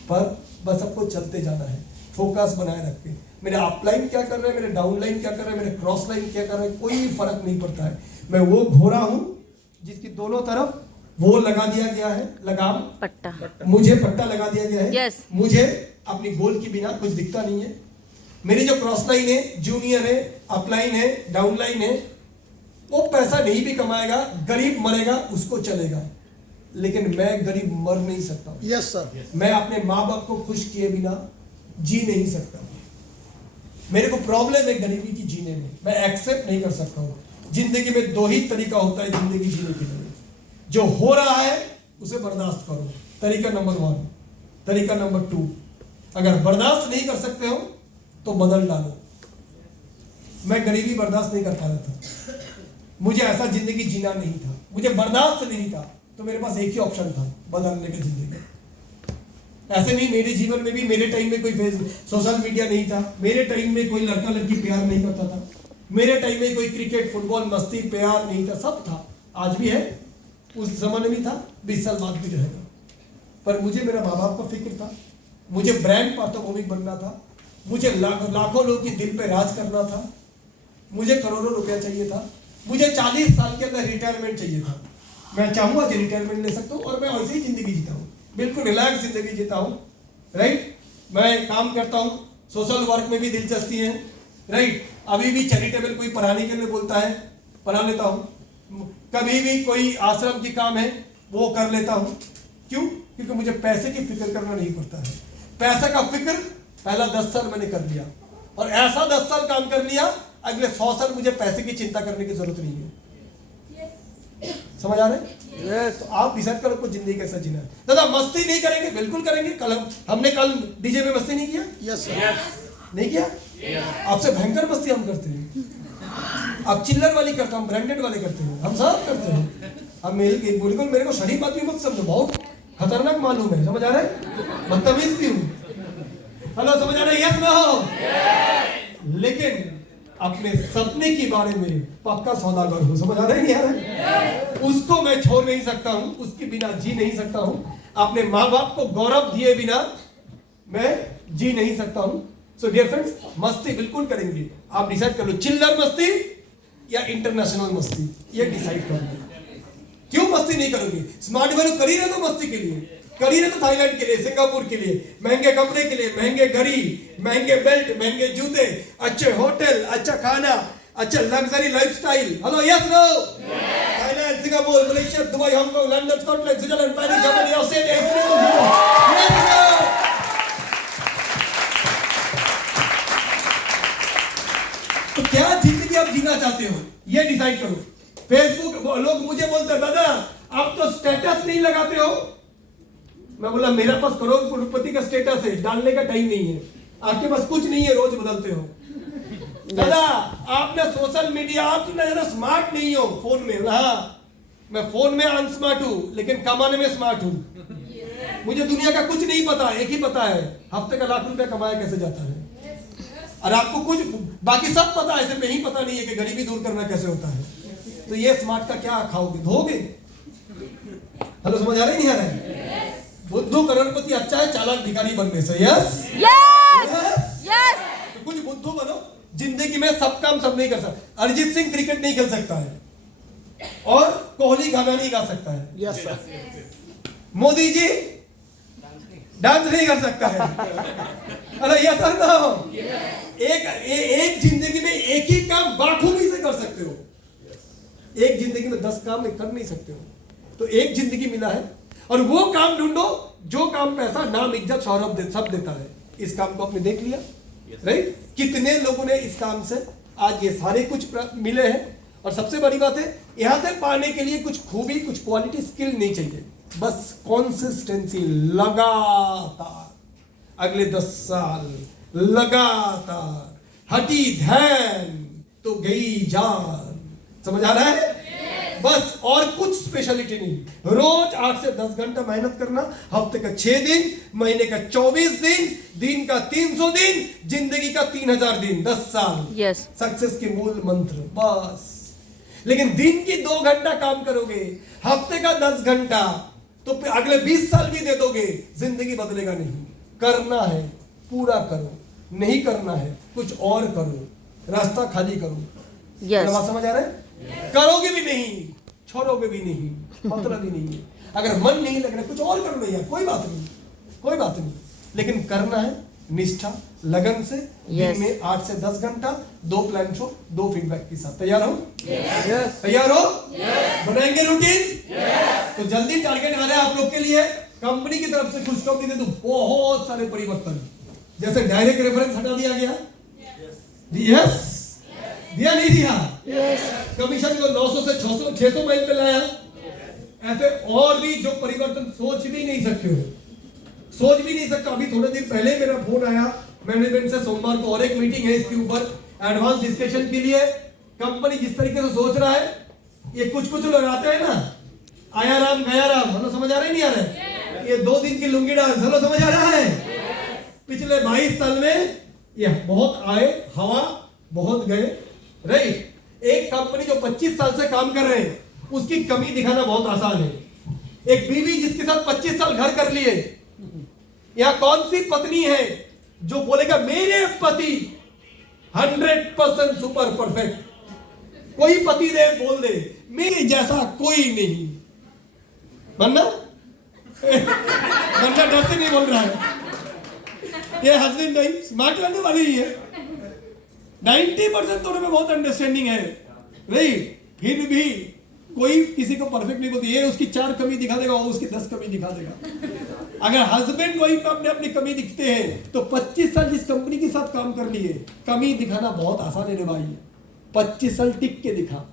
पर बस सबको चलते जाना है, फोकस बनाए रख के। मेरे अपलाइन क्या कर रहे हैं, मेरे डाउनलाइन क्या कर रहे हैं, मेरे क्रॉस लाइन क्या कर रहे हैं, कोई फर्क नहीं पड़ता है। मैं वो घोड़ा हूं जिसकी दोनों तरफ वो लगा दिया गया है, लगाम, पट्टा, मुझे पट्टा लगा दिया गया है। Yes. मुझे अपनी गोल के बिना कुछ दिखता नहीं है। मेरी जो क्रॉस लाइन है, जूनियर है, अपलाइन है, डाउनलाइन है, वो पैसा नहीं भी कमाएगा, गरीब मरेगा, उसको चलेगा, लेकिन मैं गरीब मर नहीं सकता। Yes sir. मैं अपने माँ बाप को खुश किए बिना जी नहीं सकता। मेरे को प्रॉब्लम है गरीबी की जीने में, मैं एक्सेप्ट नहीं कर सकता हूँ। जिंदगी में 2 ही तरीका होता है जिंदगी जीने के लिए, जो हो रहा है उसे बर्दाश्त करो, तरीका नंबर 1। तरीका नंबर 2, अगर बर्दाश्त नहीं कर सकते हो तो बदल डालो। मैं गरीबी बर्दाश्त नहीं कर पा रहा था, मुझे ऐसा जिंदगी जीना नहीं था, मुझे बर्दाश्त नहीं था, तो मेरे पास एक ही ऑप्शन था, बदलने की जिंदगी। ऐसे नहीं, मेरे जीवन में भी मेरे टाइम में कोई सोशल मीडिया नहीं था, मेरे टाइम में कोई लड़का लड़की प्यार नहीं करता था, मेरे टाइम में कोई क्रिकेट फुटबॉल मस्ती प्यार नहीं था, सब था, आज भी है, उस जमाने में था, 20 साल बाद भी रहेगा। पर मुझे मेरा माँ बाप का फिक्र था, मुझे ब्रांड पार्थोभौमिक बनना था, मुझे लाखों लोगों के दिल पे राज करना था, मुझे करोड़ों रुपया चाहिए था, मुझे 40 साल के अंदर रिटायरमेंट चाहिए था। मैं चाहूंगा कि रिटायरमेंट ले सकता हूँ और मैं वैसे ही जिंदगी जीता हूँ, बिल्कुल रिलैक्स जिंदगी जीता हूँ, राइट। मैं काम करता हूँ, सोशल वर्क में भी दिलचस्पी है, राइट। अभी भी चैरिटेबल कोई पढ़ाने के लिए बोलता है, पढ़ा लेता हूँ। कभी भी कोई आश्रम की काम है वो कर लेता हूँ। क्यों? क्योंकि मुझे पैसे की फिक्र करना नहीं पड़ता है। पैसे का फिक्र पहला 10 साल मैंने कर लिया, और ऐसा 10 साल काम कर लिया, अगले 100 साल मुझे पैसे की चिंता करने की जरूरत नहीं है। समझ आ रहे हैं? यस। तो आप डिसाइड करो को जिंदगी कैसा जीना है। दादा मस्ती नहीं करेंगे, बिल्कुल करेंगे। हमने कल डीजे में मस्ती नहीं किया? Yes sir. नहीं किया? आपसे भयंकर मस्ती हम करते हैं। आप चिल्लर वाली करते, हम ब्रांडेड वाले करते हैं, हम सब करते हैं। हम बिल्कुल मेरे को शरीफ बात भी मत समझो, बहुत खतरनाक मालूम है। समझ आ रहा है? बदतमीज भी हूँ। हेलो, समझ आ रहा है? यस ना हो? लेकिन अपने सपने के बारे में पक्का सौदागर हूँ। समझ आ रहा है? नहीं आ रहा है? उसको मैं छोड़ नहीं सकता हूँ, उसके बिना जी नहीं सकता हूँ। अपने माँ बाप को गौरव दिए बिना मैं जी नहीं सकता हूँ। सो डियर फ्रेंड्स, मस्ती बिल्कुल करेंगे, आप डिसाइड कर लो चिल्लर मस्ती या इंटरनेशनल मस्ती, ये डिसाइड कर लो। क्यों मस्ती नहीं करोगे? स्मार्ट वैल्यू कर ही रहे तो मस्ती के लिए, कर ही रहे तो थाईलैंड के लिए, सिंगापुर के लिए, महंगे कपड़े के लिए, महंगे घड़ी, महंगे बेल्ट, महंगे जूते, अच्छे होटल, अच्छा खाना, अच्छा luxury lifestyle. Hello, yes no? Thailand, Singapore, Malaysia, Dubai, Hong Kong, London, Scotland, Switzerland, Paris, Germany, Australia, yes no? तो क्या जिंदगी आप जीना चाहते हो, ये डिसाइड करो। फेसबुक, लोग मुझे बोलते हैं दादा आप तो स्टेटस नहीं लगाते हो। मैं बोला मेरे पास करोड़पति का स्टेटस है, डालने का टाइम नहीं है। आपके पास कुछ नहीं है, रोज बदलते हो। दादा आपने सोशल मीडिया, आप ज्यादा स्मार्ट नहीं हो फोन में। हाँ, मैं फोन में अनस्मार्ट हूं, लेकिन कमाने में स्मार्ट हूं। मुझे दुनिया का कुछ नहीं पता, एक ही पता है, हफ्ते का लाख रुपया कमाया कैसे जाता है। और आपको कुछ बाकी सब पता है, सिर्फ यही पता नहीं है कि गरीबी दूर करना कैसे होता है। तो ये स्मार्ट का क्या खाओगे, धोगे? हेलो, समझ आ रही नहीं आ रहा है? बुद्धू करोड़पति अच्छा है चालाक भिखारी बनने से। यस यस तो कुछ बुद्धू बनो। जिंदगी में सब काम सब नहीं कर सकता। अरिजीत सिंह क्रिकेट नहीं खेल सकता है और कोहली गाना नहीं गा सकता है। Yes sir. Modi ji dance नहीं कर सकता है। अरे यस सर ना? एक जिंदगी में एक ही काम बाखूबी से कर सकते हो। एक जिंदगी में 10 काम कर नहीं सकते हो। तो एक जिंदगी मिला है और वो काम ढूंढो जो काम पैसा, नाम, इज्जत, शौहरत सब देता है। इस काम को आपने देख लिया, राइट? कितने लोगों ने इस काम से आज ये सारे कुछ मिले हैं। और सबसे बड़ी बात है, यहां से पाने के लिए कुछ खूबी, कुछ क्वालिटी, स्किल नहीं चाहिए, बस कॉन्सिस्टेंसी, लगातार अगले 10 साल लगातार, हटी ध्यान तो गई जान। समझ आ रहा है? बस, और कुछ स्पेशलिटी नहीं। रोज 8 से 10 घंटा मेहनत करना, हफ्ते का 6 दिन, महीने का 24 दिन, दिन का 300 दिन, जिंदगी का 3000 दिन, 10 साल। यस सक्सेस के मूल मंत्र, बस। लेकिन दिन की 2 घंटा काम करोगे, हफ्ते का 10 घंटा, तो अगले 20 साल भी दे दोगे, जिंदगी बदलेगा नहीं। करना है पूरा करो, नहीं करना है कुछ और करो, रास्ता खाली करो। यस बात समझ आ रहा है? करोगे भी नहीं, छोड़ोगे भी नहीं, मतलब भी नहीं है। अगर मन नहीं लग रहा कुछ और कर लो यार, कोई बात नहीं, कोई बात नहीं, लेकिन करना है निष्ठा, लगन से। दिन में 8 से 10 घंटा, 2 प्लान शो, 2 फीडबैक के साथ। तैयार हो? तैयार हो? बनाएंगे रूटीन? तो जल्दी टारगेट आ रहा है आप लोग के लिए। कंपनी की तरफ से खुशखबरी दे दूं, बहुत सारे परिवर्तन। जैसे डायरेक्ट रेफरेंस हटा दिया गया, यस दिया नहीं दिया? कमीशन को 900 से 600 माइल पे लाया। ऐसे और भी जो परिवर्तन सोच भी नहीं सकते हो, सोच भी नहीं सकता। अभी थोड़े दिन पहले मेरा फोन आया मैनेजमेंट से, सोमवार को और एक मीटिंग है इसके ऊपर, एडवांस डिस्कशन के लिए। कंपनी जिस तरीके से सोच रहा है, ये कुछ लोग आते हैं ना, आया राम गया राम, मतलब समझ आ रहा है नहीं आ रहा है? ये 2 दिन की लुंगी डांस, चलो समझ आ रहा है? पिछले 22 साल में ये बहुत आए, हवा बहुत गए, राइट? एक कंपनी जो 25 साल से काम कर रहे हैं, उसकी कमी दिखाना बहुत आसान है। एक बीवी जिसके साथ 25 साल घर कर लिए, यहां कौन सी पत्नी है जो बोलेगा मेरे पति 100% सुपर परफेक्ट? कोई पति दे बोल दे मेरे जैसा कोई नहीं। बनना बनना डर से नहीं बोल रहा है, ये हस्बैंड नहीं, स्मार्ट रहने वाली ही है। 90% तो में बहुत अंडरस्टैंडिंग है, राइट? फिर भी कोई किसी को परफेक्ट नहीं बोलती। ये उसकी 4 कमी दिखा देगा, वो उसकी 10 कमी दिखा देगा। अगर हस्बैंड वही पे अपनी कमी दिखते हैं, तो 25 साल जिस कंपनी के साथ काम कर लिए, कमी दिखाना बहुत आसान है भाई। 25 साल टिक के दिखा।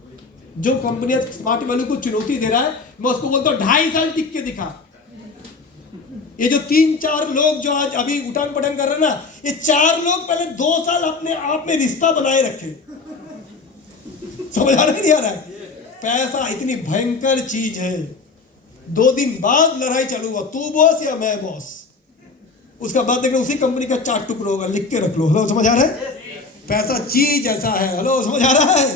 जो कंपनी स्मार्ट वैल्यू को चुनौती दे रहा है, मैं उसको बोलता हूं 2.5 साल टिक के दिखा। ये जो 3-4 लोग जो आज अभी उठान पटान कर रहे हैं ना, ये 4 लोग पहले 2 साल अपने आप में रिश्ता बनाए रखे। समझ आ रहा है नहीं आ रहा है? पैसा इतनी भयंकर चीज है, 2 दिन बाद लड़ाई चालू हुआ, तू बॉस या मैं बॉस। उसका बाद देखना उसी कंपनी का 4 टुकड़ा होगा, लिख के रख लो। हेलो, समझ आ रहा है? पैसा चीज ऐसा है, हेलो समझ आ रहा है?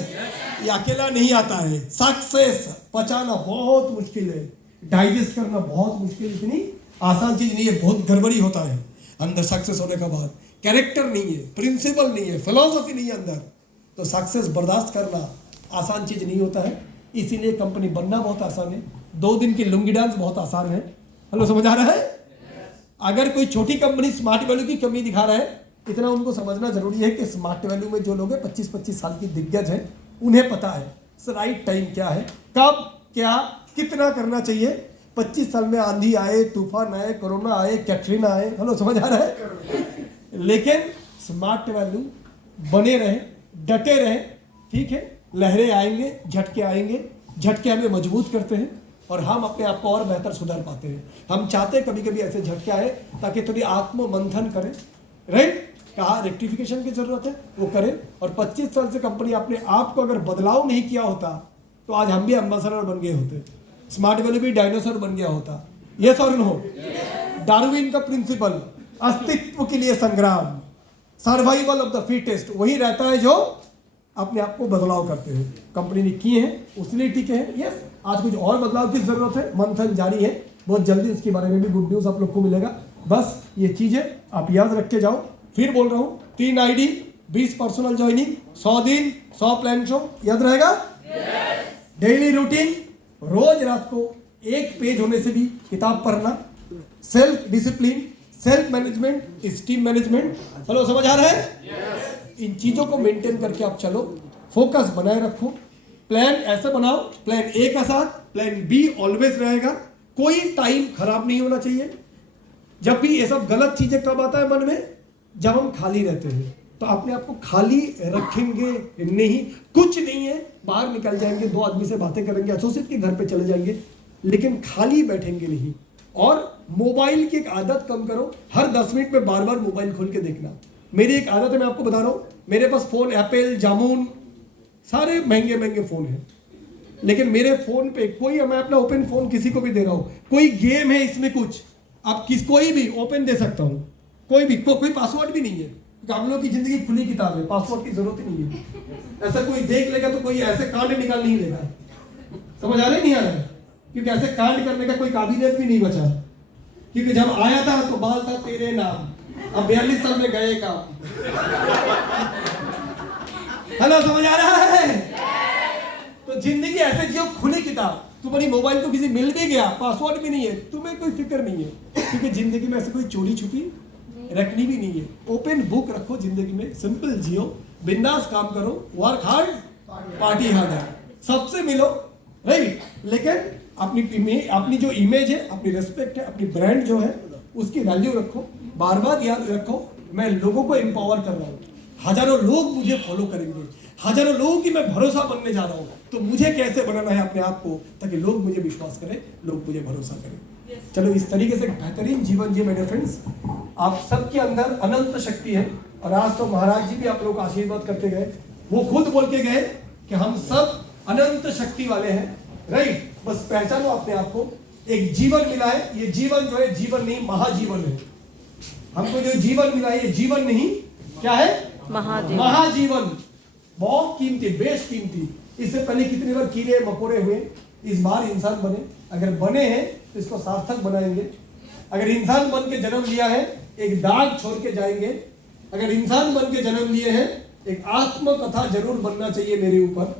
ये अकेला नहीं आता है। सक्सेस पचाना बहुत मुश्किल है, डाइजेस्ट करना बहुत मुश्किल, इतनी आसान चीज नहीं है, बहुत गड़बड़ी होता है अंदर सक्सेस होने के बाद। कैरेक्टर नहीं है, प्रिंसिपल नहीं है, फिलॉसफी नहीं है अंदर, तो सक्सेस बर्दाश्त करना आसान चीज नहीं होता है। इसीलिए कंपनी बनना बहुत आसान है, 2 दिन की लुंगी डांस बहुत आसान है। हेलो, समझ आ रहा है? अगर कोई छोटी कंपनी स्मार्ट वैल्यू की कमी दिखा रहा है, इतना उनको समझना जरूरी है कि स्मार्ट वैल्यू में जो लोग हैं 25-25 साल की दिग्गज है, उन्हें पता है राइट टाइम क्या है, कब क्या कितना करना चाहिए। 25 साल में आंधी आए, तूफान आए, कोरोना आए, कैटरीना आए, हेलो समझ आ रहा है? लेकिन स्मार्ट वैल्यू बने रहे, डटे रहे, ठीक है। लहरें आएंगे, झटके आएंगे, झटके हमें मजबूत करते हैं और हम अपने आप को और बेहतर सुधार पाते हैं। हम चाहते हैं कभी कभी ऐसे झटके आए ताकि थोड़ी आत्म मंथन करें, राइट? कहाँ रेक्टिफिकेशन की जरूरत है वो करें। और 25 साल से कंपनी अपने आप को अगर बदलाव नहीं किया होता तो आज हम भी एम्बेसडर बन गए होते, स्मार्ट वैल्यू भी डायनासोर बन गया होता। यस और नो? डार्विन का प्रिंसिपल, अस्तित्व के लिए संग्राम, सर्वाइवल ऑफ द फिटेस्ट, वही रहता है जो अपने आप को बदलाव करते हैं। कंपनी ने किए हैं, उसलिए टिके हैं। यस, आज कुछ और बदलाव की जरूरत है, मंथन जारी है, बहुत जल्दी उसके बारे में भी गुड न्यूज आप लोग को मिलेगा। बस ये चीजें आप याद रख के जाओ। फिर बोल रहा हूँ, 3 आईडी, 20 पर्सनल ज्वाइनिंग, 100 दिन, 100 प्लान शो, याद रहेगा? डेली रूटीन, रोज रात को 1 पेज होने से भी किताब पढ़ना, self discipline, self management, steam management. Hello, समझ आ रहा है? इन चीजों को मेंटेन करके आप चलो, फोकस बनाए रखो, प्लान ऐसे बनाओ, प्लान ए का साथ प्लान बी ऑलवेज रहेगा, कोई टाइम खराब नहीं होना चाहिए। जब भी ये सब गलत चीजें कब आता है मन में, जब हम खाली रहते हैं, तो अपने आप को खाली रखेंगे नहीं, कुछ नहीं है, बाहर निकल जाएंगे, 2 आदमी से बातें करेंगे, एसोसिएट के घर पे चले जाएंगे, लेकिन खाली बैठेंगे नहीं। और मोबाइल की एक आदत कम करो, हर 10 मिनट में बार बार मोबाइल खोल के देखना। मेरी एक आदत है, मैं आपको बता रहा हूँ, मेरे पास फोन एप्पल, जामुन, सारे महंगे महंगे फोन हैं, लेकिन मेरे फोन पे कोई, मैं अपना ओपन फोन किसी को भी दे रहा हूँ, कोई गेम है इसमें कुछ, आप कोई भी ओपन दे सकता हूँ, कोई भी, कोई पासवर्ड भी नहीं है, क्योंकि हम लोग की जिंदगी खुली किताब है, पासवर्ड की जरूरत ही नहीं है। ऐसा कोई देख लेगा तो कोई ऐसे कांड निकाल नहीं लेगा। समझ आ रहा है नहीं आ रहा है? क्योंकि ऐसे कांड करने का कोई काबिलियत भी नहीं बचा, क्योंकि जब आया था तो बाल था तेरे नाम, अब 42 साल में गए काम। हेलो, समझ आ रहा है? तो जिंदगी ऐसे जियो, खुली किताब। तुम्हारी मोबाइल को किसी मिल भी गया, पासवर्ड भी नहीं है, तुम्हें कोई फिक्र नहीं है, क्योंकि जिंदगी में ऐसे कोई चोरी छुपी रखनी भी नहीं है। ओपन बुक रखो जिंदगी में, सिंपल जियो, बिंदास काम करो, वर्क हार्ड पार्टी हार्ड, सबसे मिलो, राइट? लेकिन अपनी जो इमेज है, अपनी रिस्पेक्ट है, अपनी ब्रांड जो है, उसकी वैल्यू रखो। बार बार याद रखो, मैं लोगों को एम्पावर कर रहा हूँ, हजारों लोग मुझे फॉलो करेंगे, हजारों लोगों की मैं भरोसा बनने जा रहा हूँ, तो मुझे कैसे बनाना है अपने आप को, ताकि लोग मुझे विश्वास करें, लोग मुझे भरोसा करें। चलो, इस तरीके से बेहतरीन जीवन जिए मेरे फ्रेंड्स। आप सबके अंदर अनंत शक्ति है, और आज तो महाराज जी भी आप लोग का आशीर्वाद करते गए, वो खुद बोल के गए कि हम सब अनंत शक्ति वाले हैं, राइट? बस पहचानो अपने आप को। एक जीवन मिला है, ये जीवन जो है जीवन नहीं, महाजीवन है। हमको जो जीवन मिला है, ये जीवन नहीं, क्या है? महाजीवन। महाजीवन, बहुत कीमती, बेश कीमती। इससे पहले कितनी बार कीड़े मकोड़े हुए, इस बार इंसान बने। अगर बने हैं तो इसको सार्थक बनाएंगे। अगर इंसान बन के जन्म लिया है, एक दाग छोड़ के जाएंगे। अगर इंसान बन के जन्म लिए हैं, एक आत्मकथा जरूर बनना चाहिए मेरे ऊपर।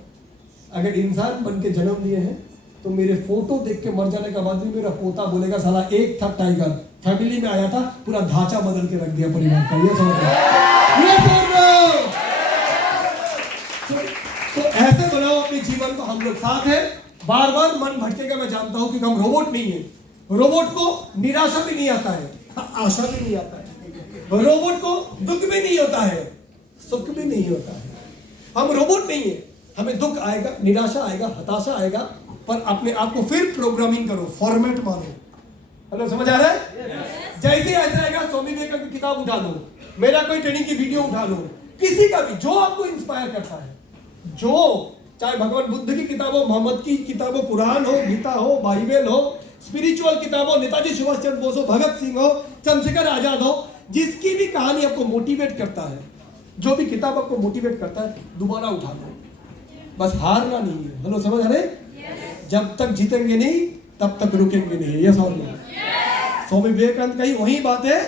अगर इंसान बन के जन्म लिए हैं, तो मेरे फोटो देख के मर जाने का बाद भी मेरा पोता बोलेगा, साला एक था टाइगर, फैमिली में आया था, पूरा ढांचा बदल के रख दिया परिवार का। ये तो ऐसे बनाओ अपने जीवन को। हम लोग साथ हैं, बार बार मन भटकेगा, मैं जानता हूं, क्योंकि हम रोबोट नहीं है। रोबोट को निराशा भी नहीं आता है, आशा भी नहीं आता है। रोबोट को दुख भी नहीं होता है, सुख भी नहीं होता है। हम रोबोट नहीं है, हमें दुख आएगा, निराशा आएगा, हताशा आएगा, पर अपने आप को फिर प्रोग्रामिंग करो, फॉर्मेट मानो। हेलो, समझ आ रहा है? जैसे ऐसा आएगा, स्वामी विवेकानंद की किताब उठा लो, मेरा कोई ट्रेनिंग की वीडियो उठा लो, किसी का भी, जो आपको इंस्पायर करता है, जो चाहे भगवान बुद्ध की किताब हो, मोहम्मद की किताब हो, कुरान हो, गीता हो, बाइबल हो, स्पिरिचुअल किताब हो, नेताजी सुभाष चंद्र बोस हो, भगत सिंह हो, चंद्रशेखर आजाद हो, जिसकी भी कहानी आपको मोटिवेट करता है, जो भी किताब आपको मोटिवेट करता है, दोबारा उठा लो। बस हारना नहीं है। हेलो, समझ आ रहे? जब तक जीतेंगे नहीं, तब तक रुकेंगे नहीं। ये समझ लो। स्वामी विवेकानंद का ही वही बात है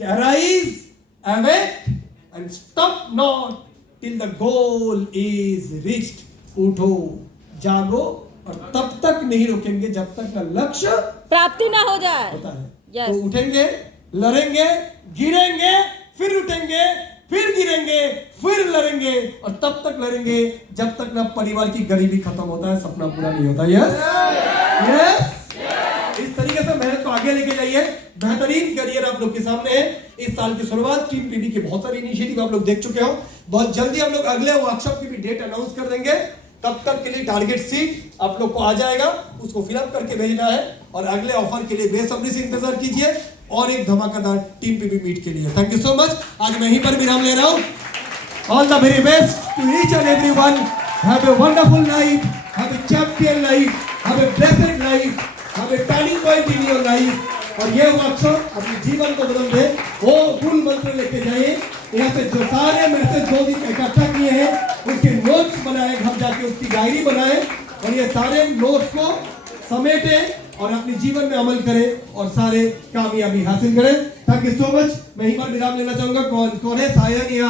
कि arise awake and stop not till the goal is reached. उठो, जागो और तब तक नहीं रुकेंगे जब तक का लक्ष्य प्राप्ति ना हो जाए। होता है। Yes. तो उठेंगे, लड़ेंगे, गिरेंगे, फिर उठेंगे, फिर गिरेंगे, फिर लड़ेंगे और तब तक लड़ेंगे जब तक ना परिवार की गरीबी खत्म होता है, सपना पूरा नहीं होता। यस यस, इस तरीके से मेहनत को आगे लेके जाइए। बेहतरीन करियर आप लोग के सामने है। इस साल की शुरुआत टीम पीबी की बहुत सारी इनिशिएटिव आप लोग देख चुके हो। बहुत जल्दी हम लोग अगले वर्कशॉप की भी डेट अनाउंस कर देंगे। तब तक के लिए टारगेट सीट आप लोग को आ जाएगा, उसको फिलअप करके भेजना है और अगले ऑफर के लिए बेसब्री से इंतजार कीजिए और एक धमाकेदार टीम पीबी मीट के लिए। Thank you so much. आज मैं यहीं पर विराम ले रहा हूं। All the very best to each and everyone. Have a wonderful life, have a champion life, have a blessed life, have a turning point in your life. और ये वर्कशॉप अपने जीवन को बदल दे, वो मूल मंत्र लेके जाइए। यहाँ से जो सारे मैसेज 2 दिन इकट्ठा किए हैं उसके नोट्स बनाए, हम जाके उसकी डायरी बनाए और ये सारे नोट्स को समेटे और अपने जीवन में अमल करें और सारे कामयाबी हासिल करें। Thank you so much. मैं यहीं पर विराम लेना चाहूंगा। कौन है सायन या